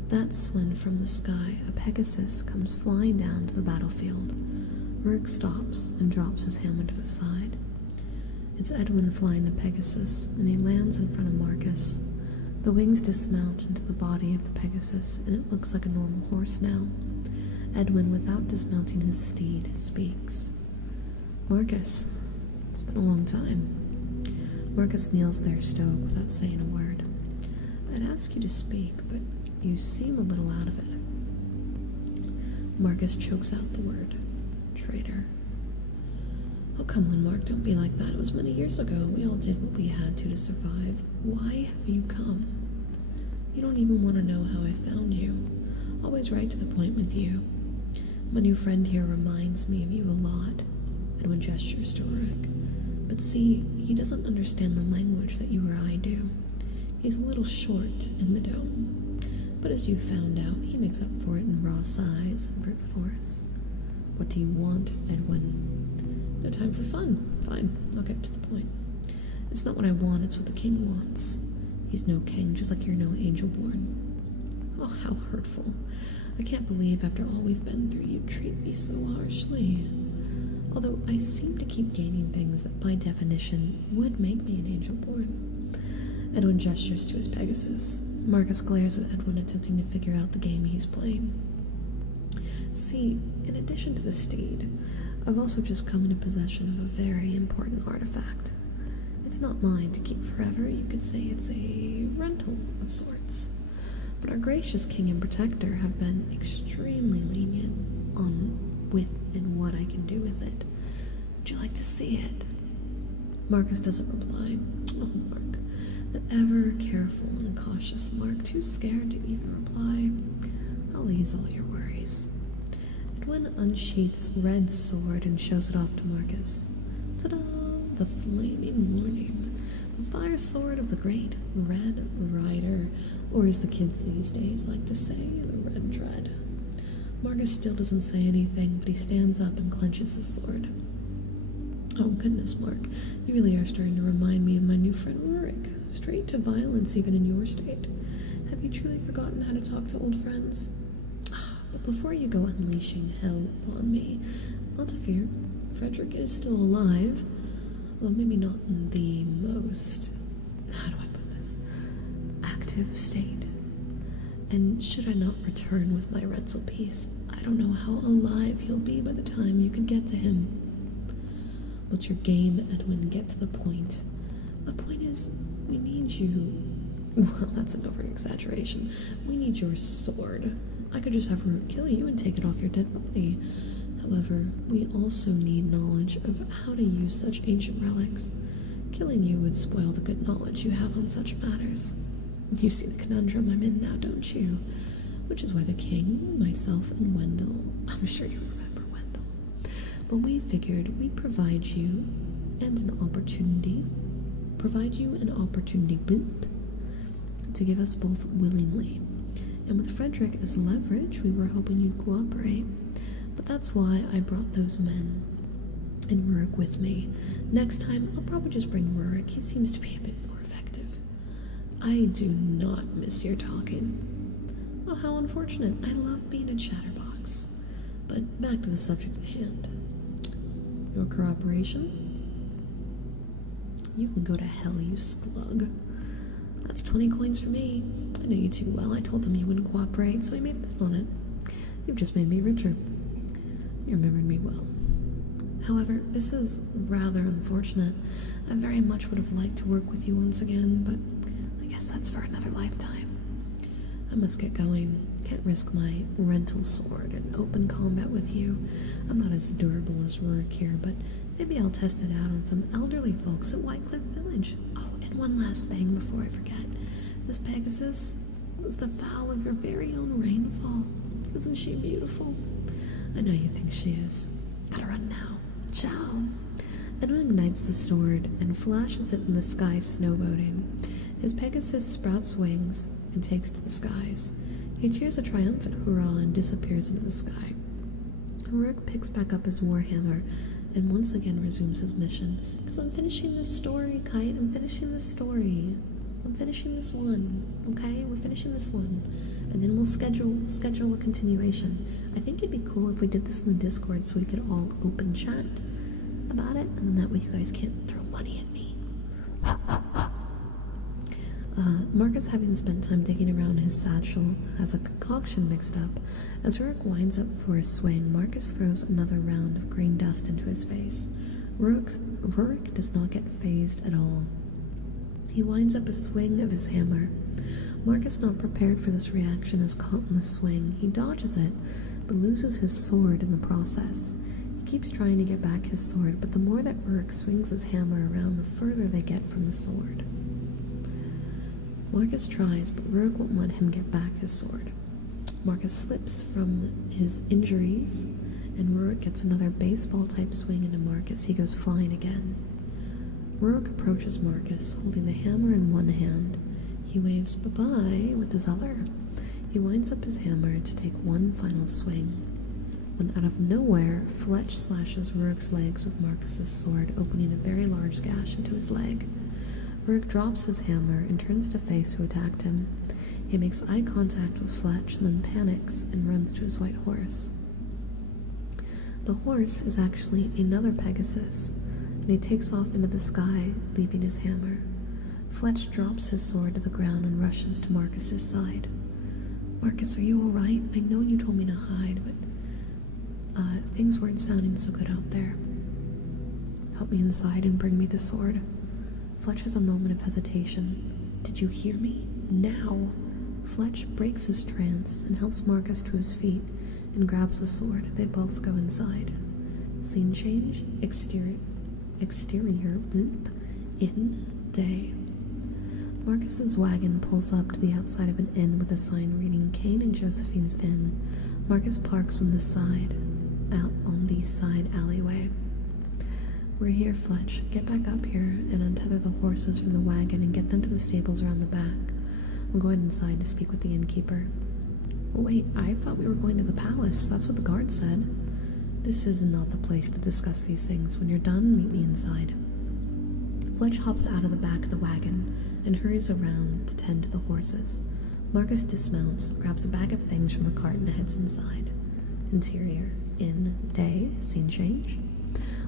That's when, from the sky, a Pegasus comes flying down to the battlefield. Rorik stops and drops his hammer to the side. It's Edwin flying the Pegasus, and he lands in front of Marcus. The wings dismount into the body of the Pegasus, and it looks like a normal horse now. Edwin, without dismounting his steed, speaks. "Marcus, it's been a long time." Marcus kneels there stoic without saying a word. "I'd ask you to speak, but you seem a little out of it." Marcus chokes out the word, "Traitor." "Oh, come on, Mark, don't be like that. It was many years ago. We all did what we had to survive. Why have you come? You don't even want to know how I found you. Always right to the point with you. My new friend here reminds me of you a lot." Edwin gestures to Rorik. "But see, he doesn't understand the language that you or I do. He's a little short in the dome. But as you found out, he makes up for it in raw size and brute force. What do you want, Edwin?" "No time for fun. Fine, I'll get to the point. It's not what I want, it's what the king wants. He's no king, just like you're no angel born." "Oh, how hurtful. I can't believe after all we've been through you'd treat me so harshly. Although I seem to keep gaining things that by definition would make me an angel born." Edwin gestures to his Pegasus. Marcus glares at Edwin, attempting to figure out the game he's playing. "See, in addition to the steed, I've also just come into possession of a very important artifact. It's not mine to keep forever. You could say it's a rental of sorts. But our gracious king and protector have been extremely lenient on what I can do with it. Would you like to see it?" Marcus doesn't reply. Oh, Mark, the ever careful and cautious Mark, too scared to even reply. I'll ease all your worries. Edwin unsheaths Red's sword and shows it off to Marcus. Ta-da! The flaming warning. The fire sword of the great Red Rider, or as the kids these days like to say, the Red Dread. Marcus still doesn't say anything, but he stands up and clenches his sword. "Oh goodness, Mark, you really are starting to remind me of my new friend Rorik. Straight to violence even in your state. Have you truly forgotten how to talk to old friends? But before you go unleashing hell upon me, not to fear, Frederick is still alive, though maybe not in the most, how do I put this, active state. And should I not return with my rental piece, I don't know how alive he'll be by the time you can get to him." "What's your game, Edwin? Get to the point." "The point is, we need you." Well, that's an over-exaggeration. "We need your sword. I could just have Root kill you and take it off your dead body. However, we also need knowledge of how to use such ancient relics. Killing you would spoil the good knowledge you have on such matters." You see the conundrum I'm in now, don't you? Which is why the king, myself, and Wendell, I'm sure you remember Wendell, but we figured we'd provide you an opportunity boop, to give us both willingly. And with Frederick as leverage, we were hoping you'd cooperate. But that's why I brought those men and Rurik with me. Next time, I'll probably just bring Rurik. He seems to be a bit more effective. I do not miss your talking. Oh, how unfortunate. I love being a chatterbox. But back to the subject at hand. Your cooperation? You can go to hell, you sklug. That's 20 coins for me. I know you too well. I told them you wouldn't cooperate, so we made a bet on it. You've just made me richer. You remembered me well. However, this is rather unfortunate. I very much would have liked to work with you once again, but I guess that's for another lifetime. I must get going. Can't risk my rental sword in open combat with you. I'm not as durable as Rurik here, but maybe I'll test it out on some elderly folks at Whitecliff Village. Oh, and one last thing before I forget. This Pegasus was the fowl of your very own Rainfall. Isn't she beautiful? I know you think she is. Gotta run now. Ciao. Edwin ignites the sword and flashes it in the sky snowboating. His Pegasus sprouts wings and takes to the skies. He cheers a triumphant hurrah and disappears into the sky. Rurik picks back up his warhammer and once again resumes his mission. Because I'm finishing this story, Kite. I'm finishing this story. I'm finishing this one. Okay? We're finishing this one. And then we'll schedule a continuation. I think it'd be cool if we did this in the Discord so we could all open chat about it, and then that way you guys can't throw money at me. Marcus, having spent time digging around his satchel, has a concoction mixed up. As Rurik winds up for a swing, Marcus throws another round of green dust into his face. Rurik does not get phased at all. He winds up a swing of his hammer. Marcus, not prepared for this reaction, is caught in the swing. He dodges it, but loses his sword in the process. He keeps trying to get back his sword, but the more that Rurik swings his hammer around, the further they get from the sword. Marcus tries, but Rurik won't let him get back his sword. Marcus slips from his injuries, and Rurik gets another baseball-type swing into Marcus. He goes flying again. Rurik approaches Marcus, holding the hammer in one hand. He waves bye-bye with his other. He winds up his hammer to take one final swing, when out of nowhere, Fletch slashes Rurik's legs with Marcus's sword, opening a very large gash into his leg. Rurik drops his hammer and turns to face who attacked him. He makes eye contact with Fletch and then panics and runs to his white horse. The horse is actually another Pegasus, and he takes off into the sky, leaving his hammer. Fletch drops his sword to the ground and rushes to Marcus's side. Marcus, are you alright? I know you told me to hide, but things weren't sounding so good out there. Help me inside and bring me the sword. Fletch has a moment of hesitation. Did you hear me? Now! Fletch breaks his trance and helps Marcus to his feet and grabs the sword. They both go inside. Scene change, exterior, bloop, in, day. Marcus's wagon pulls up to the outside of an inn with a sign reading Kane and Josephine's Inn. Marcus parks on the side alleyway. We're here, Fletch. Get back up here and untether the horses from the wagon and get them to the stables around the back. I'm going inside to speak with the innkeeper. Wait, I thought we were going to the palace. That's what the guard said. This is not the place to discuss these things. When you're done, meet me inside. Fletch hops out of the back of the wagon and hurries around to tend to the horses. Marcus dismounts, grabs a bag of things from the cart and heads inside. Interior, inn, day, scene change.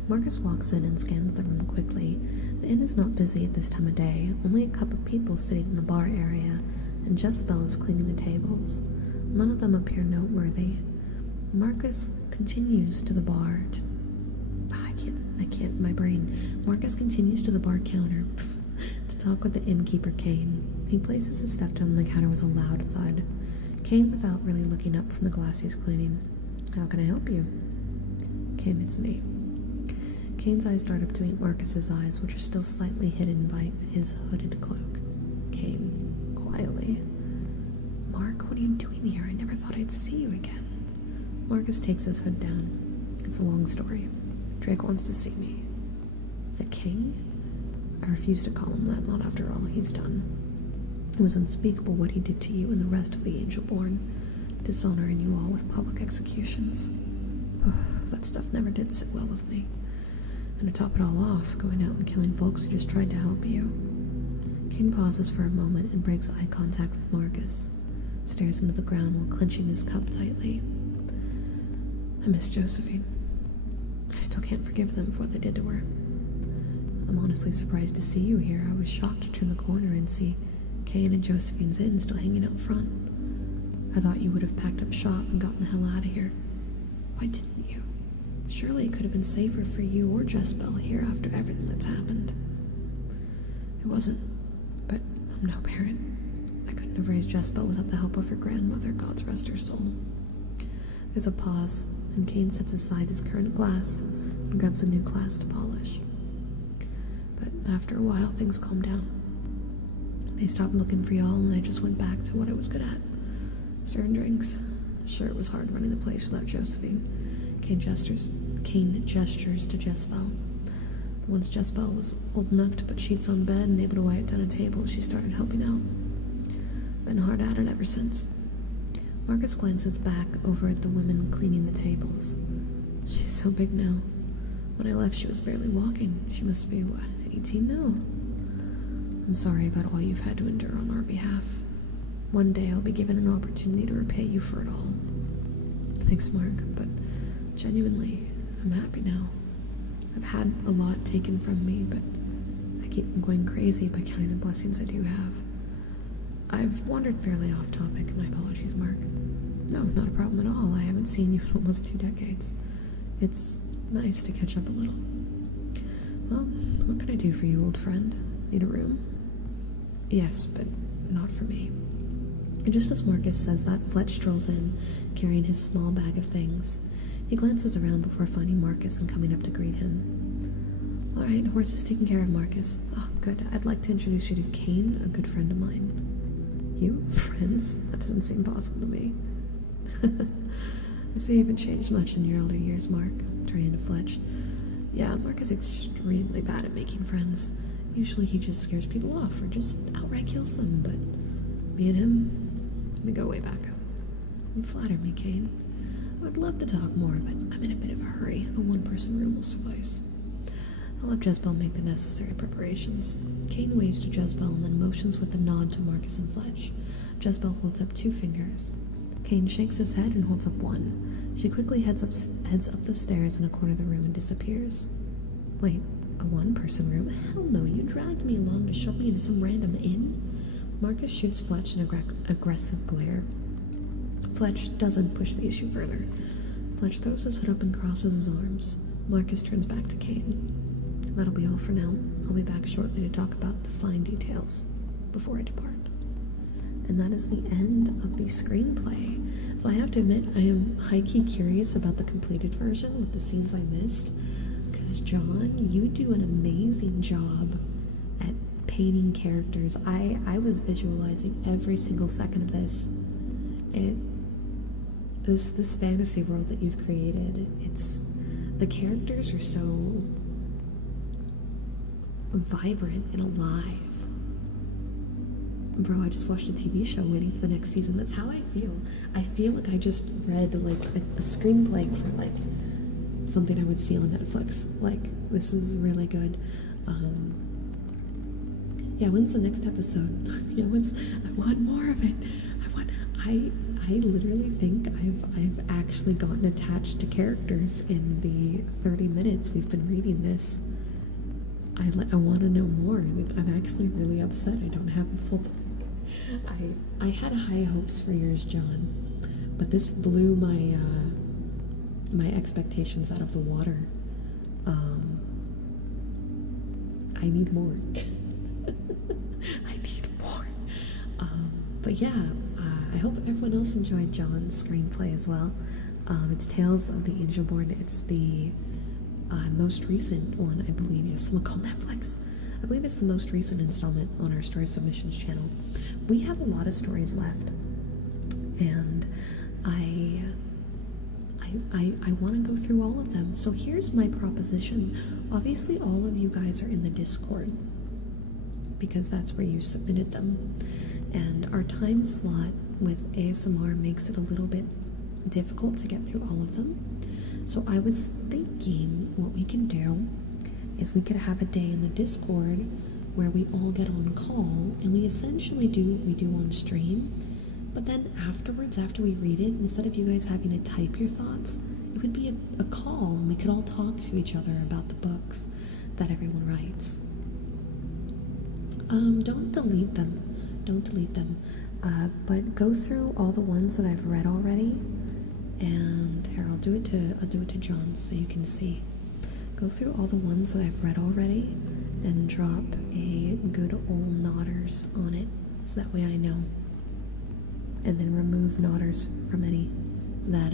Marcus walks in and scans the room quickly. The inn is not busy at this time of day, only a couple of people sitting in the bar area, and Jezebel is cleaning the tables. None of them appear noteworthy. Marcus continues to the bar Marcus continues to the bar counter to talk with the innkeeper, Kane. He places his stuff down on the counter with a loud thud. Kane, without really looking up from the glass he's cleaning. How can I help you? Kane, it's me. Kane's eyes dart up to meet Marcus's eyes, which are still slightly hidden by his hooded cloak. Kane, quietly. quietly. Mark, what are you doing here? I never thought I'd see you again. Marcus takes his hood down. It's a long story. Drake wants to see me. The king? I refuse to call him that, not after all he's done. It was unspeakable what he did to you and the rest of the Angelborn, dishonoring you all with public executions. That stuff never did sit well with me. And to top it all off, going out and killing folks who just tried to help you. Kane pauses for a moment and breaks eye contact with Marcus, stares into the ground while clenching his cup tightly. I miss Josephine. I still can't forgive them for what they did to her. I'm honestly surprised to see you here. I was shocked to turn the corner and see Kane and Josephine's inn still hanging out front. I thought you would have packed up shop and gotten the hell out of here. Why didn't you? Surely it could have been safer for you or Jezebel here after everything that's happened. It wasn't, but I'm no parent. I couldn't have raised Jezebel without the help of her grandmother, God rest her soul. There's a pause, and Kane sets aside his current glass and grabs a new glass to polish. But after a while, things calmed down. They stopped looking for y'all, and I just went back to what I was good at. Serving drinks. Sure, it was hard running the place without Josephine. Kane gestures to Jezebel. But once Jezebel was old enough to put sheets on bed and able to wipe down a table, she started helping out. Been hard at it ever since. Marcus glances back over at the women cleaning the tables. She's so big now. When I left, she was barely walking. She must be, 18 now? I'm sorry about all you've had to endure on our behalf. One day I'll be given an opportunity to repay you for it all. Thanks, Mark, but genuinely, I'm happy now. I've had a lot taken from me, but I keep from going crazy by counting the blessings I do have. I've wandered fairly off topic. My apologies, Mark. No, not a problem at all. I haven't seen you in almost 2 decades. It's nice to catch up a little. Well, what can I do for you, old friend? Need a room? Yes, but not for me. And just as Marcus says that, Fletch strolls in, carrying his small bag of things. He glances around before finding Marcus and coming up to greet him. All right, horse is taken care of, Marcus. Oh, good. I'd like to introduce you to Kane, a good friend of mine. You? Friends? That doesn't seem possible to me. I see you haven't changed much in your elder years, Mark. Turning to Fletch. Yeah, Mark is extremely bad at making friends. Usually he just scares people off or just outright kills them, but me and him, we go way back. You flatter me, Kane. I would love to talk more, but I'm in a bit of a hurry. A one-person room will suffice. I'll have Jezebel make the necessary preparations. Kane waves to Jezebel and then motions with a nod to Marcus and Fletch. Jezebel holds up 2 fingers. Kane shakes his head and holds up 1. She quickly heads up the stairs in a corner of the room and disappears. Wait, a one-person room? Hell no, you dragged me along to shove me into some random inn? Marcus shoots Fletch an aggressive glare. Fletch doesn't push the issue further. Fletch throws his hood up and crosses his arms. Marcus turns back to Kane. That'll be all for now. I'll be back shortly to talk about the fine details before I depart. And that is the end of the screenplay. So I have to admit, I am high-key curious about the completed version with the scenes I missed. Because John, you do an amazing job at painting characters. I was visualizing every single second of this. This fantasy world that you've created, the characters are so vibrant and alive. Bro, I just watched a TV show waiting for the next season. That's how I feel. I feel like I just read like a screenplay for like something I would see on Netflix. Like, this is really good. Yeah, when's the next episode? I want more of it. I literally think I've actually gotten attached to characters in the 30 minutes we've been reading this. I want to know more. I'm actually really upset I don't have a full play. I had high hopes for yours, John, but this blew my expectations out of the water. I need more. I need more. But yeah, I hope everyone else enjoyed John's screenplay as well. It's Tales of the Angelborn. It's the most recent one, I believe. Yes, someone called Netflix. I believe it's the most recent installment on our Story Submissions channel. we have a lot of stories left, and I want to go through all of them. So here's my proposition. Obviously, all of you guys are in the Discord because that's where you submitted them, and our time slot with ASMR makes it a little bit difficult to get through all of them. So I was thinking what we can do is we could have a day in the Discord where we all get on call and we essentially do what we do on stream, but then afterwards, after we read it, instead of you guys having to type your thoughts, it would be a call and we could all talk to each other about the books that everyone writes. Don't delete them. Don't delete them. But go through all the ones that I've read already, and here I'll do it to John so you can see. Go through all the ones that I've read already and drop a good old nodders on it, so that way I know. And then remove nodders from any that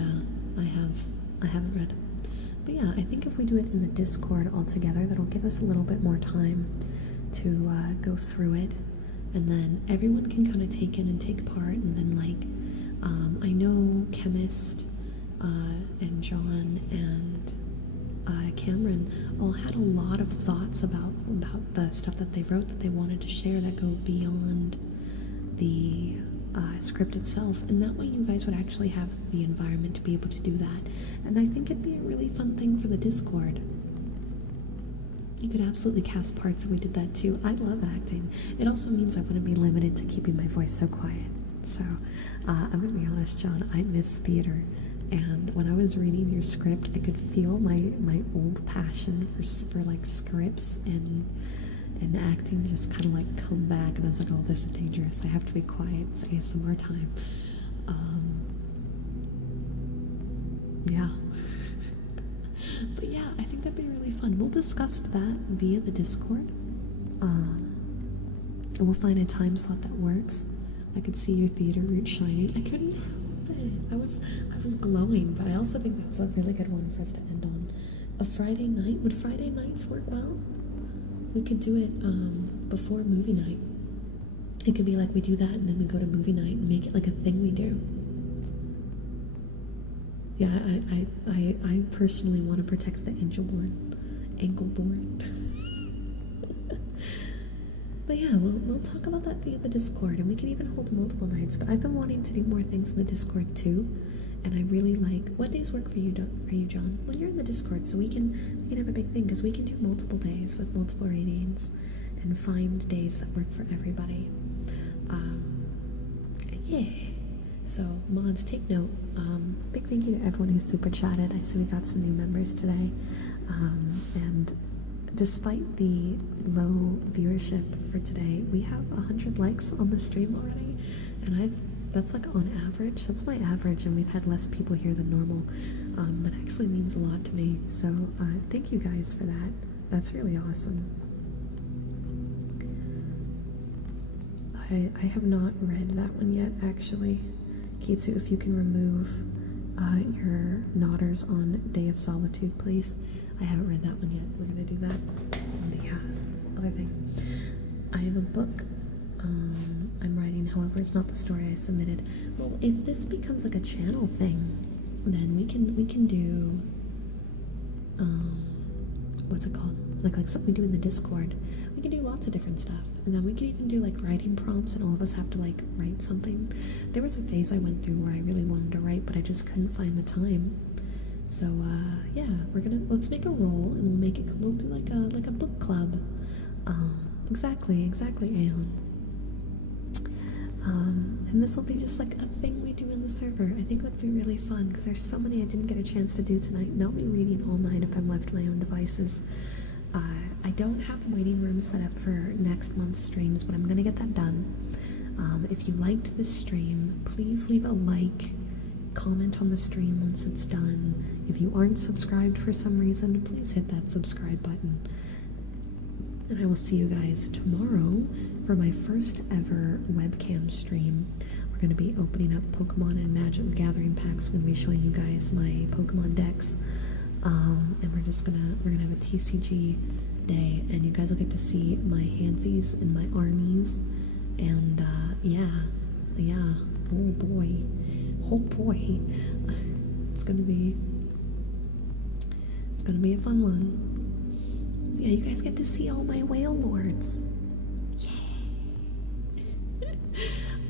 I haven't read. But yeah, I think if we do it in the Discord all together, that'll give us a little bit more time to go through it, and then everyone can kind of take in and take part. And then I know Chemist and John and Cameron all had a lot of thoughts about the stuff that they wrote that they wanted to share that go beyond the script itself, and that way you guys would actually have the environment to be able to do that. And I think it'd be a really fun thing for the Discord. You could absolutely cast parts if we did that too. I love acting. It also means I wouldn't be limited to keeping my voice so quiet. So I'm gonna be honest, John, I miss theater, and when I was reading your script, I could feel my old passion for like scripts and acting just kind of like come back, and I was like, oh, this is dangerous. I have to be quiet. It's ASMR time. Yeah. But yeah, I think that'd be really fun. We'll discuss that via the Discord. And we'll find a time slot that works. I could see your theater root shining. I couldn't help it. I was glowing, but I also think that's a really good one for us to end on. A Friday night. Would Friday nights work well? We could do it before movie night. It could be like we do that and then we go to movie night and make it like a thing we do. Yeah, I personally want to protect the ankle-born. But yeah, we'll talk about that via the Discord, and we can even hold multiple nights. But I've been wanting to do more things in the Discord too, and I really like. What days work for you, John? Well, you're in the Discord, so we can have a big thing because we can do multiple days with multiple ratings, and find days that work for everybody. Yeah. So mods, take note. Big thank you to everyone who super chatted. I see we got some new members today, and despite the low viewership for today, we have 100 likes on the stream already, and that's like on average. That's my average, and we've had less people here than normal. That actually means a lot to me. So thank you guys for that. That's really awesome. I have not read that one yet, actually. Kitsu, if you can remove your nodders on Day of Solitude, please. I haven't read that one yet. We're gonna do that. And the other thing, I have a book I'm writing. However, it's not the story I submitted. Well, if this becomes like a channel thing, then we can do what's it called? Like something we do in the Discord. We can do lots of different stuff, and then we can even do like writing prompts, and all of us have to like write something. There was a phase I went through where I really wanted to write, but I just couldn't find the time. So yeah, let's make a roll, and we'll do like a book club. Exactly, Aeon. And this will be just like a thing we do in the server. I think that'd be really fun because there's so many I didn't get a chance to do tonight, and I'll be reading all night if I'm left to my own devices. I don't have waiting rooms set up for next month's streams, but I'm gonna get that done. If you liked this stream, please leave a like, comment on the stream once it's done. If you aren't subscribed for some reason, please hit that subscribe button. And I will see you guys tomorrow for my first ever webcam stream. We're going to be opening up Pokemon and Magic the Gathering packs. I'm going to be showing you guys my Pokemon decks. And we're gonna have a TCG day, and you guys will get to see my handsies and my armies And yeah, oh boy, it's gonna be a fun one. Yeah, you guys get to see all my whale lords. Yay!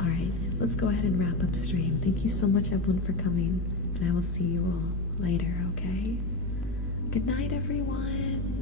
Alright, let's go ahead and wrap up stream. Thank you so much, everyone, for coming, and I will see you all later, okay? Good night, everyone.